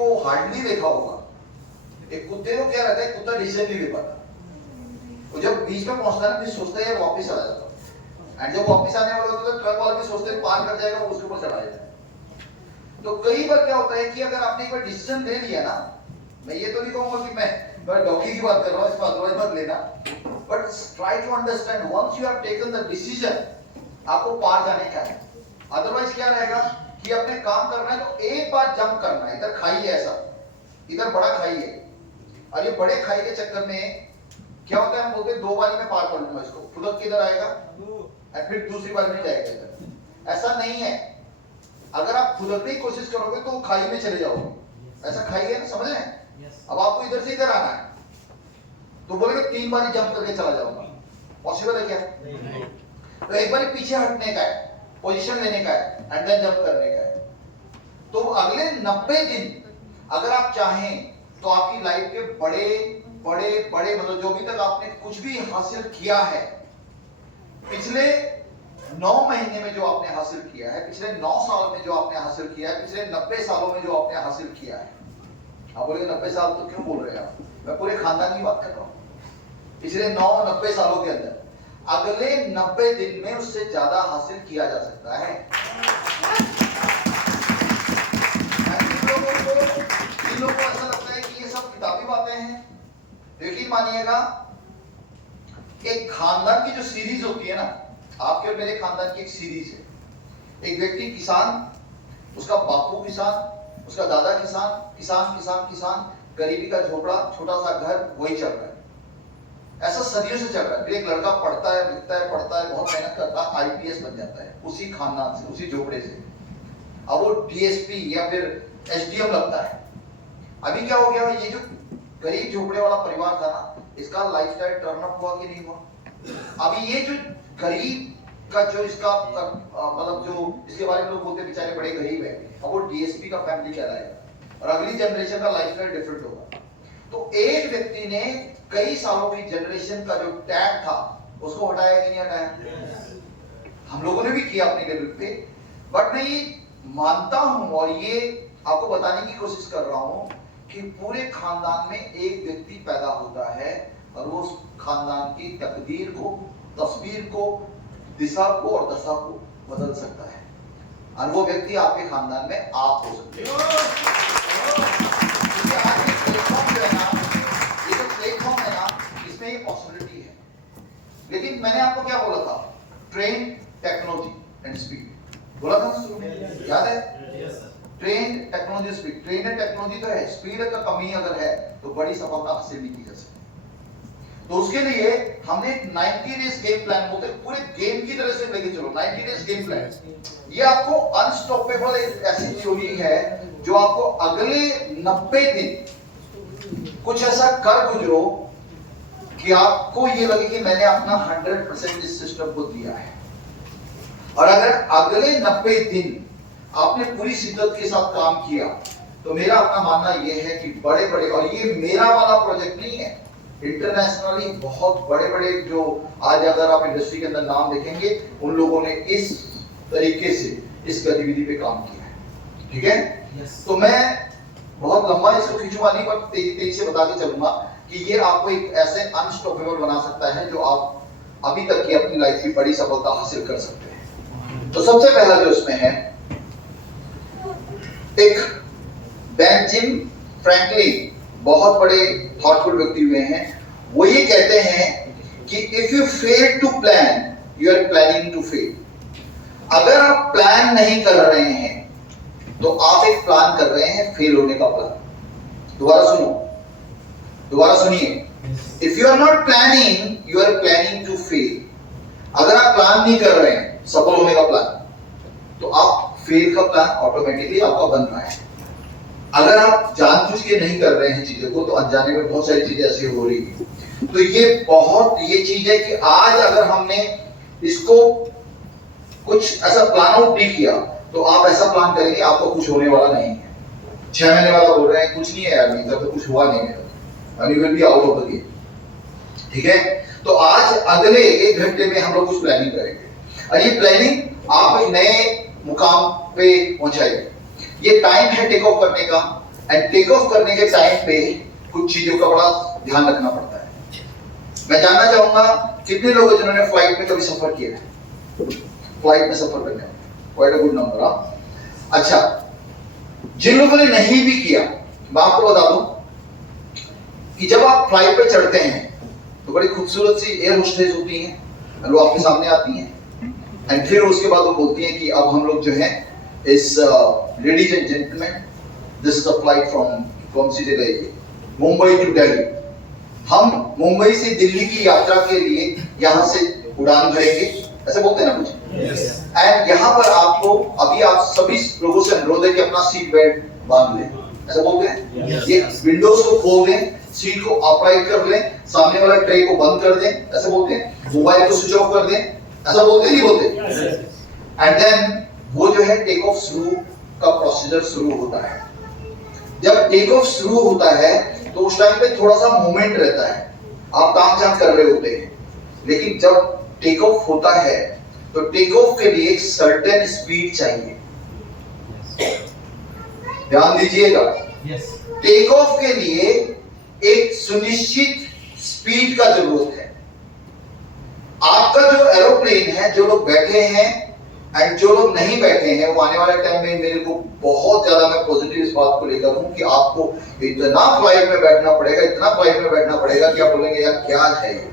को हार्डली देखा होगा, एक कुत्ते को क्या रहता है, कुत्ता डिसीजन नहीं ले पाता, वो जब बीच में पहुंचता है ना फिर सोचता है वापस चला जाता है, एंड जब वापस आने वाला होता है तो ट्रक वाला भी सोचते है पार कर जाएगा, वो उसके ऊपर चढ़ा जाता है। तो कई बार क्या होता है कि अगर आपने एक बार डिसीजन ले लिया ना, मैं ये तो नहीं कहूंगा कि मैं डॉगी की बात कर रहा हूँ, इसमें अदरवाइज मत लेना, but try to understand once you have taken the decision, आपको पार जाने का है। अदरवाइज क्या रहेगा कि अपने काम करना है तो एक बार जंप करना है, इधर खाई है ऐसा, इधर बड़ा खाई है, और ये बड़े खाई के चक्कर में क्या होता है, हम बोलते हैं 2 बारी में पार कर लूंगा इसको, फुदक के इधर आएगा और फिर दूसरी बार में जाएगा इधर। ऐसा नहीं है, अगर आप फुदकने की कोशिश करोगे तो खाई में चले जाओगे, ऐसा खाई है ना, समझ रहे हैं? अब आपको इधर से इधर आना है तो बोलेगे 3 बारी जंप करके चला जाऊंगा, पॉसिबल है क्या? तो एक बार पीछे हटने का है, पोजीशन लेने का है, एंड देन जंप करने का है। तो अगले 90 दिन अगर आप चाहें तो आपकी लाइफ के बड़े बड़े बड़े मतलब जो भी तक आपने कुछ भी हासिल किया है, पिछले 9 महीने में जो आपने हासिल किया है, पिछले 9 साल में जो आपने हासिल किया है, पिछले 90 सालों में जो आपने हासिल किया है, आप बोलेंगे 90 साल तो क्यों बोल रहे हैं आप? मैं पूरे खानदान की बात कर रहा हूं। पिछले 9-90 सालों के अंदर अगले 90 दिन में उससे ज्यादा हासिल किया जा सकता है। इन लोगों को ऐसा लगता है कि ये सब किताबी बातें हैं। यकीन मानिएगा, एक खानदान की जो सीरीज होती है ना, आपके और मेरे खानदान की एक सीरीज है। एक व्यक्ति किसान, उसका बापू किसान, उसका दादा किसान, किसान किसान किसान, गरीबी का झोपड़ा, छोटा सा घर, वही चल रहा है। ऐसा सदियों से चल रहा है। फिर एक लड़का पढ़ता है, लिखता है, पढ़ता है, बहुत मेहनत करता है, आईपीएस बन जाता है उसी खानदान से, उसी झोपड़े से। अब वो डीएसपी या फिर एसडीएम लगता है। अभी क्या हो गया, ये जो गरीब झोपड़े वाला परिवार था ना, इसका लाइफस्टाइल टर्न अप हुआ कि नहीं हुआ? अभी ये जो गरीब का जो इसका मतलब जो इसके बारे में लोग बोलते बेचारे बड़े गरीब है, अब वो डीएसपी का फैमिली कहलाएगा, और अगली जनरेशन का लाइफस्टाइल डिफरेंट होगा। तो एक व्यक्ति ने कई सालों की जनरेशन का जो टैग था उसको हटाया कि नहीं हटाया? हम लोगों ने भी किया अपने लेवल पे, बट मैं ये मानता हूं और ये आपको बताने की कोशिश कर रहा हूं कि पूरे खानदान में एक व्यक्ति पैदा होता है और वो उस खानदान की तकदीर को, तस्वीर को, दिशा को और दशा को बदल सकता है, और वो व्यक्ति आपके खानदान में आप हो सकते हैं। ये जो प्लेटफॉर्म है ना, इसमें ये पॉसिबिलिटी है। लेकिन मैंने आपको क्या बोला था? ट्रेन, टेक्नोलॉजी एंड स्पीड बोला था ना शुरू में, याद है? Train, technology, speed. Train and technology तो है, स्पीड का कमी अगर है तो बड़ी सफलता हासिल नहीं की जा सकती। तो उसके लिए हमने 90 डेज गेम प्लान बोलते, पूरे गेम की तरह से लेके चलो, 90 डेज गेम प्लान। ये आपको अनस्टॉपेबल एक ऐसी थ्योरी है जो आपको अगले 90 दिन कुछ ऐसा कर गुजरो कि आपको ये लगे कि मैंने अपना 100% इस सिस्टम को दिया है। और अगर अगले 90 दिन आपने पूरी शिद्दत के साथ काम किया तो मेरा अपना मानना यह है कि बड़े बड़े, और ये मेरा वाला प्रोजेक्ट नहीं है, इंटरनेशनली बहुत बड़े बड़े जो आज अगर आप इंडस्ट्री के अंदर नाम देखेंगे, उन लोगों ने इस तरीके से इस गतिविधि पे काम किया है। ठीक है? तो मैं बहुत लंबा इसको खींचूंगा नहीं, पर तेजी तेजी से बता के चलूंगा कि ये आपको एक ऐसे अनस्टॉपेबल बना सकता है जो आप अभी तक की अपनी लाइफ की बड़ी सफलता हासिल कर सकते हैं। तो सबसे पहला जो इसमें है, एक बेंजामिन फ्रैंकलिन, बहुत बड़े थॉटफुल व्यक्ति हुए हैं, वो ये कहते हैं कि if you fail to plan, you are planning to fail. अगर आप प्लान नहीं कर रहे हैं तो आप एक प्लान कर रहे हैं फेल होने का प्लान। दोबारा सुनो, दोबारा सुनिए। If you are not planning, you are planning to fail. अगर आप प्लान नहीं कर रहे हैं सफल होने का प्लान, तो आप फेल का प्लान ऑटोमेटिकली आपका बन रहा है। अगर आप जानबूझ के नहीं कर रहे हैं चीजों को, तो अनजाने में बहुत सारी चीजें ऐसी हो रही है। तो ये चीज है कि आज अगर हमने इसको कुछ ऐसा प्लान आउट नहीं किया, तो आप ऐसा प्लान करेंगे आपको कुछ होने वाला नहीं है। 6 महीने वाला बोल रहे हैं कुछ नहीं है यार, अभी तक तो कुछ हुआ नहीं मेरा, you will be out of the game. ठीक है? तो आज अगले 1 घंटे में हम लोग कुछ प्लानिंग करेंगे, और ये प्लानिंग आप एक नए मुकाम पे पहुंचाएगी। ये टाइम है टेक ऑफ करने का, एंड टेक ऑफ करने के टाइम पे कुछ चीजों का बड़ा ध्यान रखना पड़ता है। मैं जानना चाहूंगा कितने लोग जिन्होंने फ्लाइट में कभी सफर किया है, फ्लाइट में सफर करने में, क्वाइट अ गुड नंबर। अच्छा, जिन लोगों ने नहीं भी किया, मैं आपको बता दूं कि जब आप फ्लाइट पे चढ़ते हैं तो बड़ी खूबसूरत सी एयर होस्टेस होती हैं, वो आपके सामने आती हैं एंड फिर उसके बाद वो बोलती हैं कि अब हम लोग जो है इस ladies and gentleman, this is a flight from कौन सी जगह है, मुंबई टू दिल्ली। हम मुंबई से दिल्ली की यात्रा के लिए यहाँ से उड़ान भरेंगे, ऐसे बोलते हैं ना कुछ। एंड यहाँ पर आपको अभी आप सभी लोगों से अनुरोध है कि अपना सीट बेल्ट बांध लें, ऐसा बोलते हैं। ये विंडोज को खोल दें, सीट को अपराइट कर लें, सामने वाला ट्रे को बंद कर दें, ऐसा बोलते हैं। मोबाइल को स्विच ऑफ कर दें, ऐसा बोलते नहीं बोलते। एंड देन वो जो है टेक ऑफ शुरू का प्रोसीजर शुरू होता है। जब टेक ऑफ शुरू होता है तो उस टाइम पे थोड़ा सा मूवमेंट रहता है, आप काम झाम कर रहे होते हैं, लेकिन जब टेक ऑफ होता है तो टेक ऑफ के लिए एक सर्टेन स्पीड चाहिए। ध्यान दीजिएगा, टेक ऑफ के लिए एक सुनिश्चित स्पीड का जरूरत है। आपका जो एरोप्लेन है, जो लोग बैठे हैं एंड जो लोग नहीं बैठे हैं, वो आने वाले टाइम में मेरे को बहुत ज्यादा मैं पॉजिटिव इस बात को लेकर हूं कि आपको इतना फ्लाइट में बैठना पड़ेगा, इतना फ्लाइट में बैठना पड़ेगा कि आप बोलेंगे यार क्या है ये।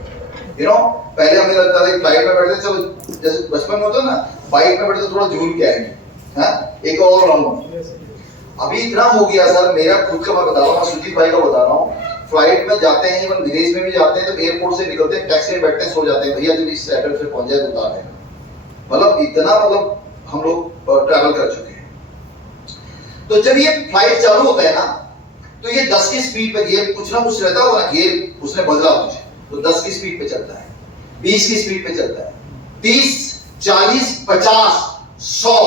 यू नो, पहले हमें लगता था कि फ्लाइट में बैठते सब जैसे बचपन में होता ना, बाइक में बैठते थोड़ा झूल के आएंगे, हाँ एक और राउंड। अभी इतना हो गया सर, मेरा खुद का मैं बता रहा हूँ, सुजीत भाई का बता रहा हूँ, फ्लाइट में जाते हैं, इवन विदेश में भी जाते हैं, तो एयरपोर्ट से निकलते हैं, टैक्सी में बैठते हैं, सो जाते हैं, भैया जब इस एड्रेस पे पहुंच जाए तो उतार देना। मतलब इतना हम लोग ट्रैवल कर चुके हैं। तो जब ये फ्लाइट चालू होता है ना, तो ये 10 की स्पीड पे, गियर कुछ ना कुछ रहता होगा ना, गियर उसने बदला कुछ, तो 10 की स्पीड पे चलता है, 20 की स्पीड पे चलता है, 30, 40, 50, 100,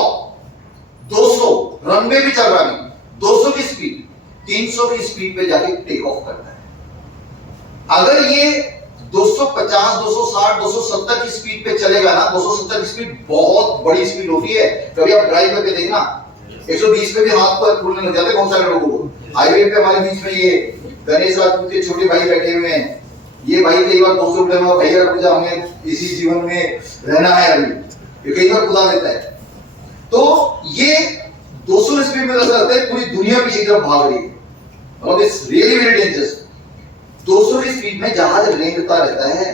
200, रनवे भी चल रहा नहीं, 200 की स्पीड, 300 की स्पीड पे जाके टेक ऑफ करता है। अगर ये 250, 260, 270 की स्पीड पे चलेगा ना, 270 की स्पीड बहुत बड़ी स्पीड होती है। कभी आप ड्राइव करके देखना, 120 पे भी हाथ पर फूलने लग जाते बहुत सारे लोगों को। हाईवे पे हमारे बीच में ये गणेश राजपूत के छोटे भाई बैठे हुए हैं, ये भाई कई बार 200 रुपए में भैया पूजा हमें इसी जीवन में रहना है, अभी ये कई बार खुदा देता है। तो ये 200 स्पीड में ऐसा लगता है पूरी दुनिया पीछे की तरफ भाग रही है, मतलब इट्स रियली वेरी डेंजरस। 200 की स्पीड में जहाज रेंगता रहता है,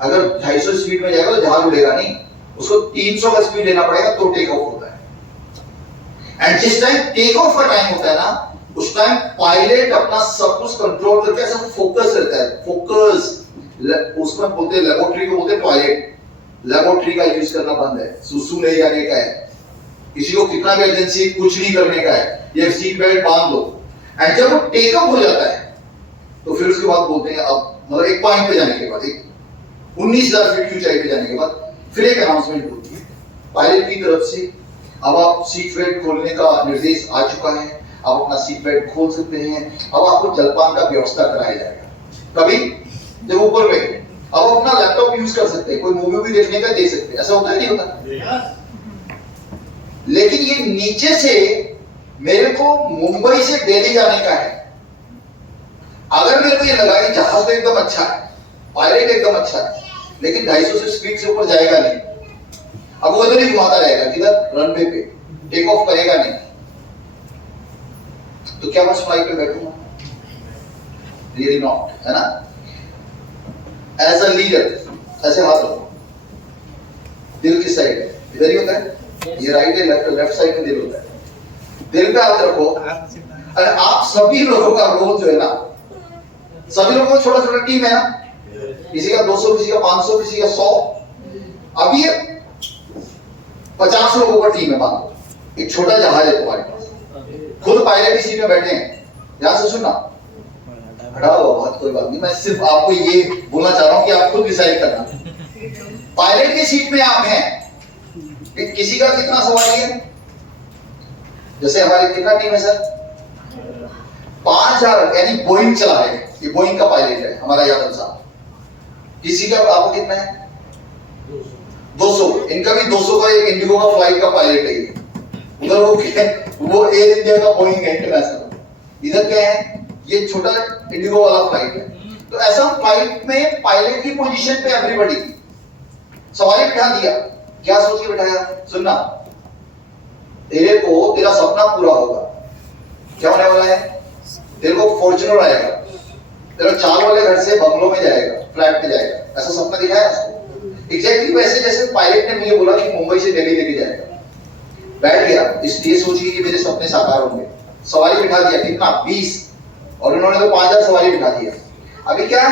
अगर 250 स्पीड में जाएगा तो जहाज उड़ेगा नहीं, उसको 300 का स्पीड लेना पड़ेगा तो टेक ऑफ होता है। एंड जिस टाइम टेक ऑफ का टाइम होता है ना, उस टाइम पायलट अपना सब कुछ कंट्रोल करके ऐसा फोकस रहता है, फोकस, उसमें बोलते हैं लेबोरेटरी को बोलते हैं टॉयलेट, लेबोरेटरी का यूज करना बंद है, सुसु नहीं जाने का है, किसी को कितना भी एजेंसी कुछ नहीं करने का है, ये सीट बेल्ट बांध लो। एंड जब वो टेक ऑफ हो जाता है तो फिर उसके बाद बोलते हैं अब मतलब एक पॉइंट पे जाने के बाद, 19,000 फीट की ऊंचाई पे जाने के बाद फिर एक अनाउंसमेंट होती है पायलट की तरफ से, अब आप सीट बेल्ट खोलने का निर्देश आ चुका है, आप अपना सीट बेल्ट खोल सकते हैं, अब आपको जलपान का व्यवस्था कराया जाएगा। कभी जब ऊपर पे अब अपना लैपटॉप यूज कर सकते हैं, कोई मूवी भी देखने का दे सकते हैं, ऐसा होता है नहीं होता। लेकिन ये नीचे से मेरे को मुंबई से दिल्ली जाने का है, अगर मेरे को ये लगा कि जहाज तो एकदम अच्छा है, पायलट एकदम अच्छा है, लेकिन 250 से स्पीड से ऊपर जाएगा नहीं, अब वो इधर ही घुमाता रहेगा, किधर रनवे पे टेक ऑफ करेगा नहीं, तो क्या मैं उस फ्लाइट पे बैठूंगा? रियली नॉट, है ना। एज अ लीडर ऐसे हाथ रखो, दिल किस साइड है? इधर ही होता है, ये राइट है, लेफ्ट साइड में दिल होता है, दिल पे हाथ रखो। और आप सभी लोगों का रोल जो है ना, सभी लोगों का छोटा छोटा टीम है ना, किसी का 200, किसी का 500, किसी का 100, अभी ये 50 लोगों का टीम है, मान लो एक छोटा जहाज है तुम्हारे पास, खुद पायलट की सीट में बैठे हैं, ध्यान से सुनना, हटाओ बात, कोई बात नहीं, मैं सिर्फ आपको ये बोलना चाह रहा हूं कि आप खुद डिसाइड करना। पायलट की सीट में आप हैं, किसी का कितना सवारी है, जैसे हमारी कितना टीम है सर, 5000, यानी बोइंग चला रहे हैं, ये बोइंग का पायलट है हमारा यादव साहब, किसी का आपको कितना है 200, इनका भी 200 का एक इंडिगो का फ्लाइट का पायलट है, उधर वो एयर इंडिया का बोइंग है इंटरनेशनल, इधर क्या है, ये छोटा इंडिगो वाला फ्लाइट है। तो ऐसा फ्लाइट में पायलट की पोजीशन पे एवरीबॉडी सवारी बिठा दिया, क्या सोच के बिठाया, सुनना, तेरे को तेरा सपना पूरा होगा। क्या होने वाला है, तेरे को फॉर्च्यूनर आएगा, तेरा चाल वाले घर से बंगलों में जाएगा, फ्लैट में जाएगा, ऐसा सपना दिखाया उसको। एग्जैक्टली वैसे जैसे पायलट ने मुझे बोला कि मुंबई से दिल्ली लेके जाएगा, बैठ गया, इसलिए सोचिए कि मेरे सपने साकार होंगे, सवारी बिठा दिया, कितना 20, और इन्होंने तो 5000 सवारी बिठा दिया। अभी क्या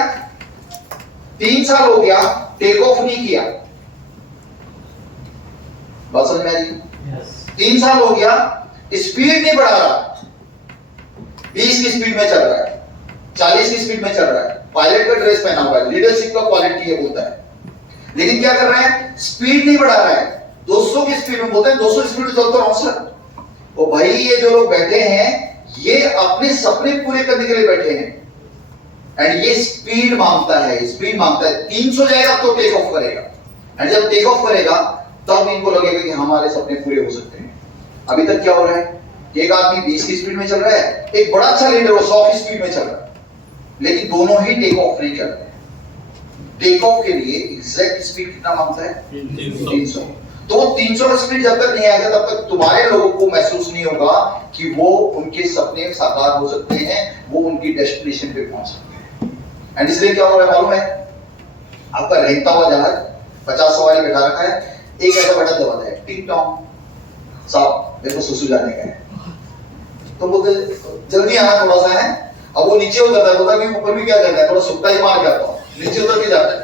3 साल हो गया, टेक ऑफ नहीं किया, बात समझ में आ रही? 3 साल हो गया, स्पीड नहीं बढ़ा रहा, 20 की स्पीड में चल रहा है, 40 की स्पीड में चल रहा है, पायलट का ड्रेस पहना हुआ है, लीडरशिप का क्वालिटी ये बोलता है, लेकिन क्या कर रहा है, स्पीड नहीं बढ़ा रहा है, 200 की स्पीड में बोलते हैं, 200 स्पीड में चलता रहो सर। तो भाई ये जो लोग बैठे हैं ये अपने सपने पूरे करने के लिए बैठे हैं, एंड ये स्पीड मांगता है, स्पीड मांगता है। 300 जाएगा तो टेक ऑफ करेगा, एंड जब टेक ऑफ करेगा तब इनको लगेगा कि हमारे सपने पूरे हो सकते हैं। अभी तक क्या हो रहा है, एक आदमी 20 की स्पीड में चल रहा है, एक बड़ा अच्छा लीडर वो 100 की स्पीड में चल रहा है, लेकिन दोनों ही टेक ऑफ नहीं कर रहे। टेक ऑफ के लिए एग्जैक्ट स्पीड कितना मांगता है, 300। तो 300 का स्पीड जब तक नहीं आएगा तब तक तुम्हारे लोगों को महसूस नहीं होगा कि वो उनके सपने साकार हो सकते हैं, वो उनकी डेस्टिनेशन पे पहुंच सकते हैं। एंड इसलिए क्या हो रहा है मालूम है, आपका रेंगता हुआ जहाज 50 सवारी बैठा रखा है, एक ऐसा बटन दबाता है, टिक टॉक, साहब मेरे को सुसु जाने का है, तो बोलते जल्दी आना थोड़ा सा है। अब वो नीचे उतरता है, बोलता है ऊपर भी क्या करना है, थोड़ा सुट्टा ही मार के आता हूं, नीचे उतर के जाता है।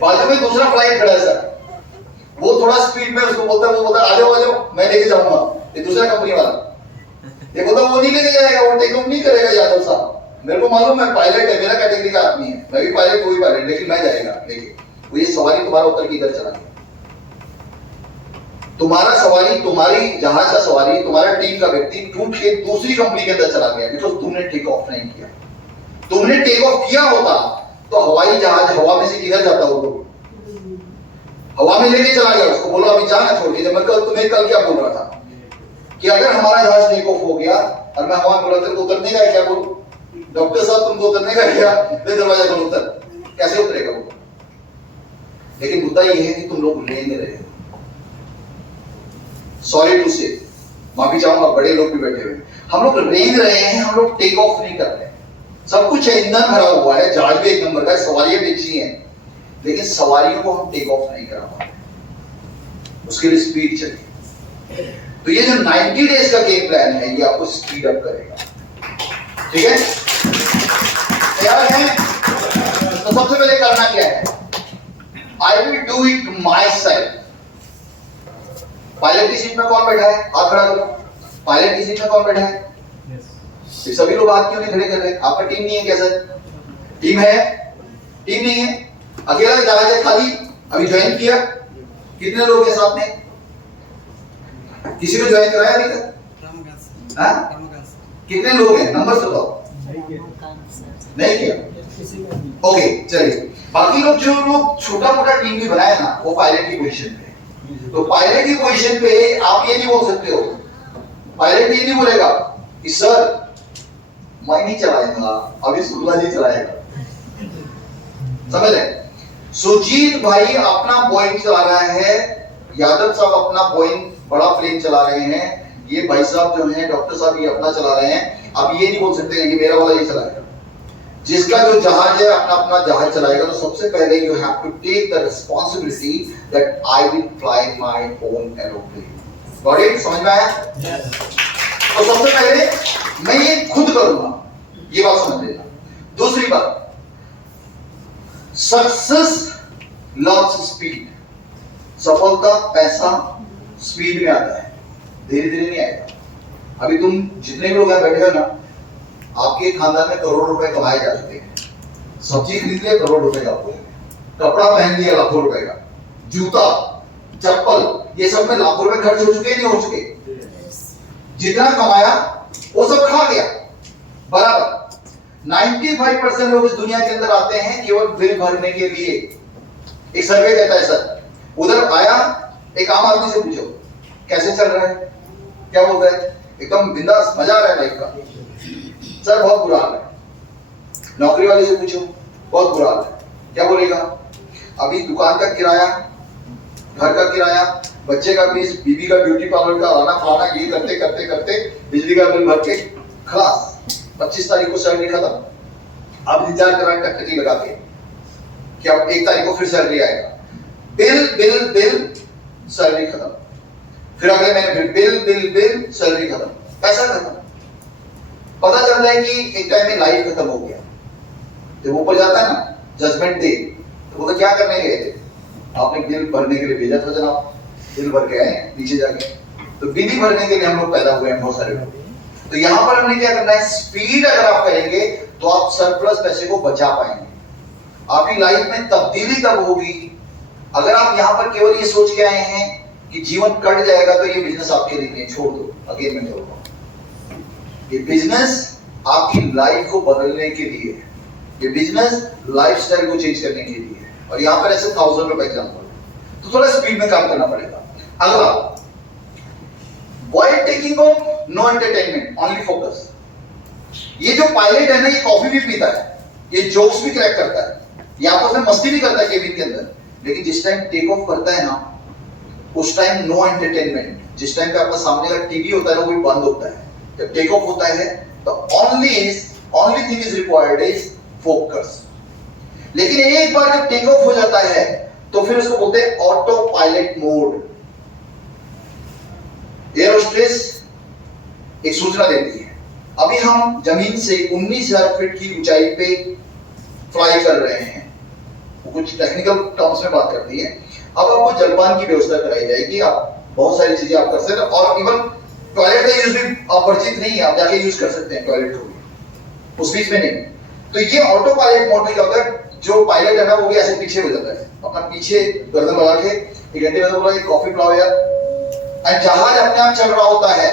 बाजू में दूसरा फ्लाइट खड़ा है सर, वो थोड़ा स्पीड में उसको बोलता है, वो बोलता है आ जाओ मैं लेके जाऊंगा, ये दूसरा कंपनी वाला, ये बोलता वो नहीं लेके जाएगा, वो टेक ऑफ नहीं करेगा यादव साहब, मेरे को मालूम है पायलट है, मेरा कैटेगरी का आदमी है, मैं भी पायलट वही पायलट, लेकिन मैं जाएगा लेके, वो ये सवारी तुम्हारा उतर के इधर चला गया, तुम्हारा सवारी, तुम्हारी जहाज का सवारी, तुम्हारा टीम का व्यक्ति टूट के दूसरी कंपनी के अंदर चला गया, बिकॉज़ तुमने टेक ऑफ नहीं किया। तुमने टेक ऑफ किया होता तो हवाई जहाज हवा में से किधर जाता, वो हवा में लेके चला गया, उसको बोला अभी जाना छोड़ के। मैं तुम्हें कल क्या बोल रहा था कि अगर हमारा जहाज टेक ऑफ हो गया और मैं हवा में बोला तेरे को उतरने का है क्या, बोलूं डॉक्टर साहब तुमको उतरने का क्या, नहीं दरवाजा खोलो उतर, कैसे उतरेगा वो। लेकिन मुद्दा ये है कि तुम लोग रेंग रहे हो, सॉरी टू से, माफी चाहूंगा, बड़े लोग भी बैठे हुए, हम लोग रेंग रहे हैं, हम लोग टेक ऑफ नहीं कर रहे। सब कुछ है, ईंधन भरा हुआ है, जहाज भी एक नंबर का है, सवारियां भी अच्छी हैं, लेकिन सवारियों को हम टेक ऑफ नहीं करा पा रहे, उसके लिए स्पीड चाहिए। तो ये जो 90 डेज का गेम प्लान है ये आपको स्पीड अप करेगा, ठीक है? तैयार हैं? तो सबसे पहले करना क्या है, I will do it my self. Pilot की सीट में कौन बैठा है, हाथ खड़ा करो। पायलट की सीट में कौन बैठा है? ये सभी लोग हाथ क्यों नहीं खड़े कर रहे? आपका टीम नहीं है क्या सर? टीम है? टीम नहीं है, अकेला जहाज है खाली, अभी ज्वाइन किया। कितने लोग हैं साथ में? किसी को ज्वाइन कराया अभी तक? कितने लोग हैं, नंबर बताओ। नहीं किया, ओके चलिए। बाकी लोग जो लोग छोटा मोटा टीम भी बनाए ना, वो पायलट की पोजीशन पे। तो पायलट की पोजीशन पे आप ये नहीं बोल सकते हो, पायलट ये नहीं बोलेगा कि सर मैं नहीं चलाएगा, अभी शुक्ला जी चलाएगा, समझ रहे? सुजीत भाई अपना बोइंग चला रहा है, यादव साहब अपना बोइंग बड़ा प्लेन चला रहे हैं, ये भाई साहब जो हैं डॉक्टर साहब ये अपना चला रहे हैं। अब ये नहीं बोल सकते कि मेरा वाला ये चलाएगा, जिसका जो जहाज है अपना अपना जहाज चलाएगा। तो सबसे पहले you have to take the responsibility that I will fly my own aeroplane. Got it? समझ में आया? तो सबसे पहले मैं ये खुद करूंगा, ये बात समझ लेना। दूसरी बात, सक्सेस लव्स स्पीड। सफलता, पैसा स्पीड में आता है, धीरे धीरे नहीं आएगा। अभी तुम जितने भी लोग यहाँ बैठे हो ना, आपके खानदान में करोड़ रुपए कमाए जा चुके हैं, सब्जी खरीद लिया करोड़ रुपए का, कपड़ा पहन लिया लाखों रुपए का, जूता चप्पल ये सब में लाखों रुपए खर्च हो चुके, नहीं हो चुके? जितना कमाया वो सब खा गया बराबर। 95% लोग इस दुनिया के अंदर आते हैं केवल बिल भरने के लिए। एक सर्वे कहता है सर, उधर आया एक आम आदमी से पूछो कैसे चल रहा है, क्या बोलता है? एकदम बिंदास, मजा आ रहा है लाइफ का। सर बहुत बुरा हाल है, नौकरी वाले से पूछो, बहुत बुरा हाल है, क्या बोलेगा? अभी दुकान का किराया, घर का किराया, बच्चे का फीस, बीबी का ब्यूटी पार्लर का आना खाना, ये करते करते करते बिजली का बिल भर के खलास, 25 तारीख को सैलरी खत्म। अब इंतजार कर रहा है टकटकी लगा के कि अब 1 तारीख को फिर सैलरी आएगा, बिल बिल बिल, सैलरी खत्म, फिर अगले महीने फिर बिल बिल बिल, सैलरी खत्म, पैसा खत्म। पता चल रहा है कि एक टाइम में लाइफ खत्म हो गया। जब ऊपर जाता है ना जजमेंट डे, तो वो तो क्या करने गए थे? आपने बिल भरने के लिए भेजा था जनाब, बिल भर के आए नीचे जाके, तो बिल ही भरने के लिए हम लोग पैदा हुए हैं बहुत सारे लोग। तो यहां पर हमने क्या करना है, स्पीड अगर आप करेंगे तो आप सरप्लस पैसे को बचा पाएंगे। आपकी लाइफ में तब्दीली तब होगी अगर आप यहां पर केवल ये सोच के आए हैं कि जीवन कट जाएगा तो ये बिजनेस आपके लिए नहीं, छोड़ दो, अगेन मैं बोलूंगा, ये बिजनेस आपकी लाइफ को बदलने के लिए है, ये बिजनेस लाइफस्टाइल को चेंज करने के लिए है। और यहां पर ऐसे 1000 रुपए एग्जाम्पल, तो थोड़ा स्पीड में काम करना पड़ेगा। अगला, while taking off no entertainment, only focus. ये जो पायलट है ना, ये कॉफी भी पीता है, ये जोक्स भी क्रैक करता है, ये आपस में मस्ती भी करता है केबिन के अंदर, लेकिन जिस टाइम टेक ऑफ करता है ना, उस टाइम नो एंटरटेनमेंट। जिस टाइम पे आपका सामने का टीवी होता है ना, वो भी बंद होता है। जब टेक ऑफ होता है तो only thing is required is focus. लेकिन एक बार जब टेक ऑफ हो जाता है तो फिर उसको बोलते हैं auto pilot mode. Air hostess एक सूचना देती है, अभी हम जमीन से 19,000 फीट की ऊंचाई पे फ्लाई कर रहे हैं, वो कुछ टेक्निकल टर्म्स में बात करती है। अब आपको जलपान की व्यवस्था कराई जाएगी, आप बहुत सारी चीजें आप कर सकते हैं, और इवन टॉयलेट का यूज भी आप परिचित नहीं है, आप जाके यूज कर सकते हैं टॉयलेट को भी, उस बीच में नहीं। तो ये ऑटो पायलट मोड में क्या होता है, जो पायलट है ना वो भी ऐसे पीछे हो जाता है, अपना पीछे गर्दन लगा के, एक घंटे में तो बोला कॉफी पिलाओ यार, एंड जहाज अपने आप चल रहा होता है।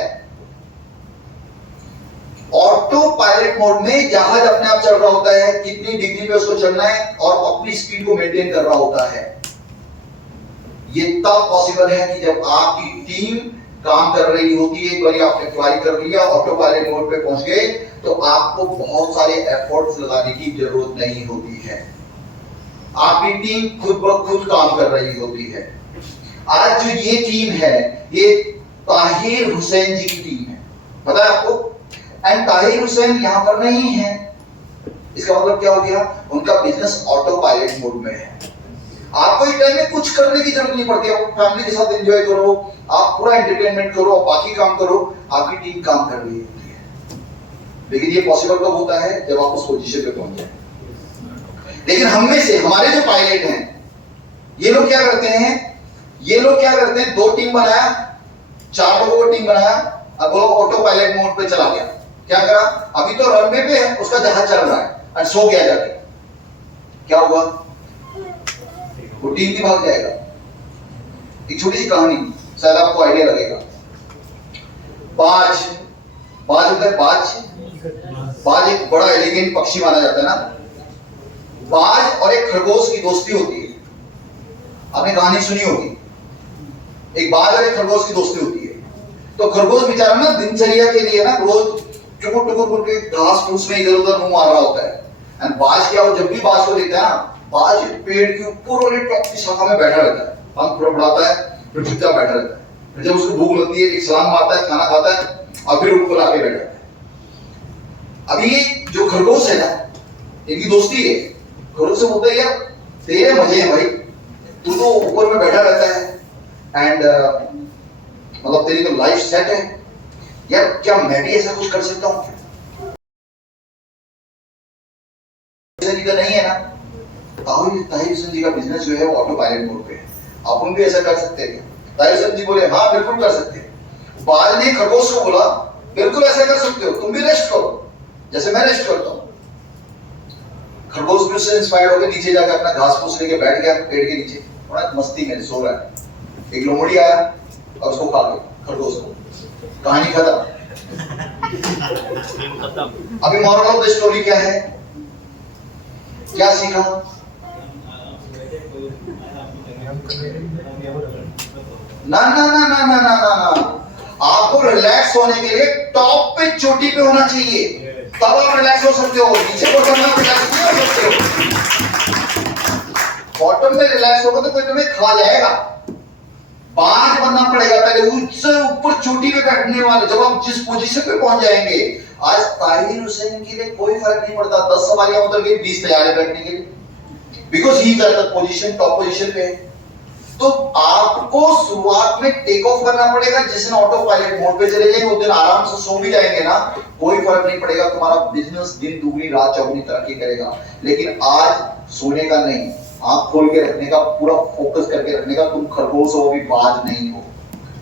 ऑटो पायलट मोड में जहाज अपने आप चल रहा होता है, कितनी डिग्री पे उसको चलना है और अपनी स्पीड को मेंटेन कर रहा होता है। ये तब पॉसिबल है कि जब आपकी टीम काम कर रही होती है। एक बार आपने फ्लाई कर लिया, ऑटो पायलट मोड पे पहुंच गए, तो आपको बहुत सारे एफर्ट्स लगाने की जरूरत नहीं होती है, आपकी टीम खुद ब खुद काम कर रही होती है। आज जो ये टीम है, ये ताहिर हुसैन जी की टीम है, पता है आपको? एंड ताहिर हुसैन यहां पर नहीं है, इसका मतलब क्या हो गया, उनका बिजनेस ऑटो पायलट मोड में है। आपको इस टाइम में कुछ करने की जरूरत नहीं पड़ती, आप फैमिली के साथ एंजॉय करो, आप पूरा एंटरटेनमेंट करो, बाकी काम करो, आपकी टीम काम कर रही होती है। लेकिन ये पॉसिबल कब होता है, जब आप उस पोजीशन पे पहुंच जाए। लेकिन हम में से हमारे जो पायलट हैं, ये लोग क्या करते हैं, दो टीम बनाया, 4 लोगों को टीम बनाया, अब वो ऑटो पायलट मोड पे चला गया। क्या करा, अभी तो रनवे पे है, उसका जहाज चल रहा है और सो गया जाके, क्या होगा, वो टीम भी भाग जाएगा। एक छोटी सी कहानी, शायद आपको आइडिया लगेगा। बाज होता है, बाज एक बड़ा एलिगेंट पक्षी माना जाता है ना। बाज और एक खरगोश की दोस्ती होती है, आपने कहानी सुनी होगी। एक बाज और एक खरगोश की दोस्ती होती है। तो खरगोश बेचारा ना दिनचर्या के लिए ना रोज टुकुर टुकुर करके घास फूस में इधर उधर मुंह मार रहा होता है। एंड बाज क्या हो, जब भी बाज को देखता है ना, बाज पेड़ के ऊपर वाली टॉप की शाखा में बैठा रहता है, पंख फड़फड़ाता है, फिर चुपचाप बैठा रहता है। फिर जब उसको भूख लगती है, एक छलांग मारता है, खाना खाता है और फिर ऊपर आके बैठा है। अभी ये जो खरगोश है ना, इनकी दोस्ती है। खरगोश से बोलता है यार तेरे मजे हैं भाई, तू तो ऊपर में बैठा रहता है एंड मतलब तेरी तो लाइफ सेट है यार, क्या मैं भी ऐसा कुछ कर सकता हूँ? नहीं है ना। ताहिर हुसैन जी का बिजनेस जो है वो ऑटो पायलट मोड पे है, आप भी ऐसा कर सकते हैं। ताहिर हुसैन जी बोले हाँ बिल्कुल कर सकते हैं। बाज ने खरगोश को बोला बिल्कुल ऐसा कर सकते हो, तुम भी रेस्ट करो जैसे मैं रेस्ट करता हूँ। खरगोश भी उससे इंस्पायर्ड होकर नीचे जाकर अपना घास फूस लेके बैठ गया पेड़ के नीचे, बड़ा मस्ती में सो रहा है। एक लोमड़ी आया और उसको खा गया खरगोश को, कहानी खत्म। अभी मॉरल ऑफ द स्टोरी क्या है, क्या सीखा? ना ना ना ना ना ना ना ना, आपको रिलैक्स होने के लिए टॉप पे चोटी पे होना चाहिए। तब आप रिलैक्स हो सकते हो, नीचे बॉटम में रिलैक्स नहीं हो सकते हो। बॉटम में रिलैक्स होगा तो कोई तुम्हें खा जाएगा, बांध बनना पड़ेगा पहले, उससे ऊपर चोटी पे बैठने वाले। जब आप जिस पोजीशन पे पहुंच जाएंगे, आज ताहिर हुसैन के लिए कोई फर्क नहीं पड़ता 10 सवारियां उतर गई 20 तैयार है बैठने के लिए, because he is at the position, top position पे है। तो आपको शुरुआत में टेक ऑफ करना पड़ेगा। जिस दिन ऑटो पायलट मोड पे चले जाएंगे उस दिन आराम से सो भी जाएंगे ना, कोई फर्क नहीं पड़ेगा, तुम्हारा बिजनेस दिन दुगनी रात चौगुनी तरक्की करेगा। लेकिन आज सोने का नहीं, आंख खोल के रखने का, पूरा फोकस करके रखने का। तुम खरगोश हो, अभी बाज नहीं हो।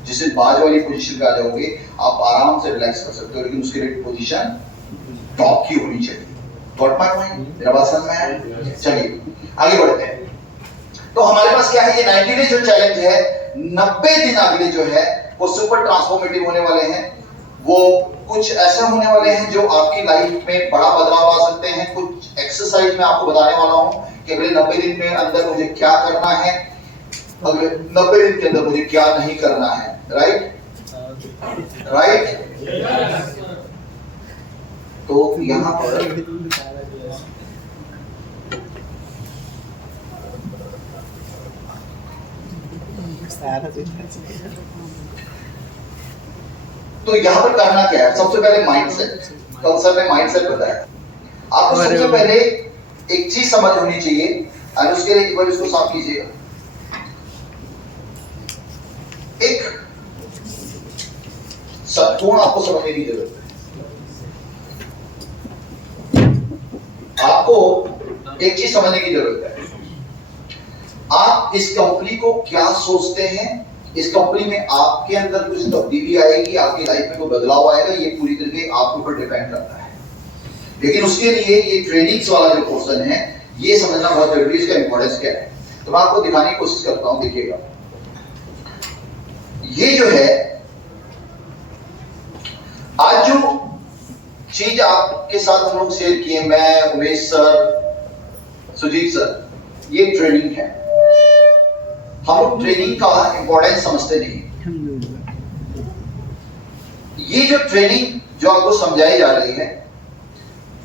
जिस दिन बाज वाली पोजीशन पे आ जाओगे आप आराम से रिलैक्स कर सकते हो, लेकिन उसके लिए पोजीशन टॉप की होनी चाहिए। Got my point? मेरा बात समझ में आया? चलिए आगे बढ़ते हैं। तो हमारे पास क्या है, ये 90 डे जो चैलेंज है, 90 दिन अगले जो है वो सुपर ट्रांसफॉर्मेटिव होने वाले हैं। वो कुछ ऐसे होने वाले हैं जो आपकी लाइफ में बड़ा बदलाव ला सकते हैं। कुछ एक्सरसाइज मैं आपको बताने वाला हूं कि अगले 90 दिन में अंदर मुझे क्या करना है, अगले 90 दिन के अंदर मुझे क्या नहीं करना है। राइट? तो यहां पर तो यहां पर करना क्या है? सबसे पहले माइंडसेट। कल सर ने माइंडसेट बताया। आपको सबसे पहले एक चीज समझ होनी चाहिए, और उसके लिए एक बार इसको साफ कीजिएगा। एक सत्गुण आपको समझने की जरूरत है। आपको एक चीज समझने की जरूरत है, आप इस कंपनी को क्या सोचते हैं, इस कंपनी में आपके अंदर कुछ तब्दीली आएगी, आपकी लाइफ में कोई बदलाव आएगा, ये पूरी तरीके आपके ऊपर डिपेंड करता है। लेकिन उसके लिए ये ट्रेनिंग्स वाला जो पोर्शन है, ये समझना बहुत जरूरी है, इसका इंपॉर्टेंस क्या है। तो मैं आपको दिखाने की कोशिश करता हूं, देखिएगा। ये जो है, आज जो चीज आपके साथ हम लोग शेयर किए, मैं, उमेश सर, सुजीत सर, ये ट्रेनिंग है। हम लोग ट्रेनिंग का इंपॉर्टेंस समझते नहीं। ये जो ट्रेनिंग जो आपको समझाई जा रही है,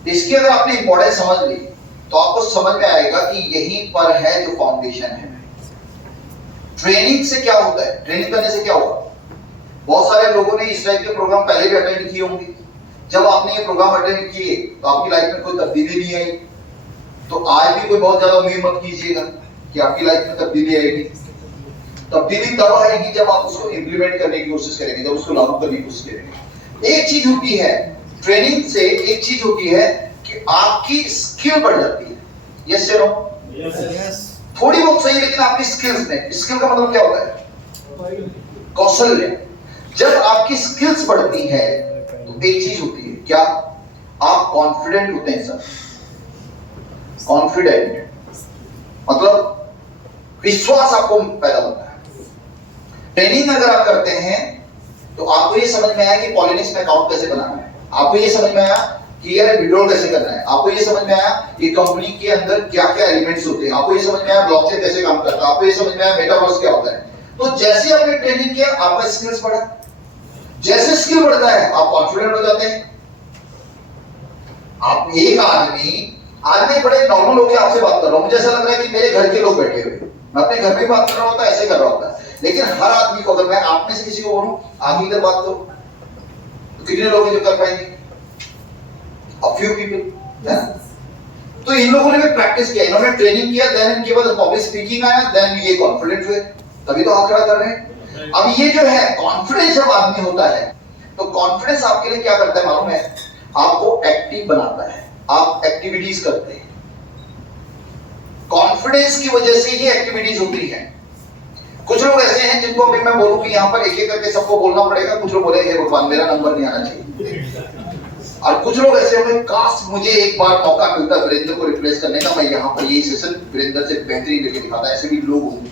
इसकी अगर आपने इंपॉर्टेंस समझ ली तो आपको समझ में आएगा कि यहीं पर है जो फाउंडेशन है। ट्रेनिंग से क्या होता है, ट्रेनिंग करने से क्या होगा? बहुत सारे लोगों ने इस टाइप के प्रोग्राम पहले भी अटेंड किए होंगे। जब आपने ये प्रोग्राम अटेंड किए तो आपकी लाइफ में कोई तब्दीली नहीं आई, तो आज भी कोई बहुत ज्यादा उम्मीद मत कीजिएगा कि आपकी लाइफ में तब्दीली आएगी। तब्दीली तब आएगी जब आप उसको इंप्लीमेंट करने की कोशिश करेंगे, जब उसको लागू करने की कोशिश करेंगे। एक चीज होती है ट्रेनिंग से, एक चीज होती है कि आपकी स्किल बढ़ जाती है। यस या नो? यस। थोड़ी बहुत सही, लेकिन आपकी स्किल्स में, स्किल का मतलब क्या होता है? कौशल्य। जब आपकी स्किल्स बढ़ती है तो एक चीज होती है, क्या? आप कॉन्फिडेंट होते हैं सर। कॉन्फिडेंट मतलब विश्वास आपको पैदा होता है। ट्रेनिंग अगर आप करते हैं तो आपको ये समझ में आया कि पॉलिनिक्स में अकाउंट कैसे बनाना है, आपको ये समझ में आया कि यार विड्रॉल कैसे करना है, आपको ये समझ में आया कि कंपनी के अंदर क्या क्या एलिमेंट्स होते हैं, आपको ये समझ में आया ब्लॉकचेन कैसे काम करता है, आपको ये समझ में आया मेटावर्स क्या होता है। तो जैसे आपने ट्रेनिंग किया आपका स्किल्स बढ़ा, जैसे स्किल बढ़ता है आप कॉन्फिडेंट हो जाते हैं। आप एक आदमी बड़े नॉर्मल होकर आपसे बात कर रहा हूं, मुझे ऐसा लग रहा है कि मेरे घर के लोग बैठे हुए, मैं अपने घर में बात कर रहा होता, ऐसे कर रहा होता। लेकिन हर आदमी को, अगर मैं आप में से किसी को बोलूं आगे इधर बात करो, तो कितने लोग हैं जो कर पाएंगे? अ फ्यू पीपल, है ना? तो इन लोगों ने भी प्रैक्टिस किया, इन्होंने ट्रेनिंग किया, देन इनके बाद पब्लिक स्पीकिंग आया, देन ये कॉन्फिडेंट हुए, तभी तो हाथ खड़ा कर रहे हैं। अब ये जो है कॉन्फिडेंस जब आदमी होता है तो कॉन्फिडेंस आपके लिए क्या करता है मालूम है? आपको एक्टिव बनाता है, आप एक्टिविटीज करते हैं। कॉन्फिडेंस की वजह से ही एक्टिविटीज होती हैं। कुछ लोग ऐसे हैं जिनको अभी मैं बोलूं कि यहाँ पर एक एक करके सबको बोलना पड़ेगा, कुछ लोग बोले हे भगवान मेरा नंबर नहीं आना चाहिए, और कुछ लोग ऐसे होंगे काश मुझे एक बार मौका मिलता वीरेंद्र को रिप्लेस करने का, मैं यहाँ पर यही सेशन वीरेंद्र से बेहतरीन लेके दिखाता। ऐसे भी लोग होंगे।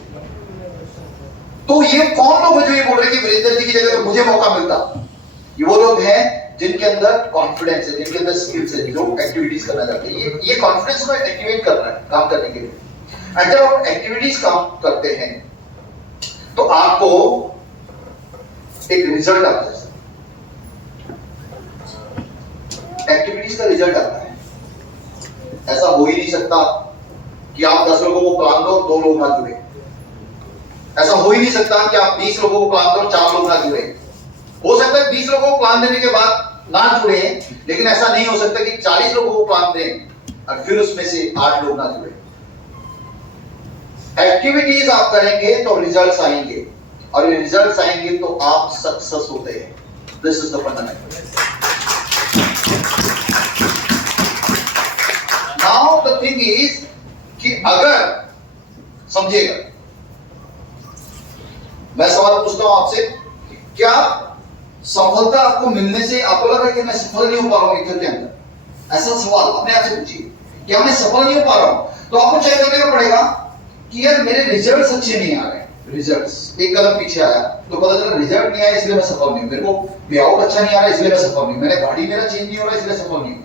तो ये कौन लोग हैं जो ये बोल रहे हैं कि वीरेंद्र जी की जगह मुझे मौका मिलता? ये वो लोग हैं जिनके अंदर कॉन्फिडेंस है, जिनके अंदर स्किल्स है, जो एक्टिविटीज करना चाहते हैं। ये कॉन्फिडेंस को एक्टिवेट कर रहा है काम करने के लिए। और जब आप एक्टिविटीज काम करते हैं तो आपको एक रिजल्ट आता है। एक्टिविटीज का रिजल्ट आता है। ऐसा हो ही नहीं सकता कि आप 10 लोगों को प्लान दो 2 लोग ना जुड़े। ऐसा हो ही नहीं सकता कि आप 20 लोगों को प्लान दो 4 लोग ना जुड़े। हो सकता है 20 लोगों को प्लान देने के बाद ना जुड़े, लेकिन ऐसा नहीं हो सकता कि 40 लोगों को प्लान दें और फिर उसमें से 8 लोग ना जुड़े। एक्टिविटीज आप करेंगे तो रिजल्ट्स आएंगे, और ये रिजल्ट्स आएंगे तो आप सक्सेस होते हैं। This is the fundamental. Now the thing is कि अगर समझिएगा, मैं सवाल पूछता हूं आपसे, क्या सफलता आपको मिलने से आपको लग रहा है कि मैं सफल नहीं हो पा रहा हूं ईथर के अंदर? ऐसा सवाल अपने आप से पूछिए, क्या मैं सफल नहीं हो पा रहा हूं? तो आपको चेक करने का पड़ेगा कि यार मेरे रिजल्ट्स अच्छे नहीं आ रहे। रिजल्ट्स एक कदम पीछे आया तो पता चला रिजल्ट नहीं आया इसलिए मैं सफल नहीं हूं। मेरे को पे आउट अच्छा नहीं आ रहा इसलिए मैं सफल नहीं हूं। मेरा गाड़ी मेरा चेंज नहीं हो रहा इसलिए सफल नहीं हूं।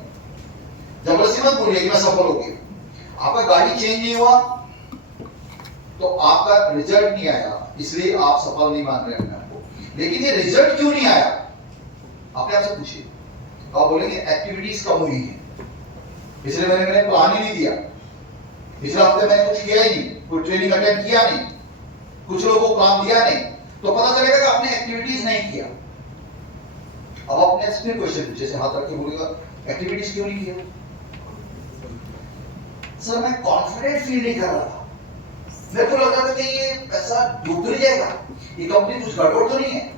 जबरदस्ती मत बोलिए कि मैं सफल हो गया। आपका गाड़ी चेंज नहीं हुआ तो आपका रिजल्ट नहीं आया, इसलिए आप सफल नहीं मान रहे हैं आपको। लेकिन ये रिजल्ट क्यों नहीं आया अपने आप से पूछिए। आप बोलेंगे एक्टिविटीज कम हुई है इसलिए मैंने प्लान ही नहीं दिया, पिछले हफ्ते मैंने कुछ किया ही नहीं, कोई ट्रेनिंग अटेंड किया नहीं, कुछ लोगों को प्लान दिया नहीं, तो पता चलेगा कि आपने एक्टिविटीज नहीं किया। अब अपने से फिर क्वेश्चन पूछे से हाथ रख के बोलेगा एक्टिविटीज क्यों नहीं किया? सर मैं कॉन्फिडेंट फील नहीं कर रहा था, मेरे को लग रहा था कि ये पैसा डूब तो नहीं जाएगा, ये कंपनी कुछ गड़बड़ तो नहीं है।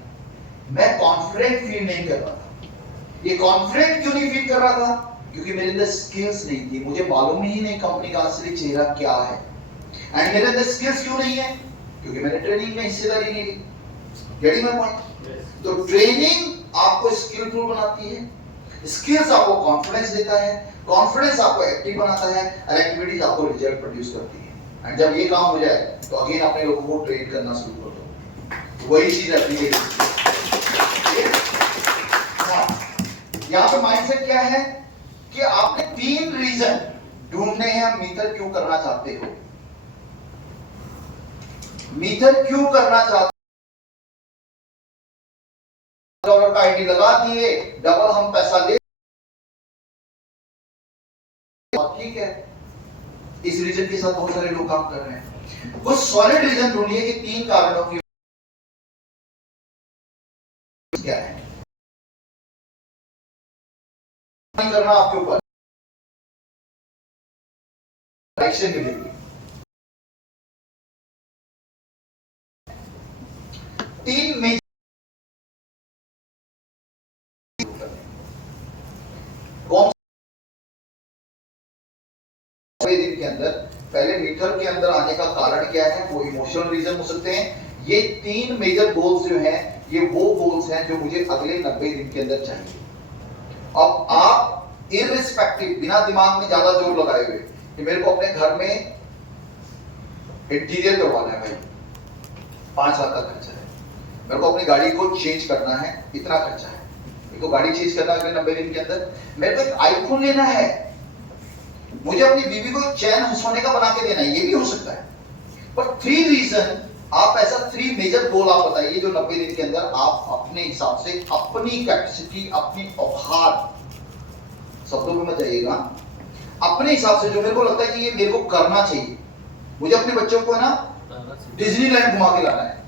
मैं कॉन्फिडेंट फील नहीं कर रहा था। ये कॉन्फिडेंट क्यों नहीं फील कर रहा था? क्योंकि मेरे अंदर स्किल्स नहीं थी, मुझे मालूम ही नहीं कंपनी का असली चेहरा क्या है। एंड मेरे अंदर स्किल्स क्यों नहीं है? क्योंकि मैंने ट्रेनिंग में हिस्सेदारी नहीं ली। Getting my point? तो ट्रेनिंग आपको स्किलफुल बनाती है, स्किल्स आपको कॉन्फिडेंस देता है, कॉन्फिडेंस आपको एक्टिव बनाता है, और एक्टिविटीज आपको रिजल्ट प्रोड्यूस करती है। एंड जब ये काम हो जाए तो अगेन अपने लोगों को ट्रेन करना शुरू कर दो। वही चीज अपनी यहाँ पे माइंडसेट क्या है कि आपने 3 रीजन ढूंढने हैं हम मीथर क्यों करना चाहते हो। मीथर क्यों करना चाहते डॉलर का आईडी लगा दिए, डबल हम पैसा ले, ठीक है। इस रीजन के साथ बहुत सारे लोग काम कर रहे हैं। कुछ सॉलिड रीजन ढूंढिए कि 3 कारणों की क्या है करना आपके ऊपर डायरेक्शन मिलेगी। 3 मेजर कौन दिन के अंदर पहले मीटर के अंदर आने का कारण क्या है? वो इमोशनल रीजन हो सकते हैं। ये 3 मेजर गोल्स जो हैं ये वो गोल्स हैं जो मुझे अगले 90 दिन के अंदर चाहिए। अब आप इररिस्पेक्टिव बिना दिमाग में ज्यादा जोर लगाए हुए कि मेरे को अपने घर में इंटीरियर करवाना है भाई 5 लाख का खर्चा है, मेरे को अपनी गाड़ी को चेंज करना है इतना खर्चा है, मेरे को गाड़ी चेंज करना है अगले 90 दिन के अंदर, मेरे को एक आईफोन लेना है, मुझे अपनी बीवी को चैन सोने का बना के देना है, ये भी हो सकता है। पर 3 रीजन आप ऐसा 3 मेजर गोल आप बताइए जो 90 दिन के अंदर आप अपने हिसाब से अपनी कैपेसिटी अपनी औकात, शब्दों में मत जाइएगा, अपने हिसाब से जो मेरे को लगता है कि ये मेरे को करना चाहिए। मुझे अपने बच्चों को ना डिज्नीलैंड घुमा के लाना है,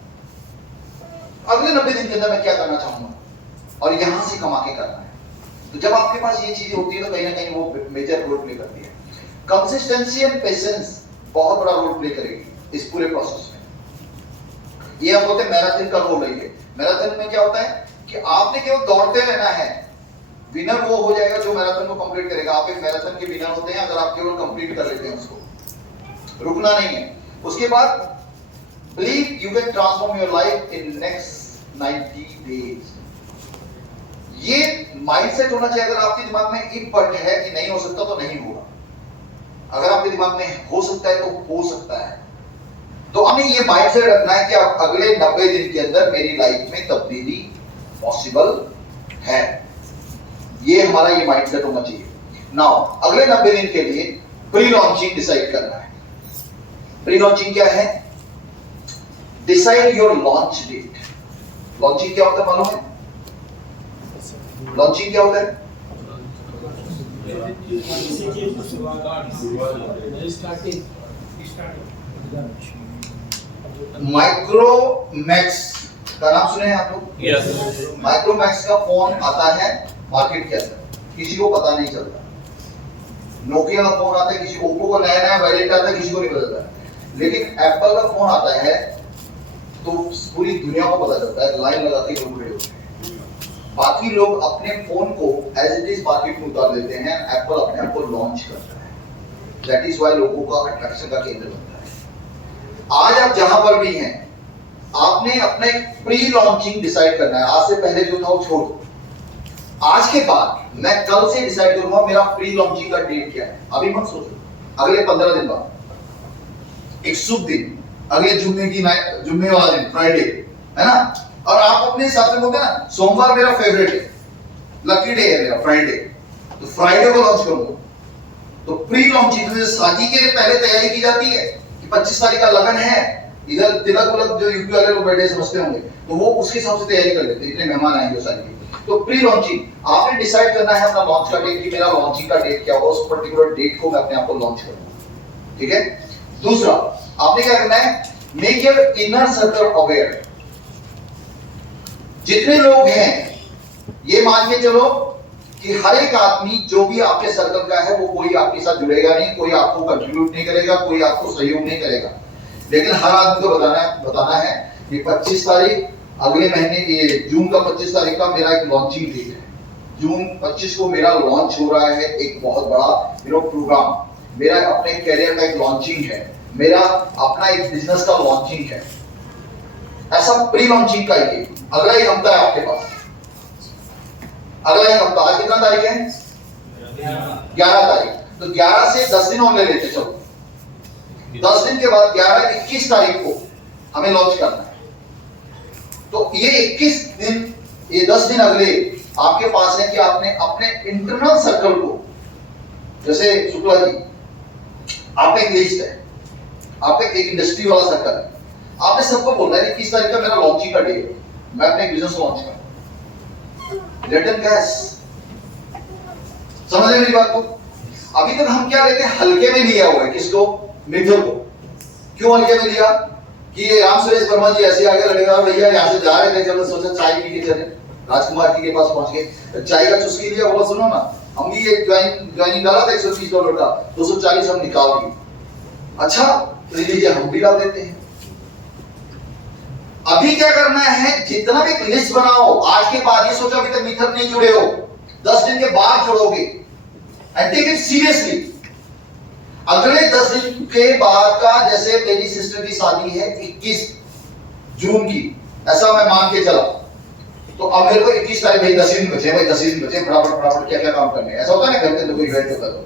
अगले 90 दिन के अंदर मैं क्या करना चाहूंगा और यहां से कमा के करना है। तो जब आपके पास ये चीजें होती है तो कहीं ना कहीं वो मेजर रोल प्ले करती है। कंसिस्टेंसी एंड पेशेंस बहुत बड़ा रोल प्ले करेगी इस पूरे प्रोसेस में। ये हम बोलते हैं मैराथन का रोल है। ये मैराथन में क्या होता है कि आपने केवल दौड़ते रहना है, विनर वो हो जाएगा जो मैराथन को कंप्लीट करेगा। आप एक मैराथन के विनर होते हैं अगर आप केवल कंप्लीट कर लेते हैं उसको, रुकना नहीं है। उसके बाद believe you can transform your life in next 90 days. ये माइंडसेट होना चाहिए। अगर आपके दिमाग में इम्पट है कि नहीं हो सकता तो नहीं होगा, अगर आपके दिमाग में हो सकता है तो हो सकता है। तो हमें ये माइंडसेट रखना है कि अब अगले 90 दिन के अंदर मेरी लाइफ में तब्दीली पॉसिबल है। ये हमारा ये माइंडसेट होना चाहिए। नाउ अगले 90 दिन के लिए प्री लॉन्चिंग डिसाइड करना है। प्री लॉन्चिंग क्या है? Decide your launch date. Launching क्या होता है मालूम है? लॉन्चिंग क्या होता है? माइक्रोमैक्स का नाम सुने हैं आप लोग? Yes. माइक्रोमैक्स का फोन आता है मार्केट के अंदर, किसी को पता नहीं चलता। नोकिया का फोन आता है, किसी को ओप्पो का नया नया वेरिएंट आता है, किसी को नहीं पता चलता। लेकिन एप्पल का फोन आता है तो पूरी दुनिया को पता चलता है, लाइन लगा के लोग खड़े होते हैं। बाकी लोग अपने फोन को एज इट इज मार्केट में उतार देते हैं, एप्पल अपने आप को लॉन्च करता है। दैट इज व्हाई लोगों का अट्रैक्शन का केंद्र बनता है। आज आप जहां पर भी हैं, आपने अपना एक प्री लॉन्चिंग डिसाइड करना है। आज से पहले जो था वो छोड़ दो। आज के बाद मैं कल से डिसाइड करूंगा मेरा प्री लॉन्चिंग का डेट क्या है। अभी मत सोचो, अगले 15 दिन बाद, एक शुभ दिन, अगले जुम्मे वाला दिन, फ्राइडे, है ना। और आप अपने हिसाब से बोलते हैं ना, सोमवार मेरा फेवरेट है, लकी डे है मेरा फ्राइडे, तो फ्राइडे को लॉन्च करूंगा। तो प्री लॉन्चिंग में शादी के लिए पहले तैयारी की जाती है कि 25 तारीख का लगन है, इधर तिलक उलक जो यूपी वाले लोग बैठे समझते होंगे, तो वो उसके हिसाब से तैयारी कर लेते हैं, इतने मेहमान आएंगे शादी के। तो प्री लॉन्चिंग आपने डिसाइड करना है अपना लॉन्च का डेट, कि मेरा लॉन्चिंग का डेट क्या होगा, उस पर्टिकुलर डेट को मैं अपने आप को लॉन्च करूंगा। ठीक है। दूसरा, आपने क्या करना है, make your inner circle aware. जितने लोग हैं, ये मान के चलो कि हर एक आदमी जो भी आपके सर्कल का है, वो कोई आपके साथ जुड़ेगा नहीं, कोई आपको कंट्रीब्यूट नहीं करेगा, कोई आपको सहयोग नहीं करेगा। लेकिन हर आदमी को बताना है कि 25 तारीख अगले महीने की, जून का 25 तारीख का मेरा एक लॉन्चिंग डेट है। जून 25 को मेरा लॉन्च हो रहा है एक बहुत बड़ा प्रोग्राम, मेरा अपने कैरियर का एक लॉन्चिंग है, मेरा अपना एक बिजनेस का लॉन्चिंग है। ऐसा प्री लॉन्चिंग का ही अगला एक हफ्ता है आपके पास। अगला एक हफ्ता, आज कितना तारीख है? 11 तारीख। तो 11 से 10 दिन और ले लेते चलो। 10 दिन के बाद 11-21 तारीख को हमें लॉन्च करना है। तो ये 21 दिन, ये 10 दिन अगले आपके पास है कि आपने अपने इंटरनल सर्कल को, जैसे शुक्ला जी, आप एक लिस्ट है, आप एक इंडस्ट्री वाला सर्कल है, आपने सबको बोलना है 21 तारीख का मेरा लॉन्चिंग का डे है, मैं अपने बिजनेस लॉन्च करूं। रिटर्न कैश, समझ रहे मेरी बात को? अभी तक हम क्या लेते हैं, हल्के में लिया हुआ है। किसको? मिथुन को। क्यों हल्के में लिया? कि ये राम सुरेश वर्मा जी ऐसे आगे लड़ेगा, भैया यहाँ से जा रहे थे, चलो सोचा चाय पी के चले, राजकुमार जी के पास पहुंच गए, चाय का चुस्की लिया, बोला सुनो ना, हम भी ये ज्वाइनिंग डाला था $130 का, 240 हम निकाल दिए। अच्छा लीजिए, हम भी डाल देते हैं। अभी क्या करना है, जितना भी लिस्ट बनाओ, आज के बाद ये सोचो अभी तक मिथुन नहीं जुड़े हो, 10 दिन के बाद जुड़ोगे, एंड टेक इट सीरियसली। अगले 10 दिन के बाद का, जैसे मेरी सिस्टर की शादी है 21 जून की, ऐसा मैं मान के चला, तो अब मेरे को 21 तारीख, भाई 10 दिन बचे, फटाफट क्या क्या काम करने, ऐसा होता है ना घर के अंदर कोई इवेंट होता है। तो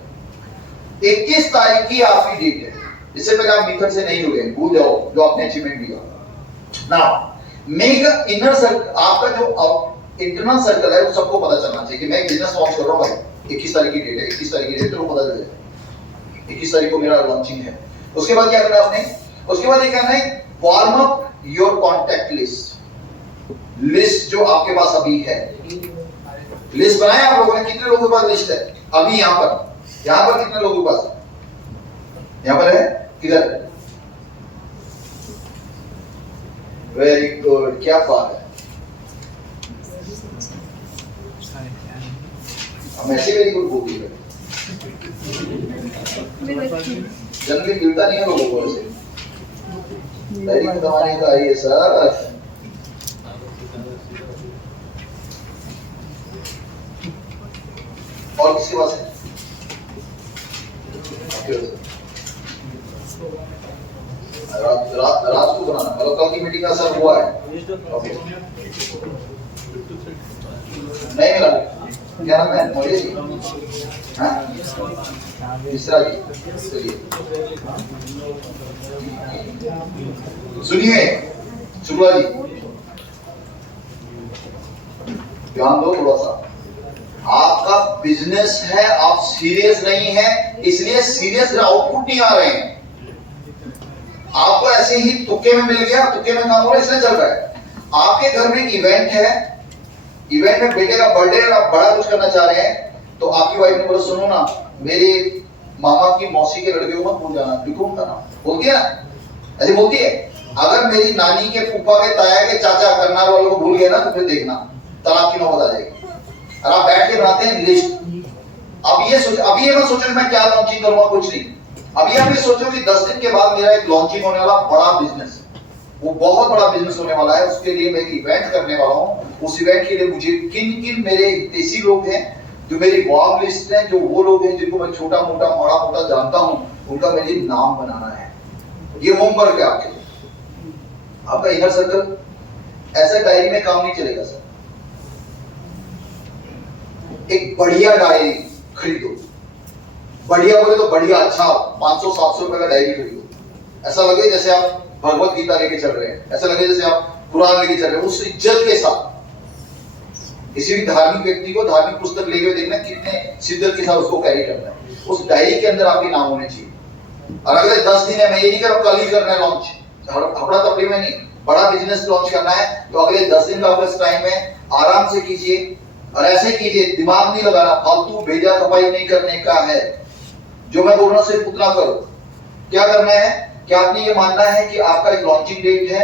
21 तारीख की आपकी डेट है, इससे पहले आप मिथुन से नहीं जुड़े, भूल जाओ जो आपने अचीवमेंट किया। नाउ मेक इनर सर्कल, आपका जो इंटरनल सर्कल है, वो सबको पता चलना चाहिए कि मैं एक बिजनेस लॉन्च कर रहा हूं भाई, 21 तारीख की डेट है, 21 तारीख की डेट तो पता चल जाए 21 तारीख को मेरा लॉन्चिंग है। उसके बाद क्या करना है आपने, उसके बाद ये करना है, warm up your contact list. List जो आपके पास अभी है, लिस्ट बनाया आप लोगों ने, कितने लोगों के पास लिस्ट है अभी? यहां पर कितने लोगों के पास? यहां पर है, किधर? वेरी गुड, क्या बात है। हम ऐसे वेरी गुड बोलते हैं, जनरली मिलता नहीं है लोगों को ऐसे। वेरी गुड हमारे का ये सर। और किसके पास है? रात को बनाना, मतलब कल की मीटिंग का असर हुआ है? नहीं मिला? क्या नाम है? मौर्य जी, मिश्रा जी। चलिए सुनिए शुक्ला जी, ध्यान दो थोड़ा सा। आपका बिजनेस है, आप सीरियस नहीं है, इसलिए सीरियस आउटपुट नहीं आ रहे हैं। आपको ऐसे ही तुक्के में मिल गया, तुक्के में काम हो रहा है, इसलिए चल रहा है। आपके घर में एक इवेंट है, इवेंट में बेटे का बर्थडे और आप बड़ा कुछ करना चाह रहे हैं, तो आपकी वाइफ ने बोला सुनो ना, मेरे मामा की मौसी के लड़के को मत भूल जाना, लिखो उनका नाम, बोलती है ना, ऐसे बोलती है। अगर मेरी नानी के फूफा के ताया के चाचा करनाल वालों को भूल गए ना, तो फिर देखना तलाक की नौबत आ जाएगी। और आप बैठ के बनाते हैं लिस्ट। अब ये सोच, अभी ये मत सोचो कि मैं क्या लॉन्चिंग करूंगा, कुछ नहीं। अभी आप ये सोचो कि 10 दिन के बाद मेरा एक लॉन्चिंग होने वाला बड़ा बिजनेस, वो बहुत बड़ा बिजनेस होने वाला है, उसके लिए मैं एक इवेंट करने वाला हूँ। उस इवेंट के लिए मुझे किन किन मेरे देसी लोग हैं जो मेरी वार्म लिस्ट है, जो वो लोग हैं जिनको मैं छोटा मोटा बड़ा मोटा जानता हूँ, उनका मुझे नाम बनाना है। ये होमवर्क है आपके लिए, आपका इनर सर्कल। ऐसा डायरी में काम नहीं चलेगा सर। एक बढ़िया डायरी खरीदो, बढ़िया बोले तो बढ़िया, अच्छा 500-700 रुपए का डायरी खरीदो। ऐसा लगे जैसे आप भगवत गीता लेके चल रहे हैं, ऐसा लगे जैसे आप कुरान लेके चल रहे हैं, उस इज्जत के साथ। किसी भी धार्मिक व्यक्ति को धार्मिक पुस्तक लेके देखना कितने शिद्दत के साथ उसको कैरी करना है। उस डायरी के अंदर आपके नाम होने चाहिए। और अगले 10 दिन है, मैं ये नहीं कर रहा कल ही करना है लॉन्च, हपड़ा तपड़ी में नहीं, बड़ा बिजनेस लॉन्च करना है तो अगले 10 दिन का आपका टाइम है, आराम से कीजिए। और ऐसे कीजिए, दिमाग नहीं लगाना, फालतू भेजा खपाई नहीं करने का है। जो मैं बोल रहा हूं सिर्फ उतना करो। क्या करना है, क्या आपने ये मानना है कि आपका एक लॉन्चिंग डेट है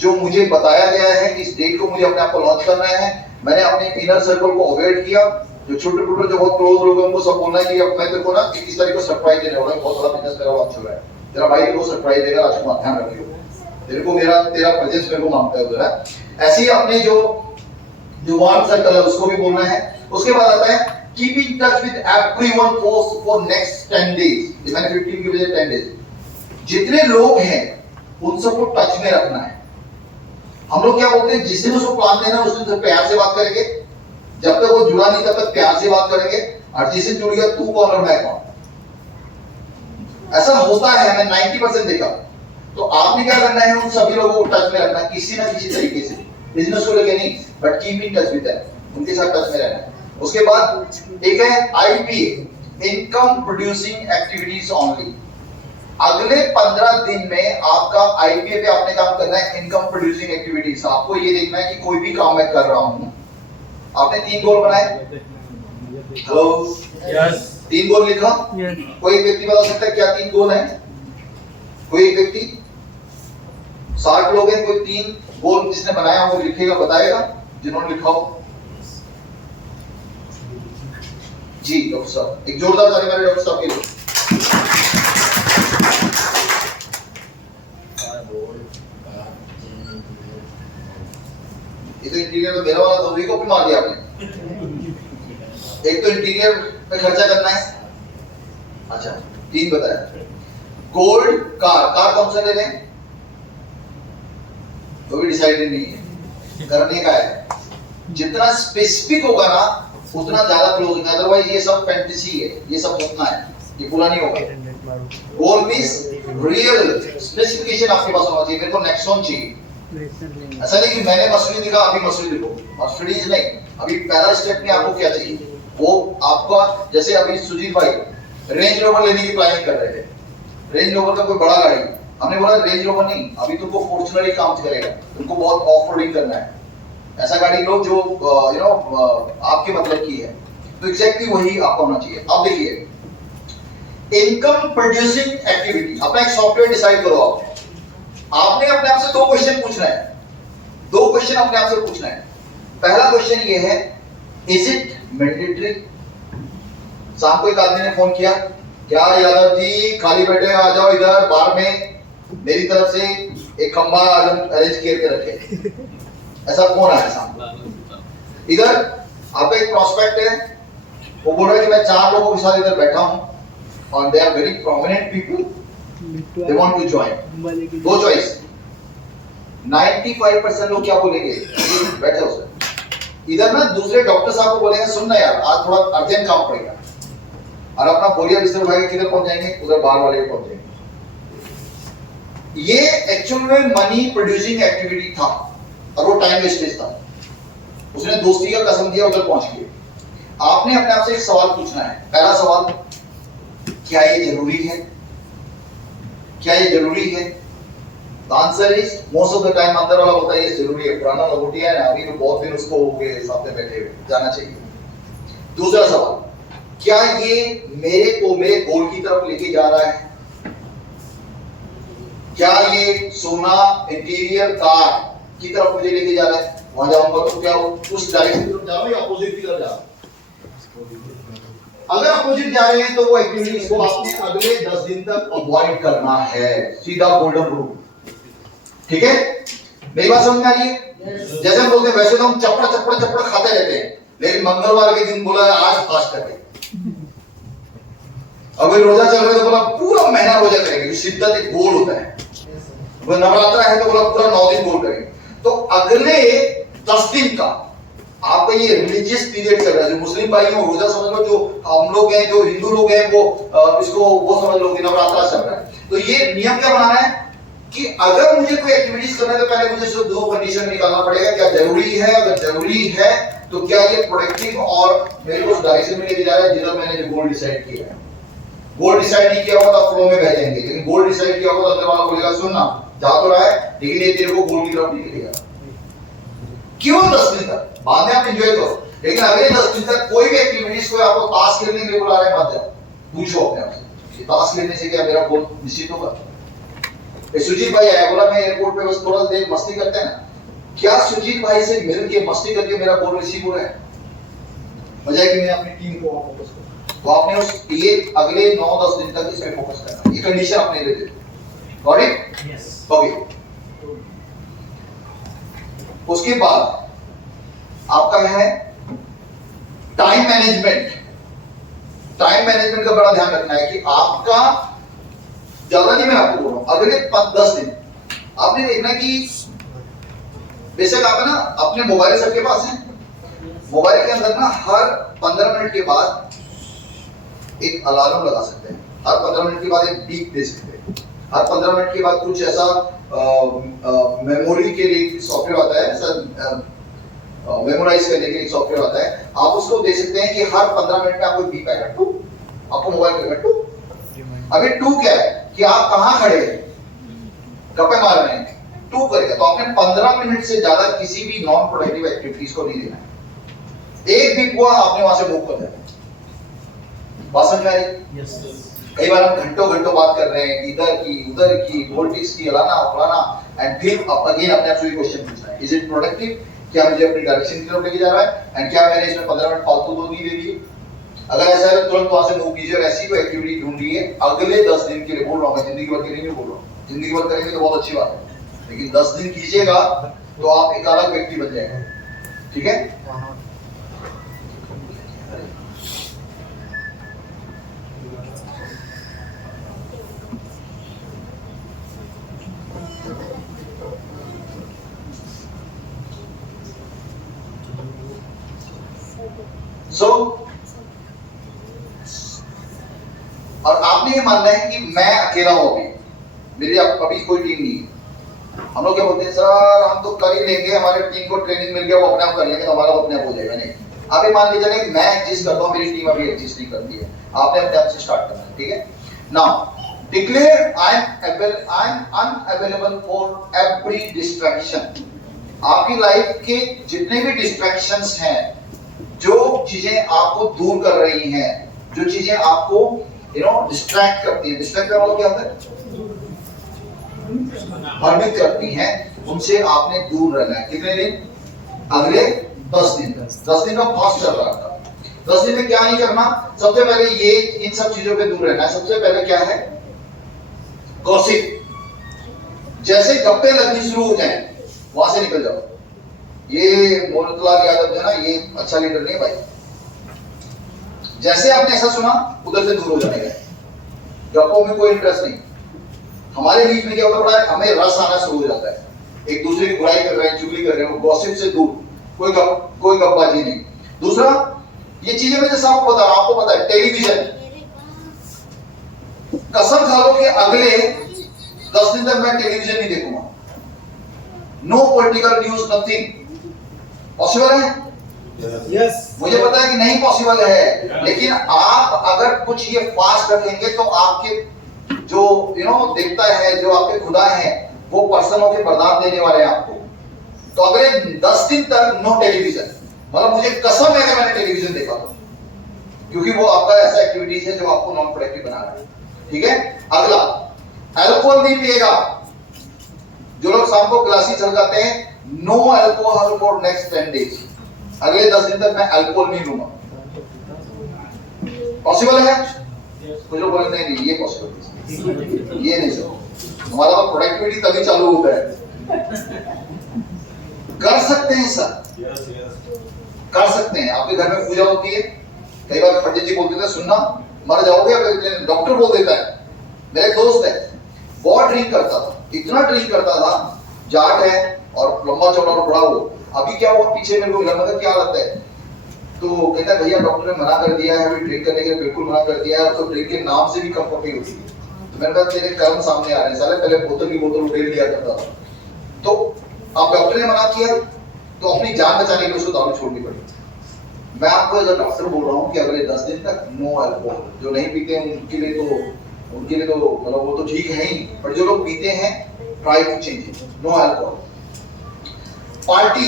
जो मुझे बताया गया है कि इस डेट को मुझे अपने आप को लॉन्च करना है। मैंने अपने इनर सर्कल को अवॉइड किया, जो छोटे छोटे जो बहुत क्लोज लोग हैं उनको सब बोलना है कि अब मैं तेरे को ना 21 तारीख को सरप्राइज देने वाला हूं, बहुत बड़ा बिजनेस तेरा लॉन्च हो रहा है, तेरा भाई तेरे को सरप्राइज देगा, राजकुमार ध्यान रखियो, तेरे को तेरा प्रेजेंस मेरे को मांगता है उधर। ऐसे ही अपने जो वार्म सर्कल है उसको भी बोलना है। उसके बाद आता है keep in touch with everyone for next 10 days. मैंने 15 की वजह 10 डेज। जितने लोग हैं उन सबको टच में रखना है। हम लोग क्या बोलते हैं, जिस दिन उसको प्लान देना उस दिन तो प्यार से बात करेंगे, जब तक वो जुड़ा नहीं तब तक प्यार से बात करेंगे, और जिस दिन जुड़ गया तू कौन और मैं कौन। ऐसा होता है, मैं 90% देखा। तो आपने क्या करना है, उन सभी लोगों को टच में रखना किसी ना किसी तरीके से, बिजनेस को लेकर नहीं, but keep in touch with them, उनके साथ टच में रहना है। उसके बाद एक है IPA, income producing activities only. अगले 15 दिन में आपका आईपीए पे आपने काम करना है, इनकम प्रोड्यूसिंग एक्टिविटीज। आपको ये देखना है कि कोई भी काम मैं कर रहा हूं। आपने 3 गोल बनाए, हेलो यस, 3 गोल लिखा। कोई एक व्यक्ति बता सकता है क्या 3 गोल हैं? कोई एक व्यक्ति, 60 लोग हैं, कोई 3 गोल जिसने बनाया वो लिखेगा, बताएगा जिन्होंने लिखा हो। जी डॉक्टर साहब, एक जोरदार ताली मारिए डॉक्टर साहब के लिए। ये तो इंटीरियर तो मेरा वाला, तो भी कॉपी मार दिया आपने। एक तो इंटीरियर पे खर्चा करना है, अच्छा 3 बताया। गोल्ड कार कौन सा ले लें, तो भी डिसाइडेड नहीं है, करने का है। जितना स्पेसिफिक होगा ना उतना ज्यादा क्लोजिंग, अदरवाइज ये सब फैंटेसी है, ये सब सपना है, ये पूरा नहीं होगा। गोल मींस रियल स्पेसिफिकेशन आपके पास होना चाहिए। मेरे को नेक्सॉन चाहिए, ऐसा नहीं कि मैंने मर्सिडीज दिखा अभी मर्सिडीज लिखो, मर्सिडीज नहीं, अभी पहला स्टेप में आपको क्या चाहिए वो आपका। जैसे अभी सुजीत भाई रेंज रोवर लेने की प्लानिंग कर रहे थे, रेंज रोवर का कोई बड़ा गाड़ी, हमने बोला रेंज रोवर नहीं, अभी तुमको फॉर्च्यूनर ही काम करेगा, तुमको बहुत ऑफ रोडिंग करना है, ऐसा गाड़ी लो जो आपके मतलब की है। तो एग्जैक्टली वही आपको होना चाहिए। अब देखिए इनकम प्रोड्यूसिंग एक्टिविटी, अपना एक सॉफ्टवेयर डिसाइड करो। आपने अपने आप से 2 क्वेश्चन पूछना है, 2 क्वेश्चन अपने आप से पूछना है। पहला क्वेश्चन ये है, इज इट मैंडेटरी? शाम को एक आदमी ने फोन किया, क्या यादव जी खाली बैठे आ जाओ इधर बार में, मेरी तरफ से एक खंबा अरेंज करके रखे। ऐसा फोन आया शाम। इधर आपका एक प्रोस्पेक्ट है, वो बोल रहा है कि मैं 4 लोगों के साथ इधर बैठा हूं और they are very prominent people, they want to join। 2 choice, 95% लोग क्या बोलेंगे, बैठे हो सर। इधर ना दूसरे डॉक्टर साहब को बोलेंगे, सुनना यार आज थोड़ा अर्जेंट काम पड़ेगा, और अपना बोरिया बिस्तर उठा के किधर पहुंच जाएंगे, उधर बाहर वाले के पहुंच जाएंगे। ये एक्चुअल में मनी प्रोड्यूसिंग एक्टिविटी था और वो टाइम वेस्टेज था। उसने दोस्ती का कसम दिया, उधर पहुंच गए। आपने अपने आप से एक सवाल पूछना है। पहला सवाल, क्या ये जरूरी है? क्या ये जरूरी है? The answer is most of the time अंदर वाला होता है ये जरूरी है। पुराना लंगोटिया है ना, अभी तो बहुत दिन उसको हो गए साथ में बैठे हुए, जाना चाहिए। दूसरा सवाल, क्या ये मेरे को मेरे गोल की तरफ लेके जा रहा है? क्या ये सोना इंटीरियर कार की तरफ मुझे लेके जा रहा है? वहां जाऊंगा तो क्या उस डायरेक्शन की तरफ जा रहा हूं या अपोजिट की तरफ जा रहा हूं? अगर अपोजिट जा रहे हैं तो वो एक्टिविटीज को आपने अगले 10 दिन तक अवॉइड करना है, सीधा गोल्डन रूल। ठीक है, मेरी बात समझ में आ रही है? जैसे हम बोलते हैं वैसे तो हम चप्पड़ खाते रहते हैं, लेकिन मंगलवार के दिन बोला आज फास्ट करके, अगर रोजा चल रहा है तो बोला पूरा महीना रोजा करेंगे, शिद्दत एक गोल होता है। वो नवरात्रा है तो बोला पूरा 9 दिन गोल करेंगे। तो अगले 10 दिन का आपका ये रिलीजियस पीरियड चल रहा है। जो मुस्लिम भाई हैं रोजा समझ लो, जो हम लोग हैं, जो हिंदू लोग हैं वो इसको वो समझ लो कि नवरात्रा चल रहा है। तो ये नियम क्या बनाना है कि अगर मुझे कोई एक्टिविटीज करना है तो पहले मुझे सिर्फ 2 कंडीशन निकालना पड़ेगा। क्या जरूरी है? अगर जरूरी है तो क्या ये प्रोडक्टिव और मेरे को उस डायरेक्शन में लेके जा रहा है जिधर मैंने जो गोल डिसाइड किया है। गोल डिसाइड नहीं किया होगा तो फ्लो में बह जाएंगे, लेकिन गोल डिसाइड किया होगा तो अंदर वाला बोलेगा सुनना जा तो रहा है लेकिन ये तेरे को गोल की तरफ नहीं लेके जा। क्यों 10 दिन तक? बाद में आप एंजॉय करो, लेकिन अगले 10 दिन तक कोई भी एक्टिविटीज को आपको ताश खेलने के लिए बुला रहे हैं मत जाओ। पूछो अपने आप से ताश खेलने से क्या मेरा गोल निश्चित होगा? सुजीत भाई आया, बोला मैं एयरपोर्ट पे बस थोड़ा देर मस्ती करते हैं ना, क्या सुजीत भाई से मिल के मस्ती करके मेरा गोल रिसीव हो रहा है? वजह है कि मैं अपनी टीम को फोकस करूं। तो आपने उस ये अगले 9-10 दिन तक इस पे फोकस करना है। ये कंडीशन अपने ले लेते। Got it? यस। ओके, उसके बाद आपका क्या है? Time management. टाइम मैनेजमेंट का बड़ा ध्यान रखना है कि आपका ज्यादा नहीं, मैं आपको बोल रहा हूं अगले 10 दिन आपने देखना कि बेशक आप ना अपने मोबाइल सबके पास है, मोबाइल के अंदर ना हर 15 मिनट के बाद एक अलार्म लगा सकते हैं, हर 15 मिनट के बाद एक बीप दे सकते हैं, हर 15 मिनट के बाद कुछ ऐसा मेमोरी के लिए सॉफ्टवेयर आता है, ऐसा मेमोराइज करने के लिए सॉफ्टवेयर आता है, आप उसको दे सकते हैं कि हर 15 मिनट में आपको बीप आएगा, टू, आपको मोबाइल करेगा टू। अभी टू क्या है कि आप कहां खड़े हैं, गप्पे मार रहे हैं, टू करेगा। तो आपने 15 मिनट से ज्यादा किसी भी नॉन प्रोडक्टिव एक्टिविटीज को नहीं देना है। एक बीप हुआ आपने वहां से मूव कर देना। बात समझ में आ रही? यस। कई बार हम घंटों घंटों बात कर रहे हैं, इधर की उधर की, पॉलिटिक्स की, अलाना फलाना, एंड फिर अगेन अपने आप से क्वेश्चन पूछना है, इज इट प्रोडक्टिव? क्या मुझे अपनी डायरेक्शन की तरफ लेके जा रहा है? एंड क्या मैंने इसमें 15 मिनट फालतू तो नहीं दे दिए? अगर ऐसा है तो तुरंत वहां से मूव कीजिए और ऐसी कोई एक्टिविटी ढूंढिए अगले 10 दिन के लिए। बोल रहा हूं मैं, जिंदगी भर के लिए नहीं बोल रहा हूं, जिंदगी भर करेंगे तो बहुत अच्छी बात है, लेकिन 10 दिन कीजिएगा तो आप एक अलग व्यक्ति बन जाएंगे। ठीक है? So, और आपने ये मानना है कि मैं अकेला हूं, अभी मेरी अभी कोई टीम नहीं है। हम लोग क्या बोलते हैं, सर हम तो कर ही लेंगे, हमारे टीम को ट्रेनिंग मिल गया, वो अपने आप कर लेंगे, तो हमारा अपने आप हो जाएगा। नहीं, आप ये मान लीजिए मैं एग्जिस्ट करता हूं, मेरी टीम अभी एग्जिस्ट नहीं करती है, आपने अपने आप से स्टार्ट करना है। ठीक है? Now declare I am unavailable for every distraction. आपकी लाइफ के जितने भी डिस्ट्रैक्शंस हैं, जो चीजें आपको दूर कर रही हैं, जो चीजें आपको डिस्ट्रैक्ट करती हैं, डिस्ट्रैक्ट करने वाला क्या होता है? भ्रमित करती हैं, उनसे आपने दूर रहना है। कितने दिन? अगले 10 दिन। 10 दिन का फास्ट चल रहा था। 10 दिन में क्या नहीं करना? सबसे पहले ये इन सब चीजों पे दूर रहना है। सबसे पहले क्या है? गॉसिप। जैसे गप्पे लगनी शुरू हो जाए वहां से निकल जाओ। ये मोहनलाल यादव है ना, ये अच्छा लीडर नहीं है भाई। जैसे आपने ऐसा सुना उधर से दूर हो जाने का, गप्पों में कोई इंटरेस्ट नहीं। हमारे बीच में क्या होता है, हमें रस आना शुरू हो जाता है, एक दूसरे की बुराई कर रहे हैं, चुगली कर रहे हैं, गॉसिप से दूर, कोई गपबाजी नहीं। दूसरा, ये चीजें मैं जैसे आपको बता रहा हूं, आपको पता है टेलीविजन, कसम खा लो कि अगले 10 दिन तक मैं टेलीविजन नहीं देखूंगा। No political news, nothing. Possible है? Yes. मुझे पता है कि नहीं पॉसिबल है, लेकिन आप अगर कुछ ये फास्ट रखेंगे तो आपके जो देवता है, जो आपके खुदा है, वो पर्सन होकर वरदान देने वाले हैं आपको। तो अगले 10 दिन तक नो टेलीविजन। मतलब मुझे कसम है कि मैंने टेलीविजन देखा तो क्योंकि वो आपका ऐसा एक्टिविटीज है जो आपको नॉन प्रोडक्टिव बना रहा है। ठीक है, अगला, अल्कोहल नहीं पिएगा। जो लोग शाम को क्लासेस चलते हैं, no alcohol for next 10 days, अगले 10 दिन तक मैं अल्कोहल नहीं लूंगा। पॉसिबल है? कुछ लोग बोलते नहीं, ये पॉसिबल, ये नहीं सर, हमारा तो प्रोडक्टिविटी तभी चालू होता है। कर सकते हैं सर, कर सकते हैं। आपके घर में पूजा होती है, कई बार पंडित जी बोलते थे सुनना मर जाओगे, डॉक्टर बोल देता है। मेरा एक दोस्त है, बहुत ड्रिंक करता था, इतना ड्रिंक करता था, जाट है और लंबा चौड़ा और बड़ा वो। अभी क्या हुआ, पीछे मेरे को मिला, मतलब क्या हालत है, तो कहता भैया डॉक्टर ने मना कर दिया है, अभी ड्रिंक करने के लिए बिल्कुल मना कर दिया है, तो ड्रिंक के नाम से भी कंफर्ट होती है। तो मैंने कहा तेरे कर्म सामने आ रहे हैं साले, पहले बोतल की बोतल उठेल लिया करता था, तो अब डॉक्टर ने मना किया तो अपनी जान बचाने के लिए उसको दारू छोड़नी पड़ी। मैं आपको एज अ डॉक्टर बोल रहा हूँ कि अगले 10 दिन तक नो अल्कोहल। जो नहीं पीते हैं उनके लिए तो मतलब वो तो ठीक है ही, पर जो लोग पीते हैं try to change it, no alcohol. Party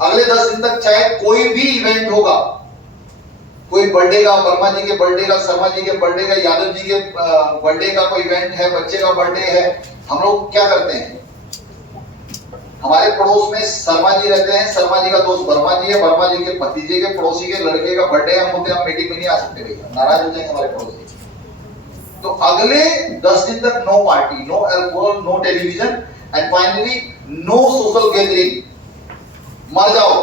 अगले 10 दिन तक, चाहे कोई भी इवेंट होगा, कोई बर्थडे का, वर्मा जी के बर्थडे का, शर्मा जी के बर्थडे का, यादव जी के बर्थडे का कोई इवेंट है, बच्चे का बर्थडे है, हम लोग क्या करते हैं, हमारे पड़ोस में शर्मा जी रहते हैं, शर्मा जी का दोस्त वर्मा जी है, वर्मा जी के भतीजे के पड़ोसी के लड़के का बर्थडे है, हम बोलते हैं हम मीटिंग में नहीं आ सकते भैया, नाराज हो जाएंगे हमारे पड़ोसी। तो अगले 10 दिन तक no party, no alcohol, no television, and finally no social gathering. मर जाओ,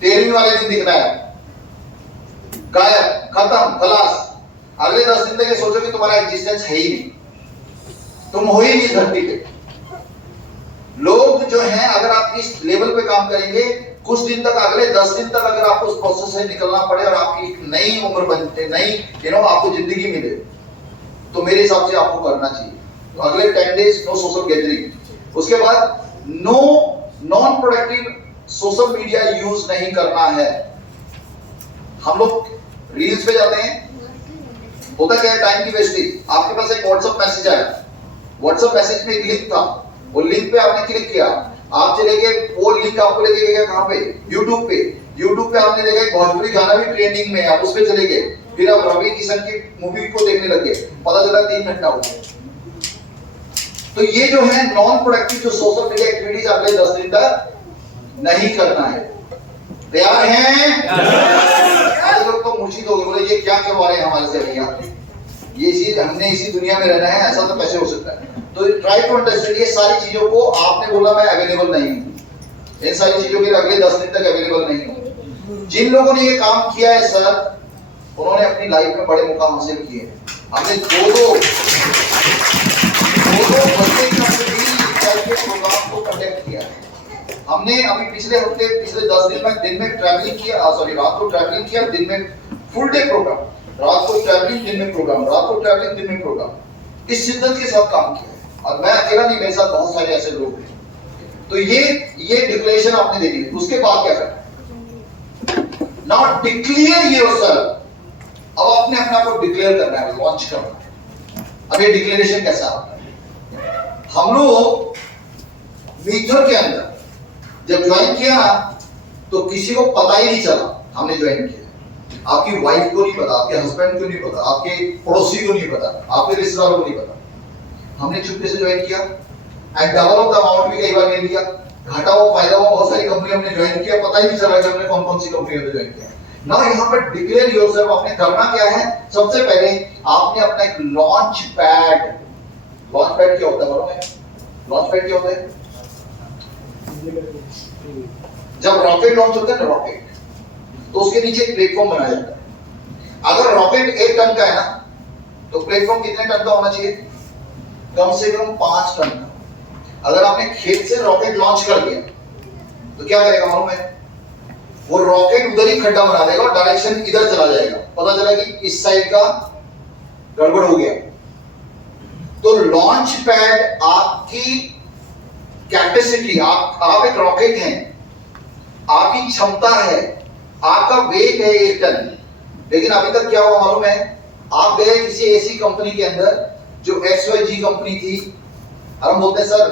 13वीं वाले दिन दिखना है, गायब, खत्म, खलास। अगले 10 दिन तक ये सोचो कि तुम्हारा एग्जिस्टेंस है ही नहीं, तुम हो ही नहीं धरती पे। लोग जो हैं, अगर आप इस लेवल पे काम करेंगे, कुछ दिन तक, अगले 10 दिन तक अगर आपको उस प्रोसेस से निकलना पड़े और आपकी एक नई उम्र बनते, नई आपको जिंदगी मिले, तो मेरे हिसाब से आपको करना चाहिए। तो अगले 10 डेज नो सोशल गैदरिंग, उसके बाद no non productive social media use नहीं करना है। हम लोग रील्स पे जाते हैं, होता क्या है, टाइम की वेस्टेज। आपके पास एक व्हाट्सएप मैसेज आया, व्हाट्सएप मैसेज में एक लिंक था, वो लिंक पे आपने क्लिक किया, आप चले गए, वो लिंक आपको लेके गया कहां पे, यूट्यूब पे। यूट्यूब पे आपने देखा एक भोजपुरी गाना भी ट्रेंडिंग में है, आप उस पे चले गए, फिर आप रवि किशन की मूवी को देखने लगे, पता चला 3 घंटा हो गया। तो ये जो है नॉन प्रोडक्टिव जो सोशल मीडिया एक्टिविटीज अगले 10 दिन तक नहीं करना है। तैयार हैं? आज लोग तो मूर्छित हो गए, बोले ये क्या करवा रहे हैं हमारे से भैया, ये चीज हमने इसी दुनिया में रहना है, ऐसा तो कैसे हो सकता है। तो ट्राई टू अंडरस्टैंड, ये सारी चीजों को आपने बोला मैं अवेलेबल नहीं हूं, इन सारी चीजों के लिए अगले 10 दिन तक अवेलेबल नहीं हूं। जिन लोगों ने ये काम किया है सर, उन्होंने अपनी लाइफ में बड़े मुकाम हासिल किए हैं। हमने दो बच्चे के प्रोग्राम को कंडक्ट किया है। हमने अभी पिछले हफ्ते, पिछले 10 दिन में दिन में ट्रैवलिंग किया, रात को ट्रैवलिंग किया, दिन में फुल डे प्रोग्राम, रात को ट्रैवलिंग, दिन में प्रोग्राम, रात को ट्रैवलिंग, दिन में प्रोग्राम, इस शिद्दत के साथ काम किया है। और मैं अकेला नहीं, मेरे साथ बहुत सारे ऐसे लोग हैं। तो ये डिक्लेरेशन आपने दे दी, उसके बाद क्या करना, नाउ डिक्लेयर योरसेल्फ। अब आपने अपने आप को डिक्लेयर करना है, लॉन्च करना है। अब ये डिक्लेरेशन कैसा होता है, हम लोग मीटर के अंदर जब ज्वाइन किया ना, तो किसी को पता ही नहीं चला हमने ज्वाइन किया। आपकी वाइफ को नहीं पता, आपके हस्बैंड को नहीं पता, आपके पड़ोसी को नहीं पता, आपके रिश्तेदारों को नहीं पता। हमने चुपके से ज्वाइन किया, and double of the amount भी कई बार ले लिया, घाटा हुआ फायदा हुआ, बहुत सारी कंपनी हमने ज्वाइन किया, पता ही नहीं चला कि हमने कौन कौन सी कंपनी में ज्वाइन किया। ना यहाँ पर डिक्लेयर योरसेल्फ आपने करना क्या है, सबसे पहले आपने अपना एक लॉन्च पैड क्या होता है मालूम है? लॉन्च पैड क्या होता है? जब रॉकेट लॉन्च होता है ना, रॉकेट, तो उसके नीचे एक प्लेटफॉर्म बनाया जाता है। अगर रॉकेट 1 टन का है ना, तो प्लेटफॉर्म कितने टन का होना चाहिए? कम से कम 5 टन का। अगर आपने खेत से रॉकेट लॉन्च कर दिया, तो क्या करेगा मालूम है? वो रॉकेट उधर ही खड्डा बना देगा और डायरेक्शन इधर चला जाएगा, पता चला कि इस साइड का गड़बड़ हो गया। तो लॉन्च पैड आपकी कैपेसिटी, आप एक रॉकेट हैं, आपकी क्षमता है, आपका वेट है 1 टन। लेकिन अभी तक क्या हुआ मालूम है? आप गए किसी ऐसी कंपनी के अंदर जो XYZ कंपनी थी, और हम बोलते हैं सर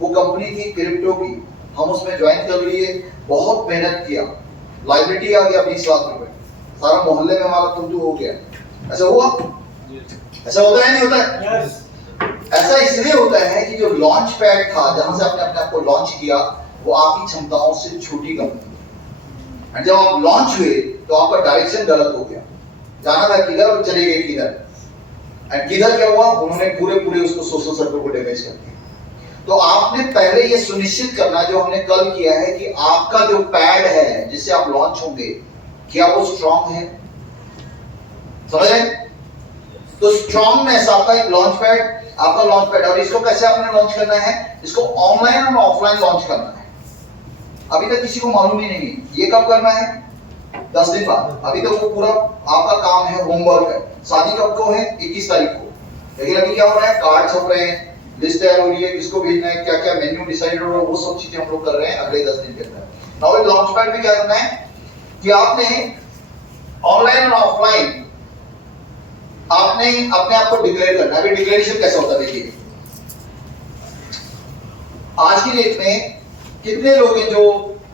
वो कंपनी थी क्रिप्टो की, हम उसमें ज्वाइन कर लिए, बहुत मेहनत किया, लाइबिलिटी आ गया 20 लाख रुपए, सारा मोहल्ले में हमारा तुम हो गया। ऐसा हुआ? ऐसा होता है नहीं होता है? ऐसा इसलिए होता है कि जो लॉन्च पैड था जहां से आपने अपने आप को लॉन्च किया वो आपकी क्षमताओं से छोटी कंपनी, और जब आप लॉन्च हुए तो आपका डायरेक्शन गलत हो गया, जाना था किधर और चले गए किधर। एंड किधर क्या हुआ? उन्होंने पूरे उसको सोशल सर्कल को डैमेज कर दिया। तो आपने पहले ये सुनिश्चित करना जो हमने कल किया है कि आपका जो पैड है जिससे आप लॉन्च होंगे क्या वो स्ट्रांग है। समझ रहे? तो स्ट्रांगनेस आपका एक लॉन्च पैड, और इसको कैसे आपने लॉन्च करना है? इसको ऑनलाइन और ऑफलाइन लॉन्च करना है। अभी तक किसी को मालूम ही नहीं है। ये कब करना है? 10 दिन बाद। अभी तक वो पूरा आपका काम है, होमवर्क है। शादी कब को है? 21 तारीख को। लेकिन अभी क्या हो रहा है? कार्ड छप रहे हैं, लिस्ट तैयार हो रही है, किसको भेजना है, क्या क्या मेन्यू डिसाइड हो रहा है, वो सब चीजें हम लोग कर रहे हैं अगले 10 दिन के अंदर। नाउ लॉन्च पैड में क्या करना है कि आपने ऑनलाइन और ऑफलाइन आपने अपने आप को डिक्लेयर करना है। अभी डिक्लेरेशन कैसा होता है देखिए, आज की डेट में कितने लोग हैं जो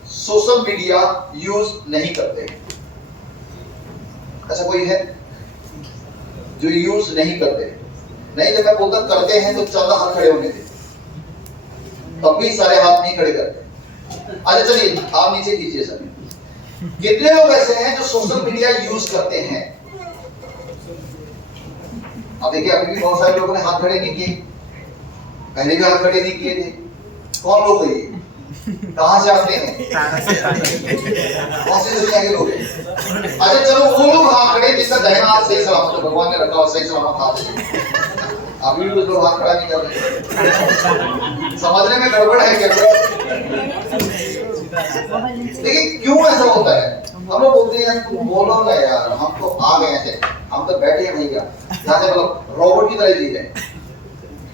सोशल मीडिया यूज नहीं करते हैं? ऐसा कोई है जो यूज नहीं करते? नहीं, जब मैं बोलता करते हैं तो 14 हाथ खड़े होने थे, तब भी सारे हाथ नहीं खड़े करते। अच्छा चलिए आप नीचे कीजिए सर। कितने लोग ऐसे हैं जो सोशल मीडिया यूज करते हैं? अब देखिए अभी भी बहुत सारे लोगों ने हाथ खड़े नहीं किए, पहले भी हाथ खड़े नहीं किए थे। कौन लोग है ये? कहां से आते हैं? कौन से दुनिया के लोग हैं? अच्छा चलो वो लोग हाथ खड़े जिसका दाहिना हाथ सही सलामत है, भगवान ने रखा हो सही सलामत हाथ है। अभी भी कुछ लोग हाथ खड़ा नहीं कर रहे। समझने में गड़बड़ है क्या? लेकिन क्यों ऐसा होता है? हम लोग बोलते हैं तुम बोलो ना यार, हम तो आ गए थे, हम तो बैठे हैं भैया, जहाँ से मतलब रोबोट की तरह जी रहे हैं।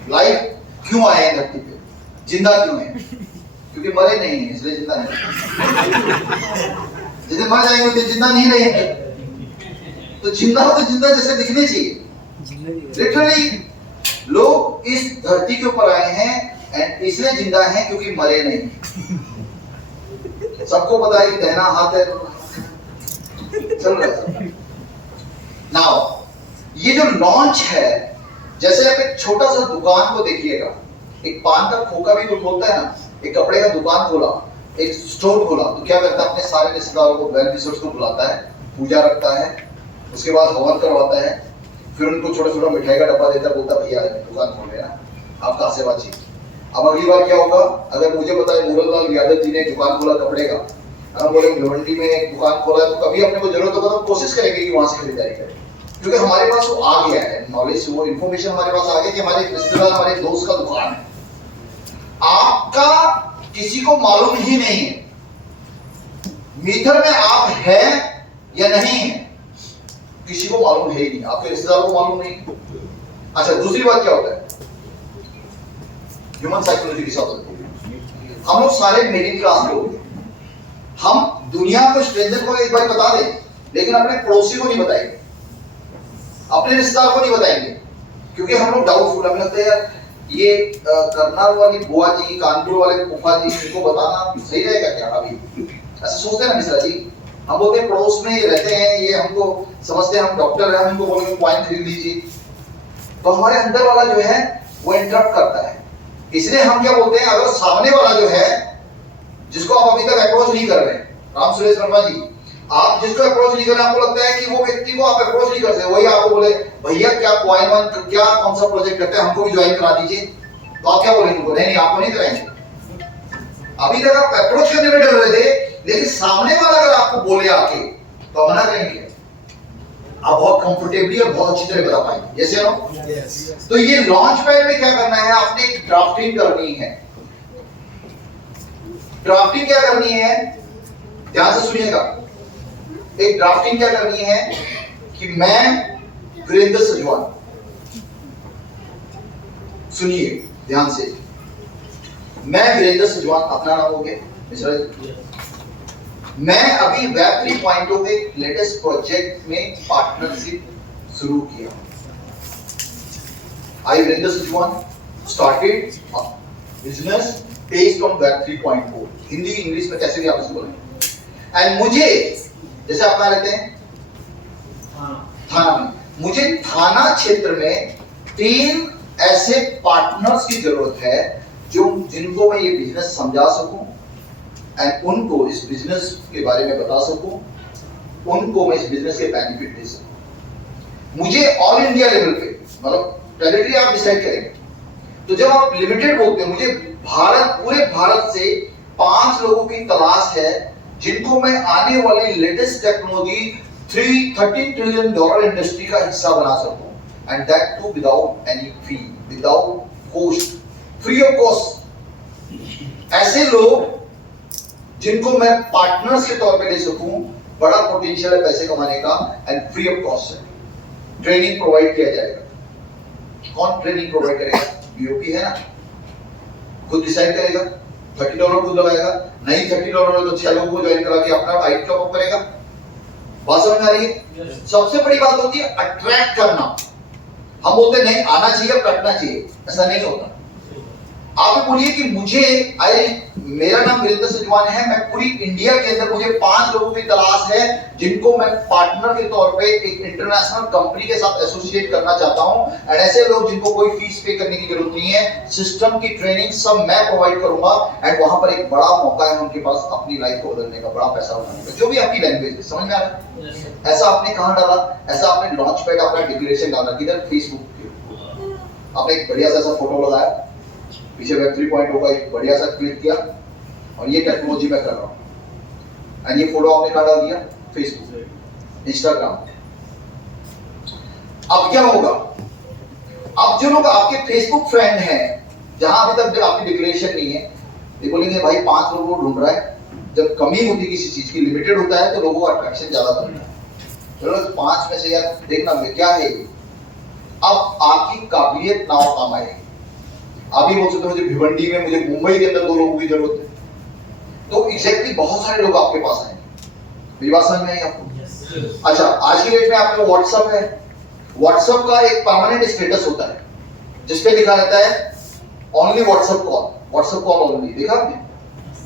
लाइफ क्यों आए हैं धरती पे? जिंदा क्यों है? क्योंकि मरे नहीं है इसलिए जिंदा है। जैसे मर जाएंगे तो जिंदा नहीं रहेंगे। तो जिंदा हो तो जिंदा जैसे दिखने चाहिए। लिटरली लोग इस धरती के ऊपर आए हैं एंड इसलिए जिंदा हैं क्योंकि मरे नहीं। सबको पता है कि दाहिना हाथ है चल रहा है। नाउ ये जो लॉन्च है, जैसे आप एक छोटा सा दुकान को देखिएगा, एक पान का खोखा भी तो खोलता है ना, एक कपड़े का दुकान खोला, एक स्टोर खोला, तो क्या करता है? अपने सारे रिश्तेदारों को, वेल विशर्स को बुलाता है, पूजा रखता है, उसके बाद हवन करवाता है, फिर उनको छोटा छोटा मिठाई का डब्बा देता है, बोलता भैया दुकान खोल रहे हैं आपका आशीर्वाद चाहिए। अब अगली बार क्या होगा? अगर मुझे पता है मूरल लाल यादव जी ने दुकान खोला कपड़े का, हम बोले भिवंडी में एक दुकान खोला है, तो कभी अपने को जरूरत होगा तो कोशिश करेंगे कि वहां से खरीदारी करें, क्योंकि हमारे पास वो आ गया है नॉलेज, वो इन्फॉर्मेशन हमारे पास आ गया कि हमारे रिश्तेदार, हमारे दोस्त का दुकान है। आपका किसी को मालूम ही नहीं है मीटर में आप है या नहीं है, किसी को मालूम है ही नहीं, आपके रिश्तेदार को मालूम नहीं। अच्छा दूसरी बात क्या होता है? ह्यूमन साइकोलॉजी के हिसाब से हम लोग सारे मिडिल क्लास लोग हैं। हम दुनिया को, स्ट्रेंजर को एक बार बता दें, लेकिन अपने पड़ोसी को नहीं बताएंगे, अपने रिश्तेदार को नहीं बताएंगे, क्योंकि हम लोग डाउटफुल, हमें लगता है यार ये करनाल वाली बुआ जी, कानपुर वाले फूफा जी, इनको बताना सही रहेगा क्या? अभी ऐसा सोचते हैं ना मिश्रा जी। हम बोलते हैं पड़ोस में रहते हैं, ये हमको समझते हैं, हम डॉक्टर हैं, हमको बोलेंगे पॉइंट खरीद लीजिए, तो हमारे अंदर वाला जो है वो इंटरप्ट करता है। इसलिए हम क्या बोलते हैं, अगर सामने वाला जो है जिसको आप अभी तक अप्रोच नहीं कर रहे हैं, राम सुरेश वर्मा जी, आप जिसको अप्रोच नहीं कर रहे, आपको लगता है कि वो व्यक्ति को आप अप्रोच नहीं करते, वही आपको बोले भैया क्या क्या कौन सा प्रोजेक्ट करते हैं, हमको भी ज्वाइन करा दीजिए, तो आप क्या बोलेंगे? नहीं नहीं आपको नहीं कराएंगे। अभी तक आप अप्रोच करने में डर रहे थे, लेकिन सामने वाला अगर आपको बोले आके तो मना करेंगे, आप बहुत कंफर्टेबली और बहुत अच्छी तरह बता पाएंगे। यस या नो? तो ये लॉन्च पैड में क्या करना है? आपने एक ड्राफ्टिंग करनी है। ड्राफ्टिंग क्या करनी है? ध्यान से सुनिएगा। एक ड्राफ्टिंग क्या करनी है कि मैं वीरेंद्र सजवान, सुनिए ध्यान से, मैं वीरेंद्र सजवान, अपना नाम हो गया, मैं अभी वेब 3.0 के लेटेस्ट प्रोजेक्ट में पार्टनरशिप शुरू किया। I Virendra Sajwan started business based on web 3.0, Hindi English में कैसे भी आप इसको बोलें। एंड मुझे, जैसे आप कहाँ रहते हैं? थाना में, मुझे थाना क्षेत्र में 3 ऐसे पार्टनर्स की जरूरत है जो जिनको मैं ये बिजनेस समझा सकूं एंड उनको इस बिजनेस के बारे में बता सकूं, उनको मैं इस बिजनेस के बेनिफिट दे सकूं। मुझे ऑल इंडिया लेवल पे, मतलब टेरिटरी आप डिसाइड करेंगे, तो जब आप लिमिटेड बोलते हैं, मुझे पूरे भारत से 5 लोगों की तलाश है जिनको मैं आने वाली latest technology 13 trillion dollar industry का हिस्सा बना सकूं, and that too without any fee, without cost, free of cost. ऐसे लोग जिनको मैं पार्टनर्स के तौर पे ले सकूं, बड़ा पोटेंशियल है पैसे कमाने का एंड फ्री ऑफ कॉस्ट है। ट्रेनिंग प्रोवाइड किया जाएगा। कौन ट्रेनिंग प्रोवाइड करेगा? बीओपी है ना, खुद डिसाइड करेगा, $30 खुद लगाएगा। नहीं $30 तो 6 लोगों को ज्वाइन करा के अपना आईटी टॉप अप करेगा। बात समझ में आ रही है? सबसे बड़ी बात होती है अट्रैक्ट करना। हम बोलते नहीं आना चाहिए, कटना चाहिए, ऐसा नहीं होता। आप बोलिए कि मेरा नाम वीरेंद्र सजवान है, मैं पूरी इंडिया के अंदर मुझे 5 लोगों की तलाश है जिनको मैं पार्टनर के तौर पे एक इंटरनेशनल कंपनी के साथ एसोसिएट करना चाहता हूं, एंड ऐसे लोग जिनको कोई फीस पे करने की जरूरत नहीं है, सिस्टम की ट्रेनिंग सब मैं प्रोवाइड करूंगा, एंड वहां पर एक बड़ा मौका है उनके पास अपनी लाइफ को बदलने का, बड़ा पैसा बनाने का, जो भी आपकी लैंग्वेज है। समझ में आ रहा है? ऐसा आपने कहां डाला? ऐसा आपने लॉन्च पैड अपना डिक्लेरेशन डाला, किधर? फेसबुक पे आपने एक बढ़िया सा फोटो लगाया, पीछे वेब 3.0 का एक बढ़िया सा क्लिक किया, और ये टेक्नोलॉजी मैं कर रहा हूं, एंड ये फोटो आपने कहां डाल दिया? Facebook, Instagram. अब क्या होगा? अब जो लोग आपके फेसबुक फ्रेंड हैं, जहां अभी तक आपकी डिक्लेरेशन नहीं है, ये बोलेंगे भाई 5 लोगों को ढूंढ रहा है। जब कमी होती है किसी चीज की, लिमिटेड होता है, तो लोगों का अट्रैक्शन ज्यादा बनता है। चलो 5 में से यार देखना क्या है। अब आपकी काबिलियत ना काम आएगी। आप ही बोल सकते हो मुझे भिवंडी में, मुझे मुंबई के अंदर 2 लोगों की जरूरत है, तो एग्जैक्टली बहुत सारे लोग आपके पास आएंगे। मेरी बात समझ में आई आपको? अच्छा, आज की डेट में आपका व्हाट्सएप है। व्हाट्सएप का एक परमानेंट स्टेटस होता है जिसपे लिखा रहता है only WhatsApp call, WhatsApp call only. देखा आपने?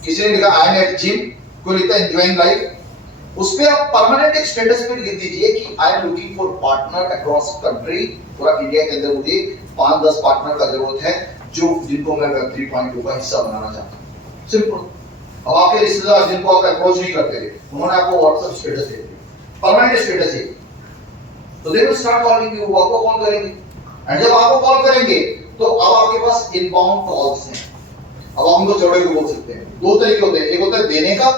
किसी ने लिखा आई एम एट जिम, कोई लिखता है एंजॉयिंग लाइफ। उस पे आप परमानेंट एक स्टेटस पे लिख दीजिए कि I am looking for partner across country. पूरा इंडिया के अंदर मुझे 5-10 पार्टनर का जरूरत है जिनको मैं वेब 3.0 का हिस्सा बनाना चाहता हूं। सिंपल। अब आपके रिश्तेदार जिनको आप अप्रोच नहीं करते थे, उन्होंने आपको व्हाट्सएप स्टेटस दे दिया, परमानेंट स्टेटस है, तो they will start calling you, वो आपको कॉल करेंगे, एंड जब आपको कॉल करेंगे तो अब आपके पास इनबाउंड कॉल्स हैं। अब हम उनको चौड़े को बोल सकते हैं। 2 तरीके होते हैं, एक होता है देने का,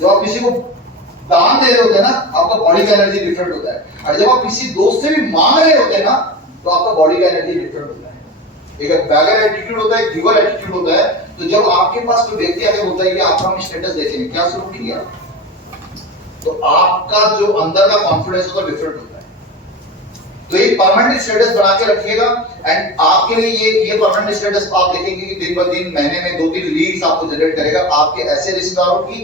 जब आप किसी को दान दे रहे होते हैं ना, आपका बॉडी का एनर्जी डिफरेंट होता है, और जब आप किसी दोस्त से भी मांग रहे होते हैं ना, तो आपका बॉडी का एनर्जी डिफरेंट होता है। एक बैगर एटीट्यूड होता है, गिवर एटीट्यूड होता है। तो जब आपके पास कोई व्यक्ति आके बोलता है कि आपका हम स्टेटस देखेंगे, क्या शुरू किया, तो आपका जो अंदर का कॉन्फिडेंस होता है डिफरेंट होता है। तो एक परमानेंट स्टेटस बना के रखिएगा, एंड आपके लिए ये परमानेंट स्टेटस आप देखेंगे कि दिन ब दिन, महीने में 2-3 लीड्स आपको जनरेट करेगा आपके ऐसे रिश्तेदारों की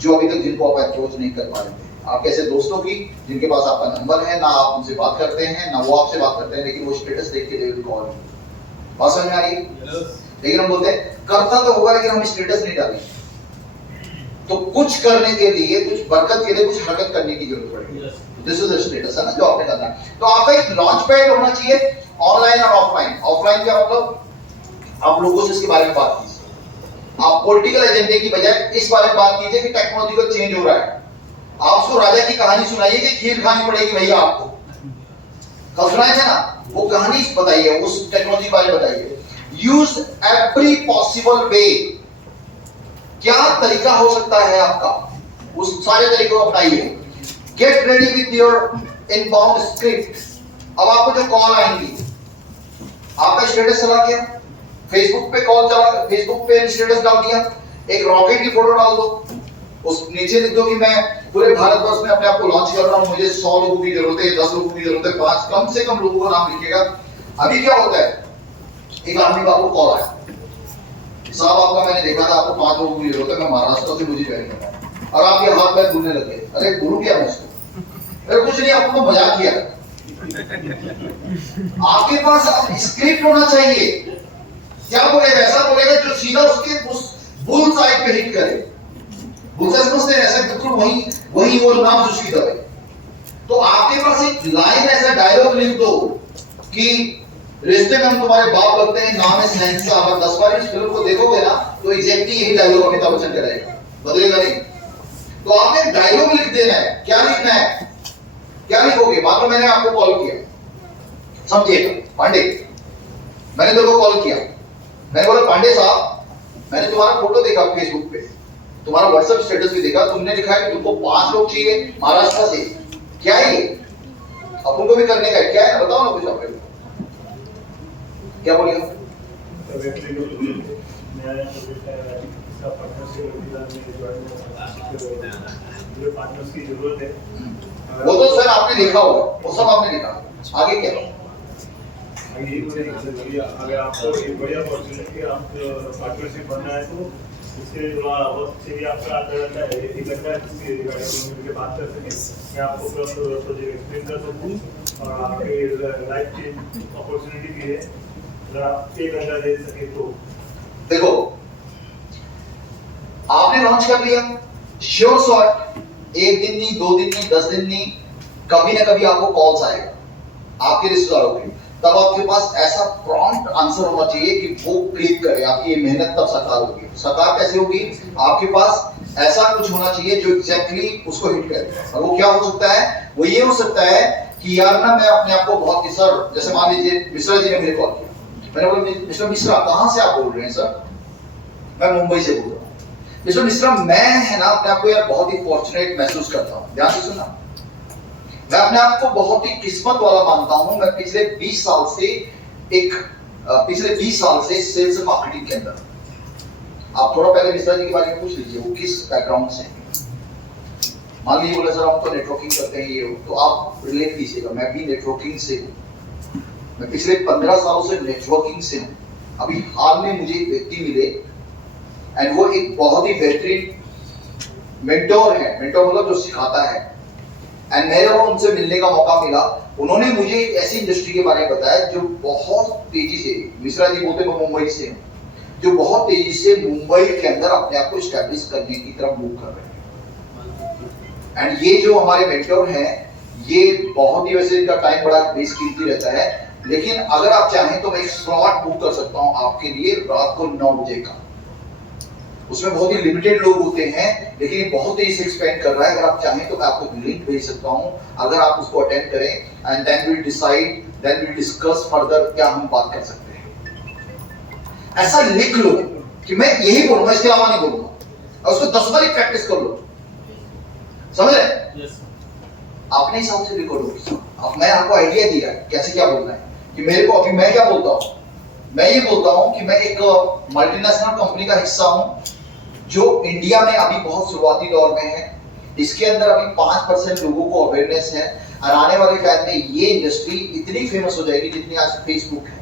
जो अभी तक जिनको आप अप्रोच नहीं कर पा रहे थे, आपके ऐसे दोस्तों की जिनके पास आपका नंबर है, ना आप उनसे बात करते हैं ना वो आपसे बात करते हैं, लेकिन वो स्टेटस देख के दे विल कॉल। बात समझ में आ रही है? लेकिन हम बोलते हैं करता तो होगा लेकिन हम स्टेटस नहीं डालेंगे। तो कुछ करने के लिए, कुछ बरकत के लिए कुछ हरकत करने की जरूरत पड़ेगी। दिस इज द स्टेटस है ना जो आपने करना है। तो आपका एक लॉन्च पैड होना चाहिए, ऑनलाइन और ऑफलाइन। ऑफलाइन क्या मतलब? आप लोगों से इसके बारे में बात कीजिए। आप पॉलिटिकल एजेंडे की बजाय इस बारे में बात कीजिए कि टेक्नोलॉजी का चेंज हो रहा है। आप उसको राजा की कहानी सुनाइए कि खीर खानी पड़ेगी भैया आपको, कल सुनाए थे ना, वो कहानी बताइए, उस टेक्नोलॉजी के बारे में बताइए। यूज एवरी पॉसिबल वे, क्या तरीका हो सकता है आपका, उस सारे तरीकों को अपनाइए। Get ready with your inbound script. अब आपको जो कॉल आएंगी, आपका स्टेटस चला गया, फेसबुक पे कॉल चला, फेसबुक पे स्टेटस डाल दिया, एक रॉकेट की फोटो डाल दो, उस नीचे लिख दो कि मैं पूरे भारतवर्ष में अपने आप को लॉन्च कर रहा हूं, मुझे 100 लोगों की जरूरत है, 10 लोगों की जरूरत है, 5 कम से कम लोगों का नाम लिखिएगा। अभी क्या होता है, एक आदमी का आपको कॉल आया, साहब आपका मैंने देखा था, आपको 5 लोगों की जरूरत है, मैं महाराष्ट्र से, मुझे ज्वाइन करना है, और आपके हाथ पैर घूमने लगे। अरे गुरु क्या है उसको? अरे कुछ नहीं, आपको तो मजाक किया। आपके पास स्क्रिप्ट होना चाहिए। क्या बोलेगा? ऐसा बोलेगा जो सीधा उसके उस बुल साइड पे हिट करे। बुल समझते हैं ऐसा, बिल्कुल वही वो नाम सुशी दवाई। तो आपके पास एक लाइन ऐसा डायलॉग लिख दो कि रिश्ते में हम तुम्हारे बाप लगते हैं, नाम है सहनसा। अगर 10 बार इस फिल्म को देखोगे ना तो एग्जैक्टली यही डायलॉग अमिताभ बच्चन का रहेगा, बदलेगा नहीं। तो आपने डायलॉग लिख देना है। क्या लिखना है, क्या लिखोगे? मान लो मैंने आपको कॉल किया, समझिएगा पांडे, मैंने तेरे को कॉल किया, मैंने बोला पांडे साहब, मैंने तुम्हारा फोटो देखा फेसबुक पे, तुम्हारा व्हाट्सएप स्टेटस भी देखा, तुमने लिखा है कि तुमको 5 लोग चाहिए महाराष्ट्र से। क्या है ये? अपन को भी करने का है, क्या है बताओ ना कुछ अपने। क्या बोलिए? वो तो सर आपने लिखा होगा, वो सब आपने लिखा। आगे क्या? अगर आपको एक बढ़िया अपॉर्चुनिटी आप पार्टनरशिप बनना है तो इससे वक्त से भी आपका आधा घंटा है, 1 घंटा किसी रिगार्डिंग में बात कर सकें। मैं आपको प्रोजेक्ट एक्सप्लेन कर सकूँ और आपके लाइफ की अपॉर्चुनिटी भी है, अगर आप 1 घंटा दे सके तो। देखो आपने लॉन्च कर लिया, श्योर शॉट 1 दिन नहीं, 2 दिन नहीं, 10 दिन नहीं, कभी ना कभी आपको कॉल्स आएगा आपके रिश्तेदारों के। तब आपके पास ऐसा प्रॉम्प्ट आंसर होना चाहिए कि वो क्लिक करे, आपकी ये मेहनत तब साकार होगी। साकार कैसे होगी? आपके पास ऐसा कुछ होना चाहिए जो एग्जैक्टली उसको हिट करे। और वो क्या हो सकता है? वो ये हो सकता है कि यार ना मैं अपने आप को बहुत ही सर, जैसे मान लीजिए मिश्रा जी ने मुझे कॉल किया, मैंने बोला मिस्टर मिश्रा कहाँ से आप बोल रहे हैं? सर मैं मुंबई से बोल रहा हूँ। मिस्टर मिश्रा मैं है ना अपने आप को यार बहुत ही फॉर्चुनेट महसूस करता हूँ। ध्यान से सुनना, मैं अपने आप को बहुत ही किस्मत वाला मानता हूं। मैं पिछले 20 साल से सेल्स एंड मार्केटिंग के अंदर। आप थोड़ा पहले मिश्रा जी के बारे में पूछ लीजिए वो किस बैकग्राउंड से। मान लीजिए बोले सर हम तो नेटवर्किंग करते हैं, ये तो आप रिलेट कीजिएगा, मैं भी नेटवर्किंग से हूँ। मैं पिछले 15 सालों से नेटवर्किंग से हूँ। अभी हाल में मुझे एक व्यक्ति मिले एंड वो एक बहुत ही बेहतरीन मेंटोर है। मेंटोर मतलब जो सिखाता है। एंड मेरे को उनसे मिलने का मौका मिला। उन्होंने मुझे एक ऐसी इंडस्ट्री के बारे में बताया जो बहुत तेजी से, मिश्रा जी बोलते मैं मुंबई से हूँ, जो बहुत तेजी से मुंबई के अंदर अपने आप को स्टैब्लिश करने की तरफ मूव कर रहे हैं। एंड ये जो हमारे मेंटोर हैं, ये बहुत ही वैसे इनका टाइम बड़ा बेसकीमती रहता है, लेकिन अगर आप चाहें तो मैं एक स्लॉट बुक कर सकता हूँ आपके लिए रात को 9 बजे का। उसमें बहुत ही लिमिटेड लोग होते हैं, लेकिन ये बहुत ही एक्सपेंड कर रहा है। अगर आप चाहें तो मैं आपको लिंक भेज सकता हूं, अगर आप उसको अटेंड करें and then we decide, then we discuss further क्या हम बात कर सकते हैं। ऐसा लिख लो कि मैं यही बोलूंगा, इसके अलावा नहीं बोलूंगा, और उसको 10 बार प्रैक्टिस कर लो। समझ रहे? अपने हिसाब से रिकॉर्ड होगी। अब मैं आपको आइडिया दिया कैसे क्या बोलना है कि मेरे को अभी मैं क्या बोलता हूं। मैं ये बोलता हूं कि मैं एक मल्टीनेशनल कंपनी का हिस्सा हूं जो इंडिया में अभी बहुत शुरुआती दौर में है। इसके अंदर अभी 5% लोगों को अवेयरनेस है और आने वाले टाइम में ये इंडस्ट्री इतनी फेमस हो जाएगी जितनी आज फेसबुक है।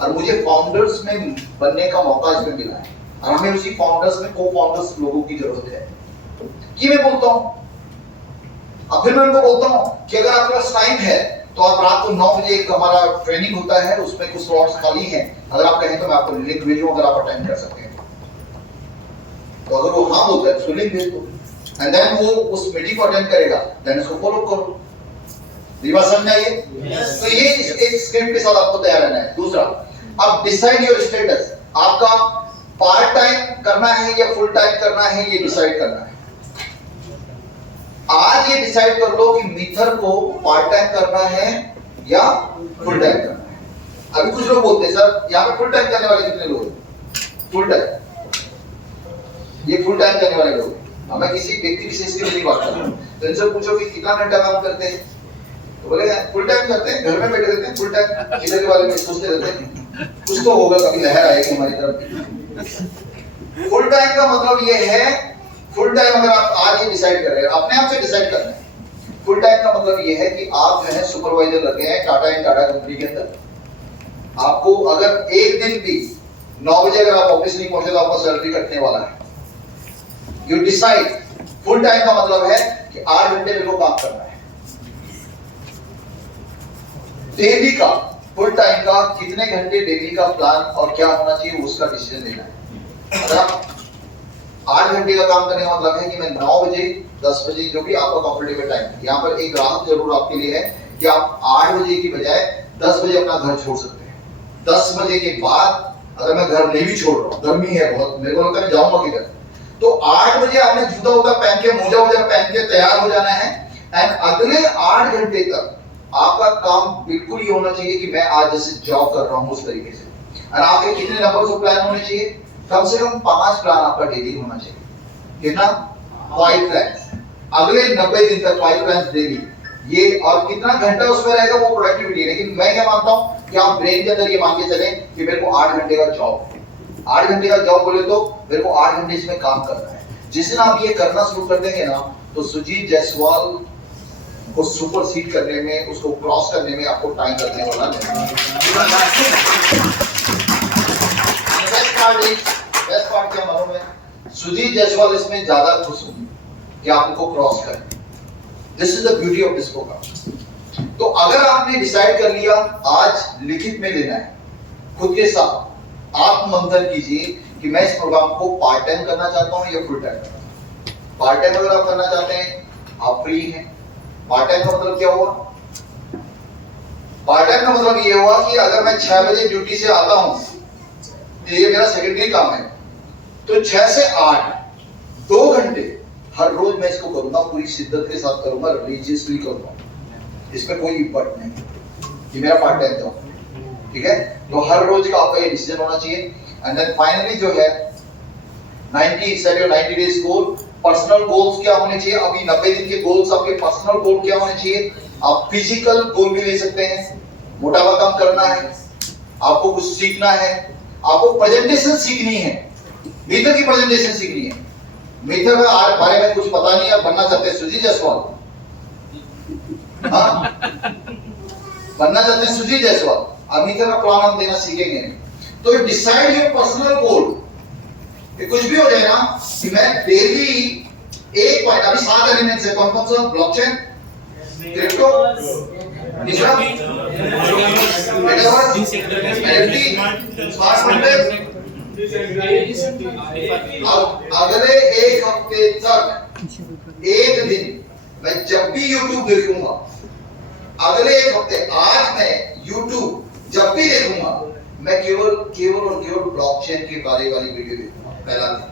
और मुझे फाउंडर्स में बनने का मौका इसमें मिला है और हमें उसी फाउंडर्स में को फाउंडर्स लोगों की जरूरत है। कि मैं बोलता हूं, अब फिर मैं उनको बोलता हूं कि अगर आपके पास टाइम है तो आप रात को 9 बजे एक हमारा ट्रेनिंग होता है, उसमें कुछ स्लॉट्स खाली हैं, अगर आप कहें तो मैं आपको लिंक भेजूं, अगर आप अटेंड कर सकते हैं तो। अगर वो हाँ बोलता है तो लिंक भेज दो एंड देन वो उस मीटिंग को अटेंड करेगा, देन उसको फॉलो करो। ये बात समझ में आई है? तो ये एक स्क्रिप्ट के साथ आपको तैयार रहना है। दूसरा, अब डिसाइड योर स्टेटस। आपका पार्ट टाइम करना है या फुल टाइम करना है, ये डिसाइड करना है। आज ये डिसाइड कर लो कि मिथर को पार्ट टाइम करना है या फुल टाइम करना है। अभी कुछ लोग बोलते हैं सर यहाँ पे फुल टाइम करने वाले कितने लोग हैं? फुल टाइम, ये फुल टाइम करने वाले लोग। अब मैं किसी व्यक्ति विशेष की नहीं बात कर रहा हूँ। तो इनसे पूछो कि कितना घंटा काम करते हैं, तो बोले फुल टाइम करते हैं, घर में बैठे रहते हैं, फुल टाइम इधर के बारे में सोचते रहते हैं। कुछ तो होगा, कभी लहर आएगी हमारी तरफ। फुल टाइम का मतलब ये है, फुल टाइम अगर आप आज ये डिसाइड कर रहे हैं, अपने आप से डिसाइड करना है। फुल टाइम का मतलब ये है कि आप जो है सुपरवाइजर लगे हैं टाटा एंड टाटा कंपनी के अंदर। आपको अगर एक दिन भी 9 बजे अगर आप ऑफिस नहीं पहुंचे तो आपका सैलरी कटने वाला है। You decide. फुल टाइम का मतलब है कि 8 घंटे मेरे को काम करना है डेली का। फुल टाइम का कितने घंटे डेली का प्लान और क्या होना चाहिए उसका डिसीजन लेना है। अगर आप 8 घंटे का काम करने का मतलब है कि मैं 9 बजे 10 बजे, जो भी आपका कंफर्टेबल टाइम। यहाँ पर एक राहत जरूर आपके लिए है कि आप 8 बजे की बजाय 10 बजे अपना घर छोड़ सकते हैं। 10 बजे के बाद अगर मैं घर नहीं भी छोड़ रहा हूँ, गर्मी है बहुत, मेरे को लगता है जाऊंगा किधर, तो 8 बजे आपने जूता वूता पहन के, मोजा वोजा पहन के तैयार हो जाना है। एंड अगले 8 घंटे तक आपका काम बिल्कुल ये होना चाहिए कि मैं आज जैसे जॉब कर रहा हूँ उस तरीके से। और आपके कितने नंबर ऑफ प्लान होने चाहिए? कम से कम 5 प्लान आपका डेली होना चाहिए। कितना? 5 प्लान अगले 90 दिन तक, 5 प्लान डेली। ये और कितना घंटा उसमें रहेगा वो प्रोडक्टिविटी। लेकिन मैं क्या मानता हूँ कि आप ब्रेन के अंदर ये मान के चलें कि मेरे को 8 घंटे का जॉब है। 8 घंटे का जॉब बोले तो मेरे को 8 घंटे इसमें काम करना है। जिस दिन आप ये करना शुरू कर देंगे ना, तो सुजीत जायसवाल को सुपरसीड करने में, उसको क्रॉस करने में आपको टाइम लगने वाला नहीं। बेस्ट पार्ट क्या मालूम है? सुजीत जायसवाल इसमें ज्यादा खुश होंगे कि आप उनको क्रॉस करें। This is the beauty of this programme. तो अगर आपने डिसाइड कर लिया आज लिखित में लेना है, खुद के साथ आप मंथन कीजिए कि मैं इस प्रोग्राम को पार्ट टाइम करना चाहता हूं या फुल टाइम करना चाहता हूं। पार्ट टाइम अगर आप करना चाहते हैं, आप फ्री हैं। पार्ट टाइम का मतलब क्या हुआ? पार्ट टाइम का मतलब ये हुआ कि अगर मैं 6 बजे ड्यूटी से आता हूं, तो ये मेरा सेकेंडरी काम है, तो 6 से 8 2 घंटे हर रोज मैं इसको करूंगा, पूरी शिद्दत के साथ करूंगा, रिलीजियसली करूंगा। इसमें कोई इम्पट नहीं, ये मेरा पार्ट टाइम जॉब। ठीक है, तो हर रोज का आपका ये डिसीजन होना चाहिए। एंड देन फाइनली जो है 90 set your 90 days goal. Personal goals क्या होने चाहिए? अभी 90 दिन के गोल्स, आपके पर्सनल गोल क्या होने चाहिए? आप फिजिकल गोल भी ले सकते हैं, मोटापा कम करना है, आपको कुछ सीखना है, आपको प्रेजेंटेशन सीखनी है, मीटर की प्रेजेंटेशन सीखनी है। मीटर के बारे में कुछ पता नहीं, आप बनना चाहते हैं सुजीत जायसवाल, हाँ बनना चाहते हैं सुजीत जायसवाल, अब मीटर का प्लान हम देना सीखेंगे। तो डिसाइड योर पर्सनल गोल। कुछ भी हो जाए ना कि मैं डेली एक पॉइंट, अभी 7 एलिमेंट्स है, कौन कौन सा? ब्लॉकचेन, क्रिप्टो, दूसरा स्मार्ट कॉन्ट्रैक्ट। अगले 1 हफ्ते तक, 1 दिन मैं जब भी YouTube देखूंगा, अगले 1 हफ्ते, आज मैं YouTube जब भी देखूंगा, मैं केवल और केवल ब्लॉकचेन के बारे वाली वीडियो देखूंगा। पहला दिन,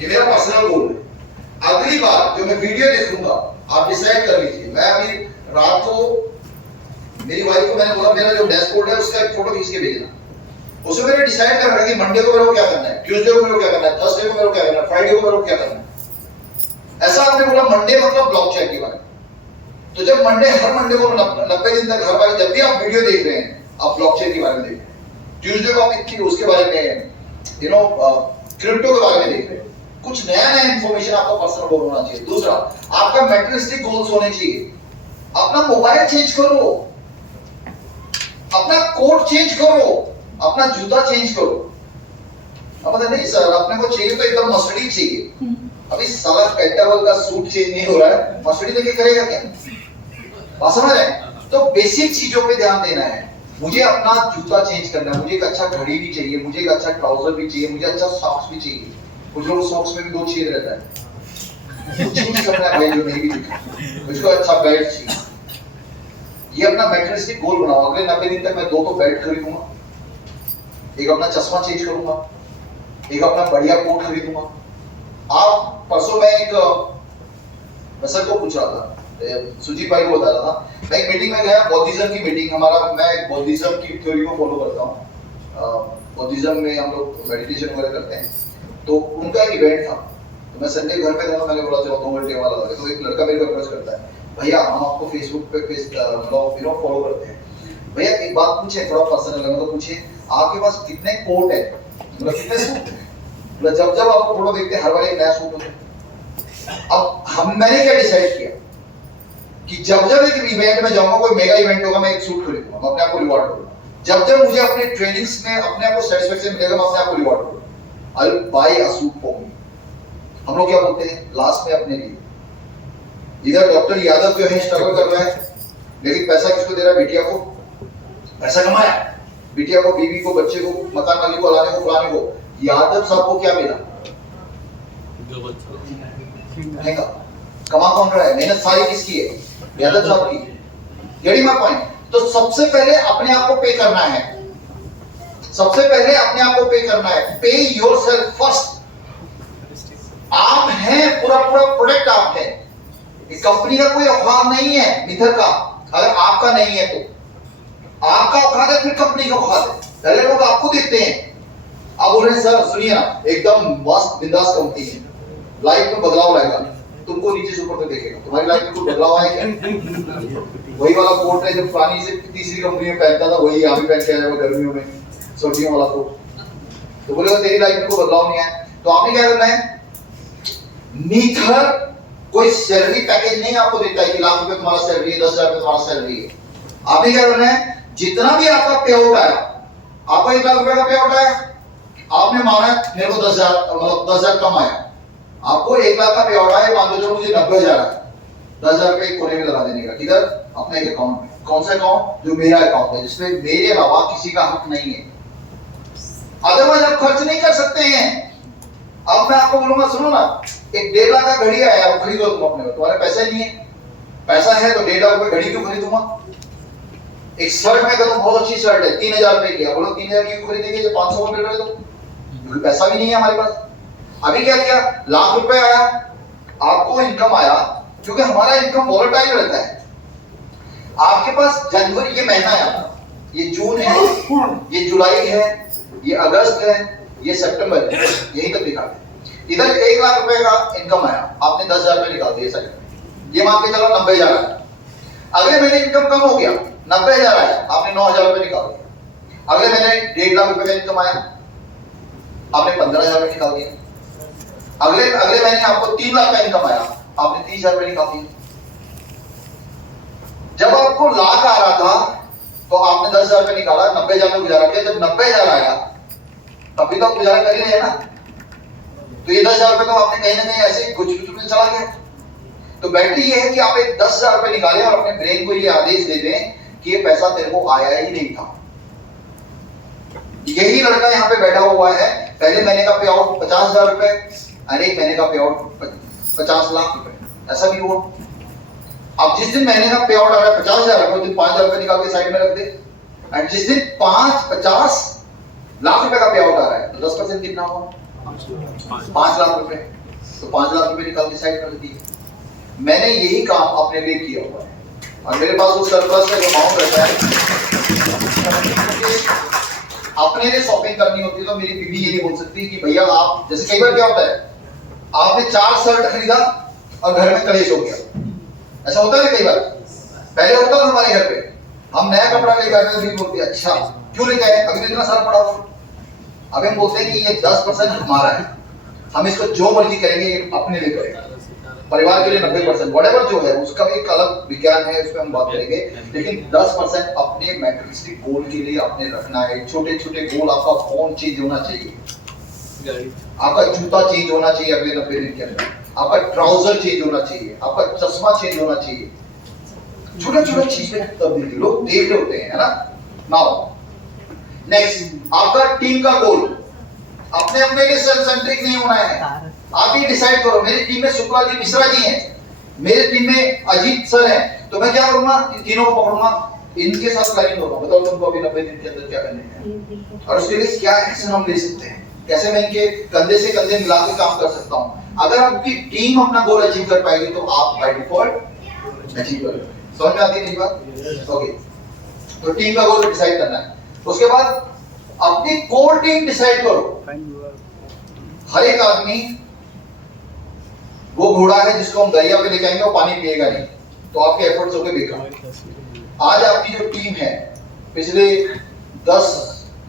ये मेरा पर्सनल गोल है। अगली बार जो मैं वीडियो देखूंगा, आप डिसाइड कर लीजिए। मैं अभी रात को मेरी वाइफ को मैंने बोला मेरा जो डैशबोर्ड है उसका एक फोटो खींच के भेजना। उसमें मैंने डिसाइड कर रखा है कि मंडे को मेरे को क्या करना है, ट्यूसडे को मेरे को क्या करना है, थर्सडे को मेरे को क्या करना है, फ्राइडे को मेरे को क्या करना है। ऐसा आपने बोला मंडे मतलब ब्लॉकचेन के बारे में। तो जब मंडे, हर मंडे को 90 दिन तक हर बार जब भी आप वीडियो देख रहे हैं, आप ब्लॉकचेन के बारे में देख रहे हैं। ट्यूसडे को आप उसके बारे में क्रिप्टो के बारे में देख रहे हैं। कुछ नया इंफॉर्मेशन आपका पर्सनल गोल होना चाहिए। दूसरा, आपका मैटेरियलिस्टिक गोल्स होने चाहिए। अपना मोबाइल चेंज करो, अपना कोट चेंज करो, अपना जूता चेंज करो। अब पता नहीं सर, अपने को चाहिए तो एकदम मस्टर्डी चाहिए। अभी साला कैटावल का सूट चेंज नहीं हो रहा है, मस्टर्डी लेके करेगा क्या? बात समझ रहे हैं? तो बेसिक चीजों पे ध्यान देना है। मुझे अपना जूता चेंज करना है, मुझे एक अच्छा घड़ी भी चाहिए, मुझे एक अच्छा ट्राउजर भी चाहिए, मुझे अच्छा सॉक्स भी चाहिए। कुछ लोगों सॉक्स में भी 2 चीज रहता है, चेंज करना है भाई, जो नहीं भी दिखा, मुझको अच्छा बेल्ट चाहिए। ये अपना मैटेरियलिस्टिक गोल बनाओ। अगले 90 दिन तक मैं 2 तो बेल्ट खरीदूंगा, एक अपना चश्मा चेंज करूंगा, एक अपना बढ़िया कोट खरीदूंगा। आप परसों मैं एक सर को पूछ रहा था, सुजीत भाई को बता रहा था, मैं एक मीटिंग में गया, बौद्धिज्म की मीटिंग। हमारा, मैं बौद्धिज्म की थ्योरी को फॉलो करता हूँ। बौद्धिज्म में हम लोग मेडिटेशन वगैरह करते हैं। तो उनका एक इवेंट था, तो मैं संडे घर पे था। मैंने बोला चलो 2 घंटे वाला लगे। तो एक लड़का मेरे को अप्रोच करता है, भैया हम आपको फेसबुक पे ब्लॉग फॉलो करते हैं, भैया एक बात पूछे, थोड़ा पर्सनल है, मतलब पूछिए आपके पास कितने कोट है, मतलब कितने सूट है? मतलब जब आपको फोटो देखते हैं हर बार एक नया सूट होता है। अब मैंने क्या डिसाइड किया कि जब एक इवेंट में जाऊंगा, कोई मेगा इवेंट होगा, मैं एक सूट खरीदूंगा, मैं अपने आप को रिवॉर्ड करूंगा। जब मुझे अपने ट्रेनिंग्स में अपने आप को सेटिस्फेक्शन मिलेगा, मैं अपने आप को रिवॉर्ड करूंगा। I will buy a suit for me. हम लोग क्या बोलते हैं लास्ट में अपने लिए। इधर डॉक्टर यादव जो है स्ट्रगल कर रहा है, लेकिन पैसा किसको दे रहा है? बिटिया को। पैसा कमाया, बिटिया को, बीवी को, बच्चे को, मकान मालिक को, लाने को, फलाने को। यादव साहब को क्या मिला? महंगा कमा कौन रहा है? मेहनत सारी किसकी है? यादव साहब की। Getting my point? तो सबसे पहले अपने आप को पे करना है, सबसे पहले अपने आप को पे करना है। पे योरसेल्फ फर्स्ट। आप हैं, पूरा पूरा प्रोडक्ट आप है। कंपनी का कोई औकात नहीं है मिथर का, अगर आपका नहीं है तो। आपका औकात है, फिर कंपनी का औकात है। पहले लोग आपको देखते हैं। अब बोल रहे हैं सर सुनिए ना, एकदम मस्त बिंदास कंपनी है, लाइफ में बदलाव लाएगा, तुमको नीचे से ऊपर तक देखेगा। तुम्हारी लाइफ में कोई बदलाव आया क्या? वही वाला कोट है जो पुरानी से तीसरी कंपनी में पहनता था, वही यहाँ भी पहन के आया गर्मियों में, सर्दियों वाला कोट। तो बोलेगा तेरी लाइफ में कोई बदलाव नहीं आया। तो आपने क्या करना है? मीथर कोई सैलरी पैकेज नहीं आपको देता है कि लाख रुपए तुम्हारा सैलरी है, 10,000 रुपए तुम्हारा सैलरी है। आपने क्या करना है? जितना भी आपका पे आउट आया, आपको 1 लाख रुपए का पे आउट आया, आपने माना मेरे को 10,000 मतलब 10,000 कम आया, आपको 1 लाख का पे आउट आया, मान लो जो मुझे 90,000 है, 10,000 रुपए एक कोने में लगा देने का। किधर? अपने एक अकाउंट में। कौन सा अकाउंट? जो मेरा अकाउंट है, जिसमें मेरे अलावा किसी का हक नहीं है। अदरवाइज आप खर्च नहीं कर सकते हैं। अब मैं आपको बोलूंगा सुनो ना, एक 1.5 लाख का घड़ी आया, वो खरीदो तुम अपने, तुम्हारे पैसे नहीं है। पैसा है तो 1.5 लाख रुपए घड़ी क्यों खरीदूंगा? एक शर्ट में तुम बहुत अच्छी शर्ट है 3,000 रुपए की, बोलो 3,000 क्यों खरीदेंगे? जो 500 रुपए दे दो, क्योंकि पैसा भी नहीं है हमारे पास। अभी क्या किया? लाख रुपए आया, आपको इनकम आया, क्योंकि हमारा इनकम वोलेटाइल रहता है। आपके पास जनवरी, ये महीना है आपका, ये जून है, ये जुलाई है, ये अगस्त है, ये सितंबर है, यही तक दिखा दे। इधर 1 लाख रुपए का इनकम आया, आपने 10,000 रुपए निकाल दिए सेकंड में, ये मान के चलो 90,000 आया। अगले महीने इनकम कम हो गया, 90,000 आया, आपने 9,000 रुपए निकाल दिया। अगले महीने 1.5 लाख रुपए का इनकम आया, आपने 15,000 रुपए निकाल दिया। अगले महीने आपको 3 लाख का इनकम आया, आपने 30,000 रुपए निकाल दिए। जब आपको लाख आ रहा था तो आपने 10,000 रुपए निकाला, 90,000 में गुजारा किया। जब 90,000 आया तभी तो आप गुजारा कर ही रहे हैं ना। तो ये 10,000 रुपए तो आपने कहीं ना कहीं ऐसे कुछ में चला गया। तो बेटर ये है कि आप एक 10,000 रुपए निकालें और अपने ब्रेन को ये आदेश दे दें कि ये पैसा तेरे को आया ही नहीं था। यही लड़का यहाँ पे बैठा हुआ है, पहले महीने का पे आउट 50,000 रुपए, अगले महीने का पे आउट 50 लाख रुपए, ऐसा भी हुआ। अब जिस दिन महीने का पे आउट आ रहा है 50,000 रुपए, उस दिन 5,000 रुपए निकाल के साइड में रख दे। और जिस दिन 50 लाख रुपए का पे आउट आ रहा है तो 10% कितना हुआ? 5 लाख रुपए। तो 5 लाख रुपए निकाल के साइड में रख दिए। मैंने यही काम अपने लिए किया हुआ है, और मेरे पास वो सरप्लस का अमाउंट रहता है। अपने लिए शॉपिंग करनी होती है तो मेरी बीवी ये नहीं बोल सकती कि भैया आप, जैसे कई बार क्या होता है, आपने 4 शर्ट खरीदा और घर में कलेश हो गया। ऐसा होता है कई बार, पहले होता था हमारे घर पे, हम नया कपड़ा लेकर आए तो बोलते हैं अच्छा क्यों लेके आए, अभी तो इतना सारा पड़ा हुआ। अभी हम बोलते हैं कि ये 10% हमारा है, हम इसको जो मर्जी करेंगे ये अपने लिए करेंगे, परिवार के लिए 90%, व्हाटएवर जो है उसका भी एक अलग विज्ञान है, उसमें हम बात करेंगे। लेकिन 10% अपने मैटेरियलिस्टिक गोल के लिए अपने रखना है। छोटे छोटे गोल, आपका फोन चेंज होना चाहिए, आपका जूता चेंज होना चाहिए अगले 90 दिन के अंदर, आपका ट्राउजर चेंज होना चाहिए, आपका चश्मा चेंज होना चाहिए। छोटे छोटे चीजें तब्दीली लोग देख रहे होते हैं, है ना। नाउ नेक्स्ट, आपका टीम का गोल, अपने अपने लिए सेल्फ सेंट्रिक नहीं होना है। आप ही डिसाइड करो, मेरी टीम में शुक्ला जी, मिश्रा जी हैं, मेरी टीम में अजीत सर हैं, तो मैं क्या करूंगा, इन तीनों को पकड़ूंगा, इनके साथ प्लानिंग करूंगा, बताओ तुमको अभी 90 दिन के अंदर क्या करने हैं, और उसके लिए क्या एक्शन हम ले सकते हैं, कैसे मैं इनके कंधे से कंधे मिला के काम कर सकता हूं। अगर आपकी टीम अपना गोल अचीव कर पाएगी तो आप बाय डिफॉल्ट अचीव करोगे। समझ में आती है मेरी बात? ओके, तो टीम का गोल डिसाइड करना है। उसके बाद अपनी कोर टीम डिसाइड करो। हर एक आदमी वो घोड़ा है जिसको हम दरिया पे लेके आएंगे, वो पानी पिएगा नहीं, तो आपके एफर्ट्स हो गए बेकार। आज आपकी जो टीम है, पिछले 10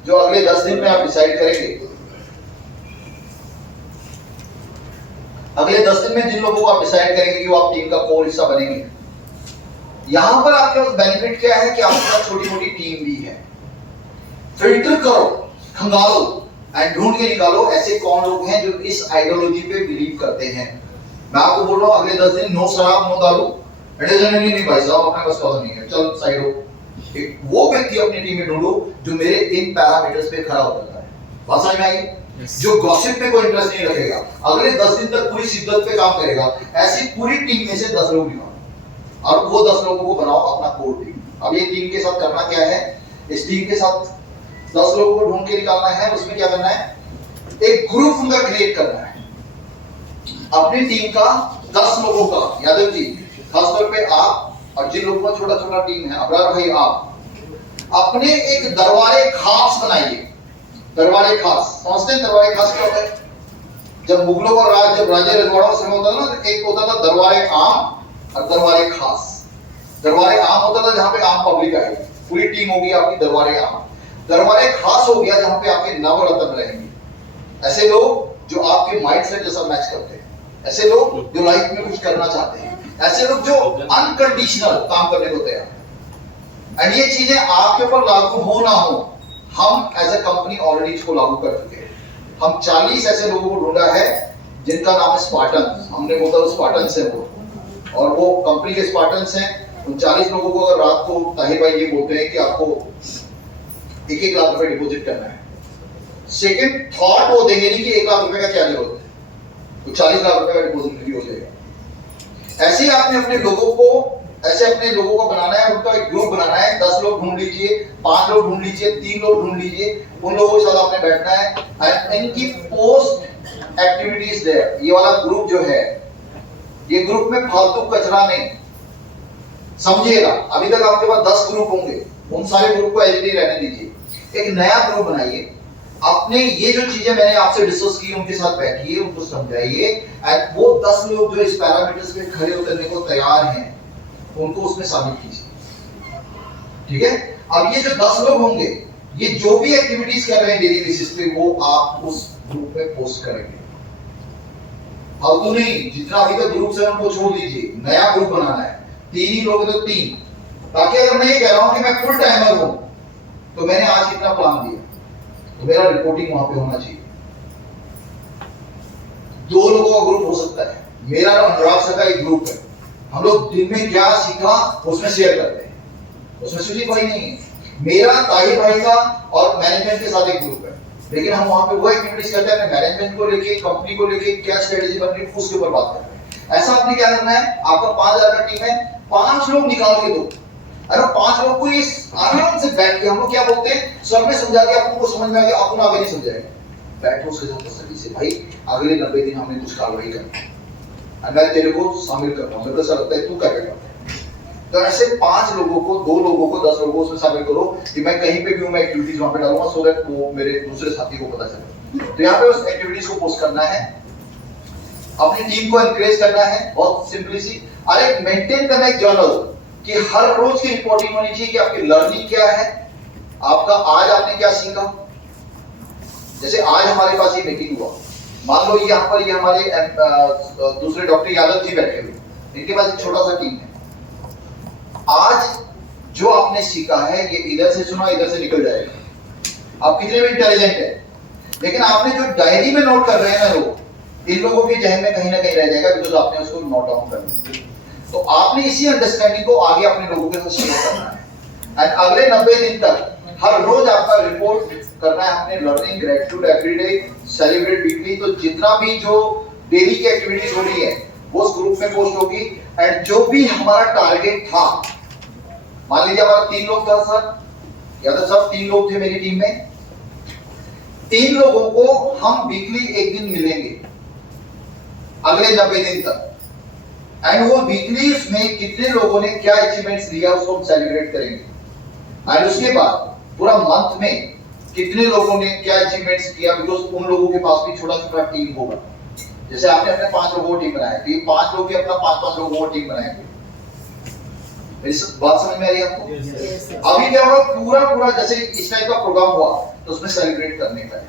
जो अगले 10 दिन में आप डिसाइड करेंगे, अगले 10 दिन में जिन लोगों को आप डिसाइड करेंगे कि वो आप टीम का कोर हिस्सा बनेंगे, यहां पर आपके पास बेनिफिट क्या है कि आपके पास छोटी मोटी टीम भी है। फिल्टर करो, खंगालो एंड ढूंढ के निकालो ऐसे कौन लोग हैं जो इस आइडियोलॉजी पे बिलीव करते हैं। मैं आपको बोल रहा हूं अगले 10 दिन नो शराब नो दारू, नहीं भाई साहब अपने पास पता नहीं है, चल साइड हो। एक वो व्यक्ति अपनी टीम में ढूंढो जो मेरे इन पैरामीटर्स पे खड़ा होता है। बात समझ में आई? जो गॉसिप पे कोई इंटरेस्ट नहीं रखेगा, अगले 10 दिन तक पूरी शिद्दत पे काम करेगा, ऐसी पूरी टीम में से 10 लोग निकालो और वो 10 लोगों को बनाओ अपना कोर टीम। अब ये टीम के साथ करना क्या है, इस टीम के साथ 10 लोगों को ढूंढ के निकालना है। उसमें क्या करना है, एक ग्रुप उनका क्रिएट करना है अपनी टीम का 10 लोगों का। यादव जी खासतौर पे आप और जिन लोगों का छोटा छोटा टीम है, अबरार भाई आप अपने एक दरबारे खास बनाइए। दरबारे खास समझते हैं, दरबारे खास क्या होता है? जब मुगलों का राज, जब राजे रजवाड़ों से होता था ना, तो एक होता था दरबारे आम और दरबारे खास। दरबारे आम होता था जहां पे आम पब्लिक आएगी, पूरी टीम होगी आपकी दरबारे आम। दरबारे खास हो गया जहां पे आपके नवरत्न रहेंगे, ऐसे लोग जो आपके माइंडसेट जैसा मैच करते हैं, ऐसे लोग जो लाइफ में कुछ करना चाहते हैं, ऐसे लोग जो अनकंडीशनल काम करने को तैयार। एंड ये चीजें आपके ऊपर लागू हो ना हो, हम एज ए कंपनी ऑलरेडी इसको लागू कर चुके हैं। हम 40 ऐसे लोगों को ढूंढा है जिनका नाम है स्पार्टन। हमने बोला वो स्पार्टन्स है वो, और वो कंपनी के स्पार्टन्स हैं। उन 40 लोगों को अगर रात को ताहिर भाई ये बोलते हैं कि आपको 1-1 लाख रुपए डिपॉजिट करना है, सेकंड थॉट वो देंगे नहीं कि 1 लाख रुपए का क्या जरूरत है, तो 40 लाख रुपए का डिपॉजिट भी हो जाएगा। ऐसे ही आपने अपने लोगों को, ऐसे अपने लोगों को बनाना है, उनका एक ग्रुप बनाना है। 10 लोग ढूंढ लीजिए, 5 लोग ढूंढ लीजिए, 3 लोग ढूंढ लीजिए, उन लोगों के साथ आपने बैठना है एंड इनकी पोस्ट एक्टिविटीज देयर। ये वाला ग्रुप जो है, ये ग्रुप में फालतू कचरा नहीं, समझिएगा। अभी तक आपके पास 10 ग्रुप होंगे, उन सारे ग्रुप को एच रहने दीजिए। एक नया ग्रुप बनाइए, अपने ये जो चीजें मैंने आपसे डिस्कस की उनके साथ बैठिए, उनको समझाइए एंड वो 10 लोग जो इस पैरामीटर्स पे खड़े उतरने को तैयार हैं उनको उसमें शामिल कीजिए। ठीक है, अब ये जो 10 लोग होंगे, ये जो भी एक्टिविटीज कर रहे हैं डेली बेसिस पे, वो आप उस ग्रुप में पोस्ट करेंगे। फालतू नहीं, जितना अभी तक ग्रुप है उनको छोड़ दीजिए, नया ग्रुप बनाना है। 3 ही लोग तो 3, ताकि अगर मैं ये कह रहा हूं कि मैं फुल टाइमर हूं, तो मैंने आज कितना प्लान दिया, तो मेरा रिपोर्टिंग वहां पे होना चाहिए। 2 लोगों का ग्रुप हो सकता है, मेरा और अनुराग सर का एक ग्रुप है। हम लोग दिन में क्या सीखा उसमें शेयर करते हैं, उसमें सुजीत भाई नहीं है, मेरा ताहिर भाई का और मैनेजमेंट के साथ एक ग्रुप है। लेकिन हम वहां पे वो एक्टिविटीज करते हैं मैनेजमेंट को लेके, कंपनी को लेके, क्या स्ट्रेटेजी बन रही है उसके ऊपर बात करते हैं। ऐसा आपने क्या करना है, आपका 5000 का टीम है, 5 लोग निकाल के दो। अरे 5 लोग को इस आराम से बैठ के, हम लोग क्या बोलते हैं, सर में समझा के आपको समझ में आ गया, अपन आगे नहीं समझाएगा। बैठो उसके साथ तसल्ली से, भाई अगले 90 दिन हमने कुछ कार्रवाई करनी है, मैं तेरे को शामिल करता हूँ, मेरे को ऐसा लगता है तू क्या करता है। तो ऐसे 5 लोगों को, 2 लोगों को, 10 लोगों को उसमें शामिल करो कि मैं कहीं पे भी हूँ, मैं एक्टिविटीज वहां पे डालूंगा सो दैट वो मेरे दूसरे साथी को पता चले। तो यहाँ पे उस एक्टिविटीज को पोस्ट करना है, अपनी टीम को एनकरेज करना है, बहुत सिंपली सी। अरे मेंटेन करना एक जर्नल कि हर रोज की रिपोर्टिंग होनी चाहिए कि आपकी लर्निंग क्या है, आपका आज आपने क्या सीखा। जैसे आज हमारे पास ये मीटिंग हुआ, मान लो यहाँ पर ये हमारे दूसरे डॉक्टर यादव जी बैठे हुए, इनके पास एक छोटा सा टीम है। आज जो आपने सीखा है ये इधर से सुना, इधर से निकल जाएगा। आप कितने भी इंटेलिजेंट है, लेकिन आपने जो डायरी में नोट कर रहे हैं ना लोग, इन लोगों के जहन में कहीं ना कहीं रह जाएगा, बिकॉज आपने उसको नोट डाउन कर लिया। तो आपने इसी अंडरस्टैंडिंग को आगे अपने लोगों के साथ शेयर करना है एंड अगले 90 दिन तक हर रोज आपका रिपोर्ट करना है अपने learning, gratitude everyday, celebrate weekly. तो जितना भी जो डेली की एक्टिविटीज हो रही है वो उस ग्रुप में पोस्ट होगी एंड जो भी हमारा टारगेट था, मान लीजिए हमारा 3 लोग था सर, या तो सब 3 लोग थे मेरी टीम में, 3 लोगों को हम वीकली एक दिन मिलेंगे अगले 90 दिन तक एंड वो वीकली में कितने लोगों ने क्या अचीवमेंट्स लिया उसको हम सेलिब्रेट करेंगे एंड उसके बाद पूरा मंथ में कितने लोगों ने क्या अचीवमेंट्स किया, बिकॉज उन लोगों के पास भी छोटा छोटा टीम होगा। जैसे आपने अपने 5 लोगों को टीम बनाया, तो ये 5 लोग भी अपना 5-5 लोगों को टीम बनाएंगे। मेरी बात समझ में आ रही है आपको? yes, yes. अभी क्या होगा, पूरा जैसे इस टाइप का प्रोग्राम हुआ तो उसमें सेलिब्रेट करने का है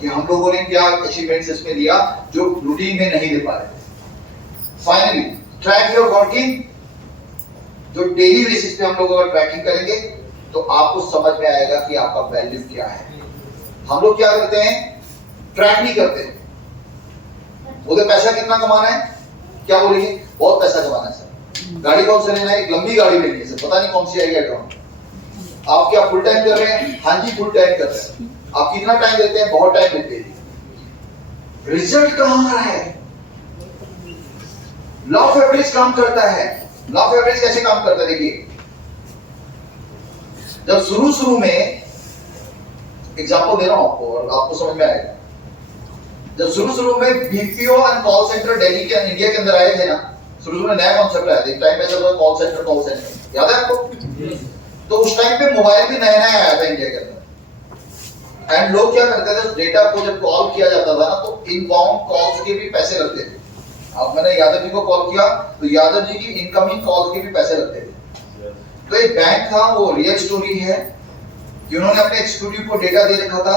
कि हम लोगों ने क्या अचीवमेंट्स इसमें लिया जो रूटीन में नहीं ले पा रहे थे। फाइनली ट्रैक योर वर्किंग, जो डेली बेसिस पे हम लोग अगर ट्रैकिंग करेंगे तो आपको समझ में आएगा कि आपका वैल्यू क्या है। हम लोग क्या करते हैं, ट्रैक नहीं करते, बोलते पैसा कितना कमाना है, क्या बोलेंगे, बहुत पैसा कमाना है सर, गाड़ी कौन सा लेना है, एक लंबी गाड़ी लेनी है सर, पता नहीं कौन सी आएगी एड्रॉन। आप क्या फुल टाइम कर रहे हैं, हाँ जी फुल टाइम कर रहे हैं। आप कितना टाइम देते हैं? बहुत टाइम देते हैं। रिजल्ट कहां आ रहा है? लॉ ऑफ एवरेज काम करता है। लॉ ऑफ एवरेज कैसे काम करता है? देखिए, जब शुरू में एग्जांपल दे रहा हूं आपको और आपको समझ में आएगा। जब शुरू में BPO and call centre Delhi के इंडिया के अंदर आए थे ना, शुरू में नया कॉन्सेप्ट आया था। एक टाइम पे जब कॉल सेंटर याद है आपको? तो उस टाइम पे मोबाइल भी नया नया आया था इंडिया के अंदर। एंड लोग क्या करते थे, डेटा को जब कॉल किया जाता था ना, तो इनबाउंड कॉल्स के भी पैसे लगते थे। अब मैंने यादव जी को कॉल किया तो यादव जी की इनकमिंग कॉल्स के भी पैसे लगते थे। तो एक बैंक था, वो रियल स्टोरी है कि उन्होंने अपने एग्जीक्यूटिव को डेटा दे रखा था।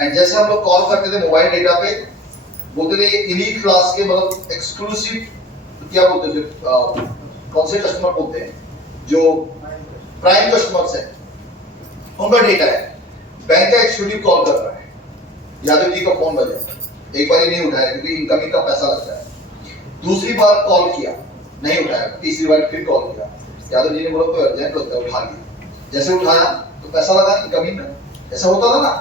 एंड जैसे हम लोग कॉल करते थे मोबाइल डेटा पे, बोलते थे इलीट क्लास के, मतलब एक्सक्लूसिव, क्या बोलते थे, कौन से कस्टमर बोलते हैं, जो प्राइम कस्टमर्स है, उनका डेटा है। बैंक का एग्जीक्यूटिव कॉल कर रहा है, यादव जी का फोन बजा, एक बार ही नहीं उठाया क्योंकि इनकमिंग का पैसा लगता है। दूसरी बार कॉल किया, नहीं उठाया, तीसरी बार फिर कॉल किया, यादव जी ने बोला कोई अर्जेंट होता है, उठा लिया। जैसे उठाया तो पैसा लगा इनकमिंग का, ऐसा होता था ना।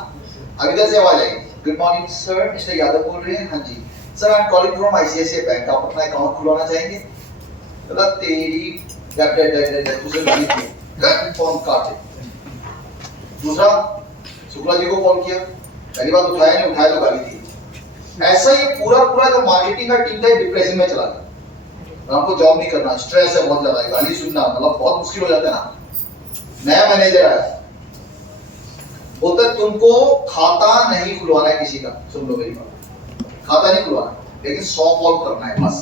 अब इधर से आवाज आई, good morning sir, mister Yadav बोल रहे हैं। हाँ जी sir, I am calling from ICICI bank, आप अपना अकाउंट खुलवाना चाहेंगे? बोला तेरी फोन काटे। दूसरा शुक्ला जी को कॉल किया, पहली बात उठाया नहीं, उठाया तो गाली दी। ऐसा ही पूरा जो मार्केटिंग का टीम था डिप्रेशन में चला गया। आपको जॉब नहीं करना, स्ट्रेस है बहुत ज्यादा, गाली सुनना मतलब बहुत मुश्किल हो जाता है ना। नया मैनेजर आया, बोलते तुमको खाता नहीं खुलवाना है किसी का, सुन लो मेरी बात, खाता नहीं खुलवाना, लेकिन 100 कॉल करना है, बस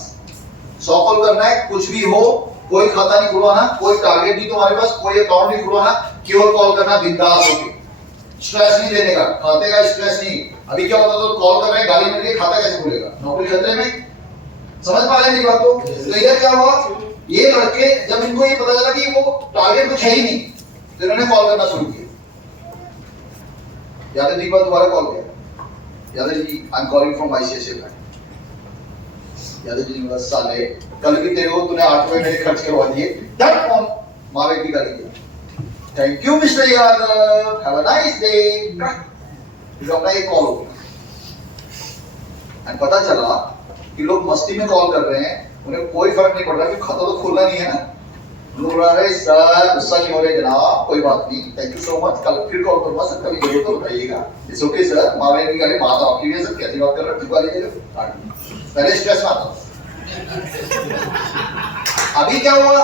100 कॉल करना है। कुछ भी हो, कोई खाता नहीं खुलवाना, कोई टारगेट नहीं तुम्हारे पास, कोई अकाउंट नहीं खुलवाना, केवल कॉल करना बिंदास होके, स्ट्रेस नहीं लेने का, खाते का स्ट्रेस नहीं। अभी क्या होता, तो कॉल कर रहे हैं, गाली मिल गई, खाता कैसे खुलेगा, नौकरी खतरे में। समझ पा रहे हैं बात को? तो इधर क्या हुआ, ये लड़के जब इनको ये पता चला कि वो टारगेट कुछ है ही नहीं, तो इन्होंने कॉल करना शुरू किया। यादव जी को दोबारा कॉल किया, Yadav ji I am calling from ICICI bank. Yadav ji ने बोला साले कल भी तेरे को तूने 8 रुपए मेरे खर्च करवा दिए, दैट फोन मारे की गाली दिया। Thank you mister Yadav, have a nice day. फिर अपना एक कॉल हो गया, एंड पता चला कि लोग मस्ती में कॉल कर रहे हैं, उन्हें कोई फर्क नहीं पड़ रहा कि खाता तो खोलना नहीं है ना। लोग बोल रहे सर गुस्सा नहीं हो रहे जनाब, कोई बात नहीं, थैंक यू सो मच, कल फिर कॉल करूंगा सर, कभी जरूरत तो बताइएगा। इट्स ओके सर, मारे की गाली बात आपकी है सर, कैसी बात कर रहे हो, चुका लीजिएगा। पहले स्ट्रेस ना था। अभी क्या हुआ,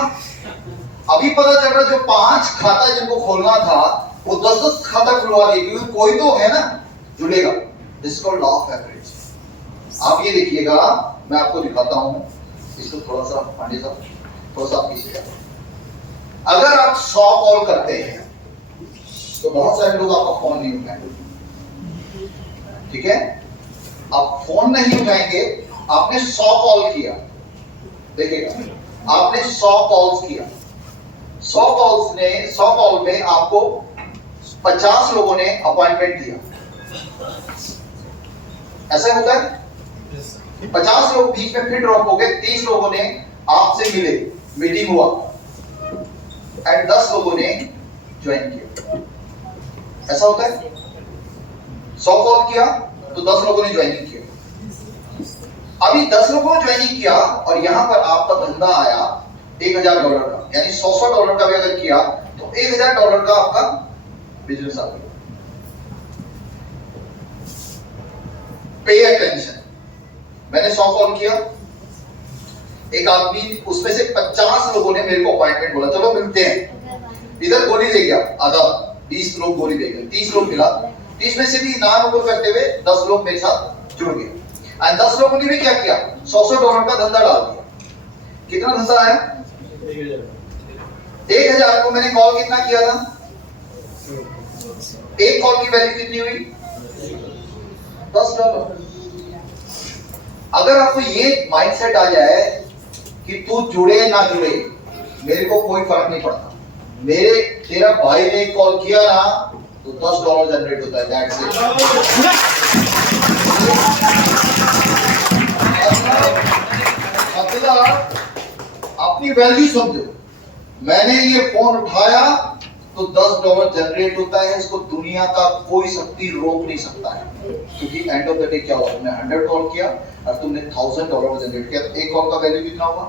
अभी पता चल रहा जो 5 खाता जिनको खोलना था वो 10-10 खाता खुलवा दिए, क्योंकि कोई तो है ना जुड़ेगा। This called law of average. आप ये देखिएगा, मैं आपको दिखाता हूं, इसको थोड़ा सा पांडे साहब, थोड़ा सा आप पीछे। अगर आप 100 कॉल करते हैं तो बहुत सारे लोग आपका फोन नहीं उठाएंगे, ठीक है? आप फोन नहीं उठाएंगे, आपने 100 कॉल किया, देखिएगा आपने 100 कॉल्स किया, 100 कॉल में आपको 50 लोगों ने अपॉइंटमेंट दिया, ऐसा होता है। 50 लोग बीच में फिर ड्रॉप हो गए, 30 लोगों ने आपसे मिले, मीटिंग हुआ, एंड 10 लोगों ने ज्वाइन किया, ऐसा होता है। 100 कॉल किया तो 10 लोगों ने ज्वाइनिंग किया। अभी 10 लोगों ने ज्वाइनिंग किया और यहां पर आपका धंधा आया $1000 का, यानी $100 का भी अगर किया तो $1000 का आपका बिजनेस आ गया। पे अटेंशन, मैंने 100 कॉल किया, एक आदमी, उसमें से 50 लोगों ने मेरे को अपॉइंटमेंट बोला, चलो मिलते हैं। इधर गोली ले गया आधा, 20 लोग गोली ले गए, 30 लोग मिला, 30 में से भी नाम ऊपर करते हुए 10 लोग मेरे साथ जुड़ गए। और 10 लोगों ने भी क्या किया, $100 का धंधा डाल दिया। कितना धंधा आया? 1000 को मैंने कॉल कितना किया था? एक कॉल की वैल्यू कितनी हुई? $10। अगर आपको ये माइंडसेट आ जाए कि तू जुड़े ना जुड़े मेरे को कोई फर्क नहीं पड़ता, तेरा भाई ने कॉल किया ना तो $10 जनरेट होता है, दैट्स इट। अपनी वैल्यू समझो। मैंने ये फोन उठाया तो $10 जनरेट होता है। इसको दुनिया का कोई शक्ति रोक नहीं सकता है, क्योंकि एंड ऑफ द डे क्या हुआ, तुमने 100 कॉल किया और तुमने $1000 जनरेट किया, तो एक कॉल का वैल्यू कितना होगा?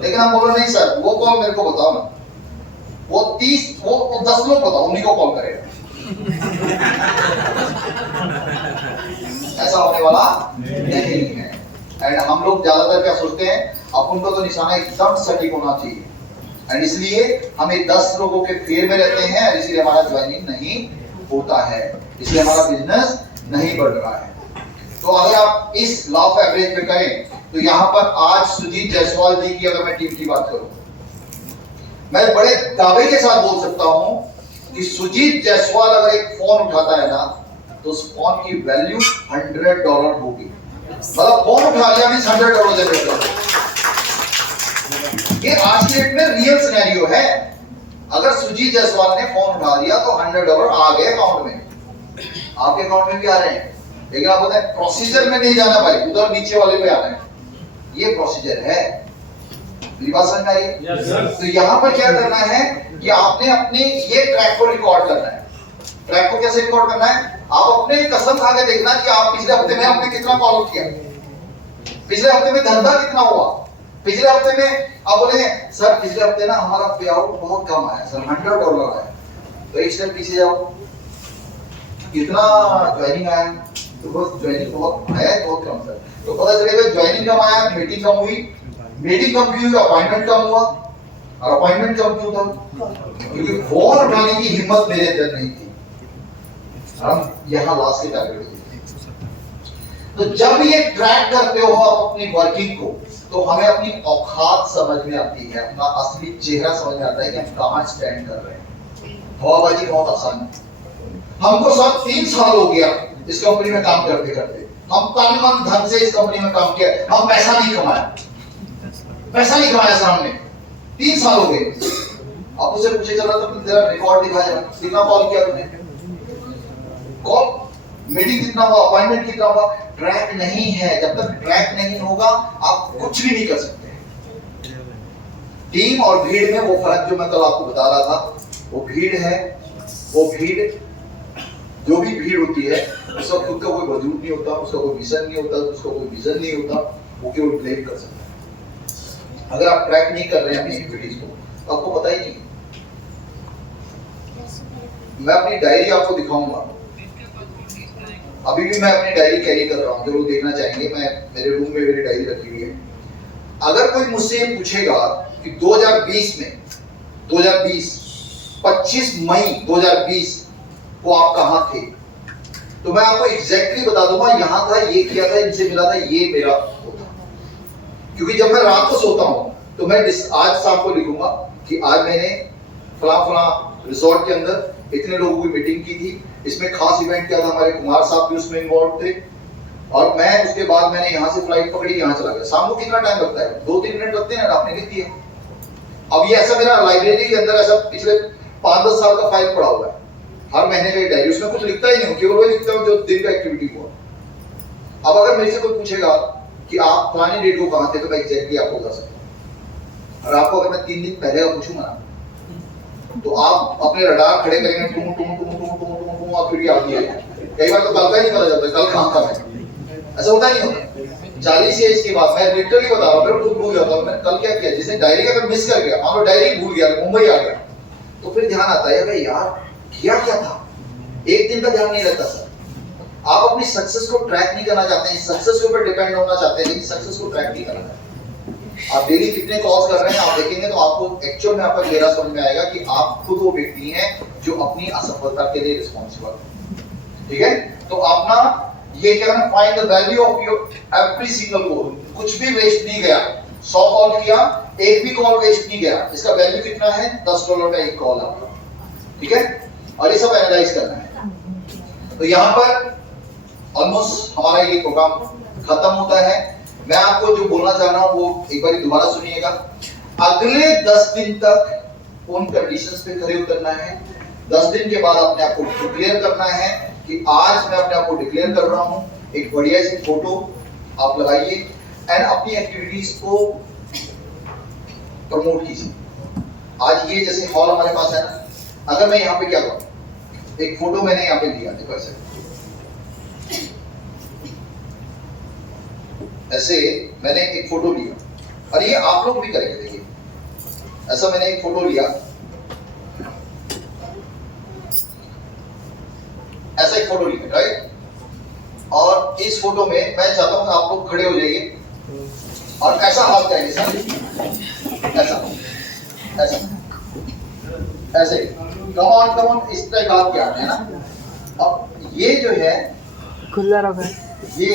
लेकिन हम बोलो नहीं सर, वो कॉल मेरे को बताओ ना, वो 10 लोग बताओ, उन्हीं को कॉल करेगा। ऐसा होने वाला नहीं है। एंड हम लोग ज्यादातर क्या सोचते हैं, अपन को तो निशाना एकदम सटीक होना चाहिए, एंड इसलिए हमें 10 लोगों के फेयर में रहते हैं, और इसलिए हमारा ज्वाइनिंग नहीं होता है, इसलिए हमारा बिजनेस नहीं बढ़ रहा है। तो अगर आप इस लॉ ऑफ एवरेज पे करें, तो यहाँ पर आज सुजीत जायसवाल जी की अगर मैं टीम की बात करूं, मैं बड़े दावे के साथ बोल सकता हूं कि सुजीत जायसवाल अगर एक फोन उठाता है ना, तो उस फोन की वैल्यू $100 होगी। मतलब फोन उठा लिया मींस $100 जनरेट होगा। ये आज के डेट में रियल सिनेरियो है। अगर सुजीत जायसवाल ने फोन उठा दिया तो $100 आ गए अकाउंट में, आपके अकाउंट में भी आ रहे हैं। लेकिन आप बताएं प्रोसीजर में नहीं जाना भाई, उधर नीचे वाले पे आना है, ये प्रोसीजर है। मेरी बात समझ आई? तो यहाँ पर क्या करना है कि आपने अपने ये ट्रैक को रिकॉर्ड करना है। ट्रैक को कैसे रिकॉर्ड करना है? आप अपने कसम खा के देखना कि आप पिछले हफ्ते में आपने कितना कॉल किया, पिछले हफ्ते में धंधा कितना हुआ, पिछले हफ्ते में आप बोले सर पिछले हफ्ते ना हमारा पे आउट बहुत कम आया सर, $100 आया। तो एक स्टेप पीछे जाओ, कितना ज्वाइनिंग आया, तो बस ज्वाइनिंग बहुत आया है, बहुत कम सर। तो पता चलेगा ज्वाइनिंग कम आया, मीटिंग कम हुई, मीटिंग कम क्यों हुई, अपॉइंटमेंट कम हुआ। और अपॉइंटमेंट कम क्यों था? क्योंकि फोन उठाने की हिम्मत मेरे अंदर नहीं थी। हम यहाँ लास्ट के टारगेट होते। तो जब ये ट्रैक करते हो आप अपनी वर्किंग को, तो हमें अपनी औकात समझ में आती है, अपना असली चेहरा समझ में आता है कि हम कहाँ स्टैंड कर रहे हैं। हवाबाजी बहुत आसान है। हमको सब 3 साल हो गया इस कंपनी में काम करते करते, हम तन मन धन से इस कंपनी में काम किया, हम पैसा नहीं कमाया, पैसा नहीं कमाया सर हमने, 3 साल हो गए। आप उसे पूछे चल रहा था तेरा रिकॉर्ड दिखा जरा, कितना कॉल किया तुमने, कॉल मीटिंग कितना हुआ, अपॉइंटमेंट कितना हुआ। ट्रैक नहीं है, जब तक ट्रैक नहीं होगा आप कुछ भी नहीं कर सकते। टीम और भीड़ में वो फर्क जो मैं कल आपको बता रहा था, वो भीड़ है, वो भीड़ जो भी भीड़ होती है उसका खुद का कोई वजूद नहीं होता, उसका कोई मिशन नहीं होता, उसका कोई विजन नहीं होता, वो केवल ब्लेम कर सकता है। अगर आप ट्रैक नहीं कर रहे हैं अपनी एक्टिविटीज को, तो आपको पता ही नहीं। मैं अपनी डायरी आपको दिखाऊंगा, अभी भी मैं अपनी डायरी कैरी कर रहा हूँ, जो लोग देखना चाहेंगे, मैं मेरे रूम में मेरी डायरी रखी हुई है। अगर कोई मुझसे पूछेगा कि 2020 में 25 मई 2020 को आप कहाँ थे, तो मैं आपको एग्जैक्टली बता दूंगा, यहाँ था, ये किया था, इनसे मिला था, ये मेरा होता। क्योंकि जब मैं रात को सोता हूँ तो मैं आज शाम को लिखूंगा कि आज मैंने फला रिसोर्ट के अंदर इतने लोगों की मीटिंग की थी, इसमें खास इवेंट किया था, हमारे कुमार साहब भी उसमें इन्वॉल्व थे, और मैं उसके बाद मैंने यहाँ से फ्लाइट पकड़ी, यहाँ चला गया। शाम को कितना टाइम लगता है? 2-3 मिनट लगते हैं ना, आपने लिख दिया। अब ये ऐसा मेरा लाइब्रेरी के अंदर ऐसा पिछले 5-10 साल का फाइल पड़ा हुआ है, हर महीने का डायरी, उसमें कुछ लिखता ही नहीं हूँ, केवल वही लिखता हूँ जो दिन का एक्टिविटी हुआ। अब अगर मेरे से कोई पूछेगा कि आप फलानी डेट को कहाँ थे, तो मैं एग्जैक्टली आपको बता सकता हूँ। और आपको अगर मैं 3 दिन पहले का पूछूंगा ना, तो आप अपने रडार खड़े करेंगे, टूं टूं टूं टूं टूं टूं टूं और फिर आती है। कई बार तो कल का ही नहीं पता चलता कल कहाँ था मैं, ऐसा होता नहीं होता। 40 एज के बाद मैं लिटरली बता रहा हूँ, मैं खुद भूल जाता हूँ मैंने कल क्या किया। जिसने डायरी का मिस कर गया, मान लो डायरी भूल गया, मुंबई आ गया, तो फिर ध्यान आता है भाई यार किया क्या था। एक दिन का ध्यान नहीं रहता सर। आप अपनी सक्सेस को ट्रैक नहीं करना चाहते हैं, सक्सेस के ऊपर डिपेंड होना चाहते हैं, लेकिन सक्सेस को ट्रैक नहीं करना है। आप डेली कितने कॉल्स कर रहे हैं आप देखेंगे तो आपको एक्चुअल में आपका चेहरा समझ में आएगा कि आप खुद वो व्यक्ति हैं जो अपनी असफलता के लिए रिस्पॉन्सिबल है। ठीक है, तो अपना ये क्या है, find the value of your every single call. कुछ भी वेस्ट नहीं गया, 100 कॉल किया, एक भी कॉल वेस्ट नहीं गया, इसका वैल्यू कितना है? $10 का एक कॉल आपका। ठीक है, और ये सब एनालाइज करना है। तो यहाँ पर ऑलमोस्ट हमारा ये प्रोग्राम खत्म होता है। मैं आपको जो बोलना चाह रहा हूं वो एक बार दोबारा सुनिएगा। अगले 10 दिन तक उन कंडीशंस पे खड़े उतरना है। 10 दिन के बाद अपने आप को डिक्लेयर करना है कि आज मैं अपने आप को डिक्लेयर कर रहा हूं। एक बढ़िया सी फोटो आप लगाइए एंड अपनी एक्टिविटीज को प्रमोट कीजिए। आज ये जैसे हॉल हमारे पास है ना, अगर मैं यहाँ पे क्या करूँ, एक फोटो मैंने यहाँ पे लिया, देखो ऐसे ऐसे मैंने एक फोटो लिया, और ये आप लोग भी करेंगे। देखिए ऐसा मैंने एक फोटो लिया, ऐसा एक फोटो लिया, राइट। और इस फोटो में मैं चाहता हूं आप लोग खड़े हो जाइए और ऐसा हाथ करेंगे सर, ऐसा ऐसा ऐसे कम ऑन इस तरह का हाथ क्या है ना। अब ये जो है खुला रखा है, ये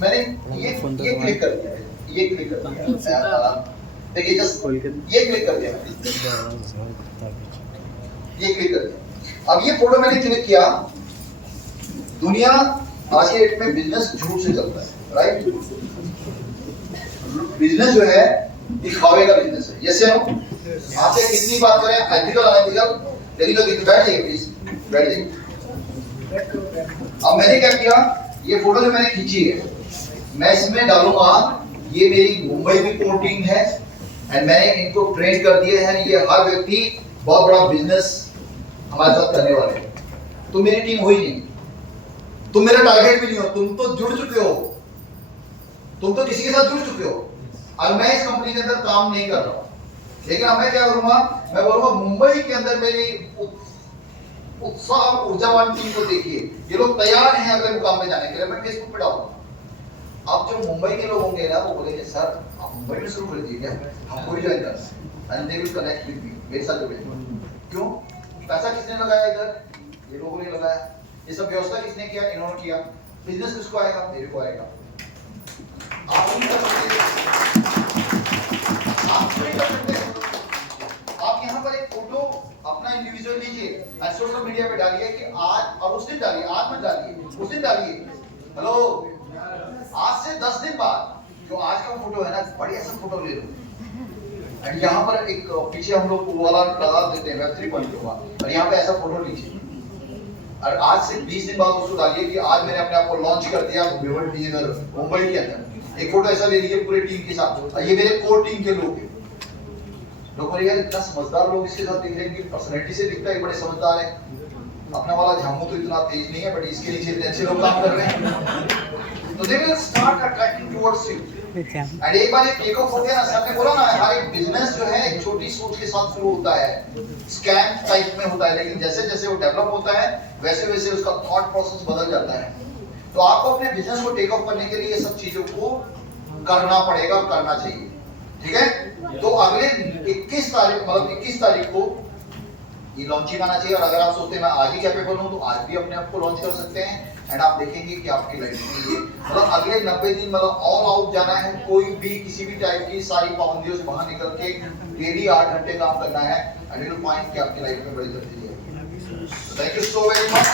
मैंने ये क्लिक कर दिया, ये क्लिक कर दिया, देखिए जस्ट ये क्लिक कर दिया, ये क्लिक कर दिया। अब ये फोटो मैंने क्लिक किया। दुनिया आज के डेट में बिजनेस झूठ से चलता है, राइट। बिजनेस जो है दिखावे का बिजनेस है, यस या नो। आपसे कितनी बात करें एथिकल अनएथिकल, लेकिन तो बैठ जाइए प्लीज, बैठ जाइए। अब मैंने क्या किया, ये फोटो जो मैंने खींची है मैं इसमें डालूंगा, ये मेरी मुंबई की कोर टीम है एंड मैंने इनको ट्रेन कर दिया है। ये हर व्यक्ति बहुत बड़ा बिजनेस हमारे साथ करने वाले हैं। तो मेरी टीम हुई नहीं, तुम मेरा टारगेट भी नहीं हो, तुम तो जुड़ चुके हो, तुम तो किसी के साथ जुड़ चुके हो। और मैं इस कंपनी के अंदर काम नहीं कर रहा हूं, लेकिन अब मैं क्या करूंगा, मैं बोलूंगा मुंबई के अंदर मेरी उत्साह ऊर्जावान टीम को देखिए, ये लोग तैयार हैं अगले मुकाम में जाने के लिए। मैं फेसबुक पे डालूंगा। अब जो मुंबई के लोग होंगे ना, वो बोलेंगे सर आप मुंबई में शुरू कर दीजिए क्या, हमको भी ज्वाइन करना, and they will connect with me, मेरे साथ जुड़ेंगे। क्यों? पैसा किसने लगाया इधर? ये लोगों ने लगाया। ये सब व्यवस्था किसने किया? इन्होंने किया। बिजनेस किसको आएगा? मेरे को आएगा। आप नहीं कर सकते, आप नहीं कर सकते। आप यहाँ पर एक फोटो अपना इंडिविजुअल लीजिए और सोशल मीडिया पे डालिए कि आज, और उस दिन डालिए, आज मत डालिए, उस दिन डालिए। हेलो, आज से 10 दिन बाद जो आज का फोटो है ना, बढ़िया सा फोटो ले लो। और यहाँ पर एक पीछे हम लोग वो वाला लगा देते हैं Web 3.0 का, और यहाँ पे ऐसा फोटो लीजिए और आज से 20 दिन बाद उसको डालिए कि आज मैंने अपने आप को लॉन्च कर दिया विवल डिजाइनर मुंबई के अंदर। एक फोटो ऐसा ले लीजिए पूरी टीम के साथ, और ये मेरे कोर टीम के लोग हैं। लोग बोले यार इतना समझदार लोग इसके साथ दिख रहे हैं, कि पर्सनैलिटी से दिखता है बड़े समझदार है। अपना वाला झामू तो इतना तेज नहीं है, बट इसके नीचे इतने अच्छे लोग काम कर रहे हैं। तो they will start attracting towards you. And एक बार ये टेक ऑफ हो गया ना, सर ने बोला ना, हर एक बिजनेस जो है एक छोटी सोच के साथ शुरू होता है, स्कैम टाइप में होता है, लेकिन जैसे जैसे वो डेवलप होता है वैसे वैसे उसका थॉट प्रोसेस बदल जाता है। तो आपको अपने बिजनेस को टेक ऑफ करने के लिए ये सब चीजों को करना पड़ेगा, करना चाहिए, ठीक है। तो अगले 21 तारीख, मतलब 21 तारीख को ये लॉन्चिंग आना चाहिए। और अगर आप सोचते हैं मैं आज ही कैपेबल हूं, तो आज भी अपने आप को लॉन्च कर सकते हैं। एंड आप देखेंगे कि आपकी लाइफ में ये मतलब अगले 90 दिन मतलब ऑल आउट जाना है। कोई भी किसी भी टाइप की सारी पाबंदियों से बाहर निकल के डेली 8 घंटे काम करना है, एंड यू विल फाइंड कि आपकी लाइफ में बड़ी तब्दीली है। Thank you so very much.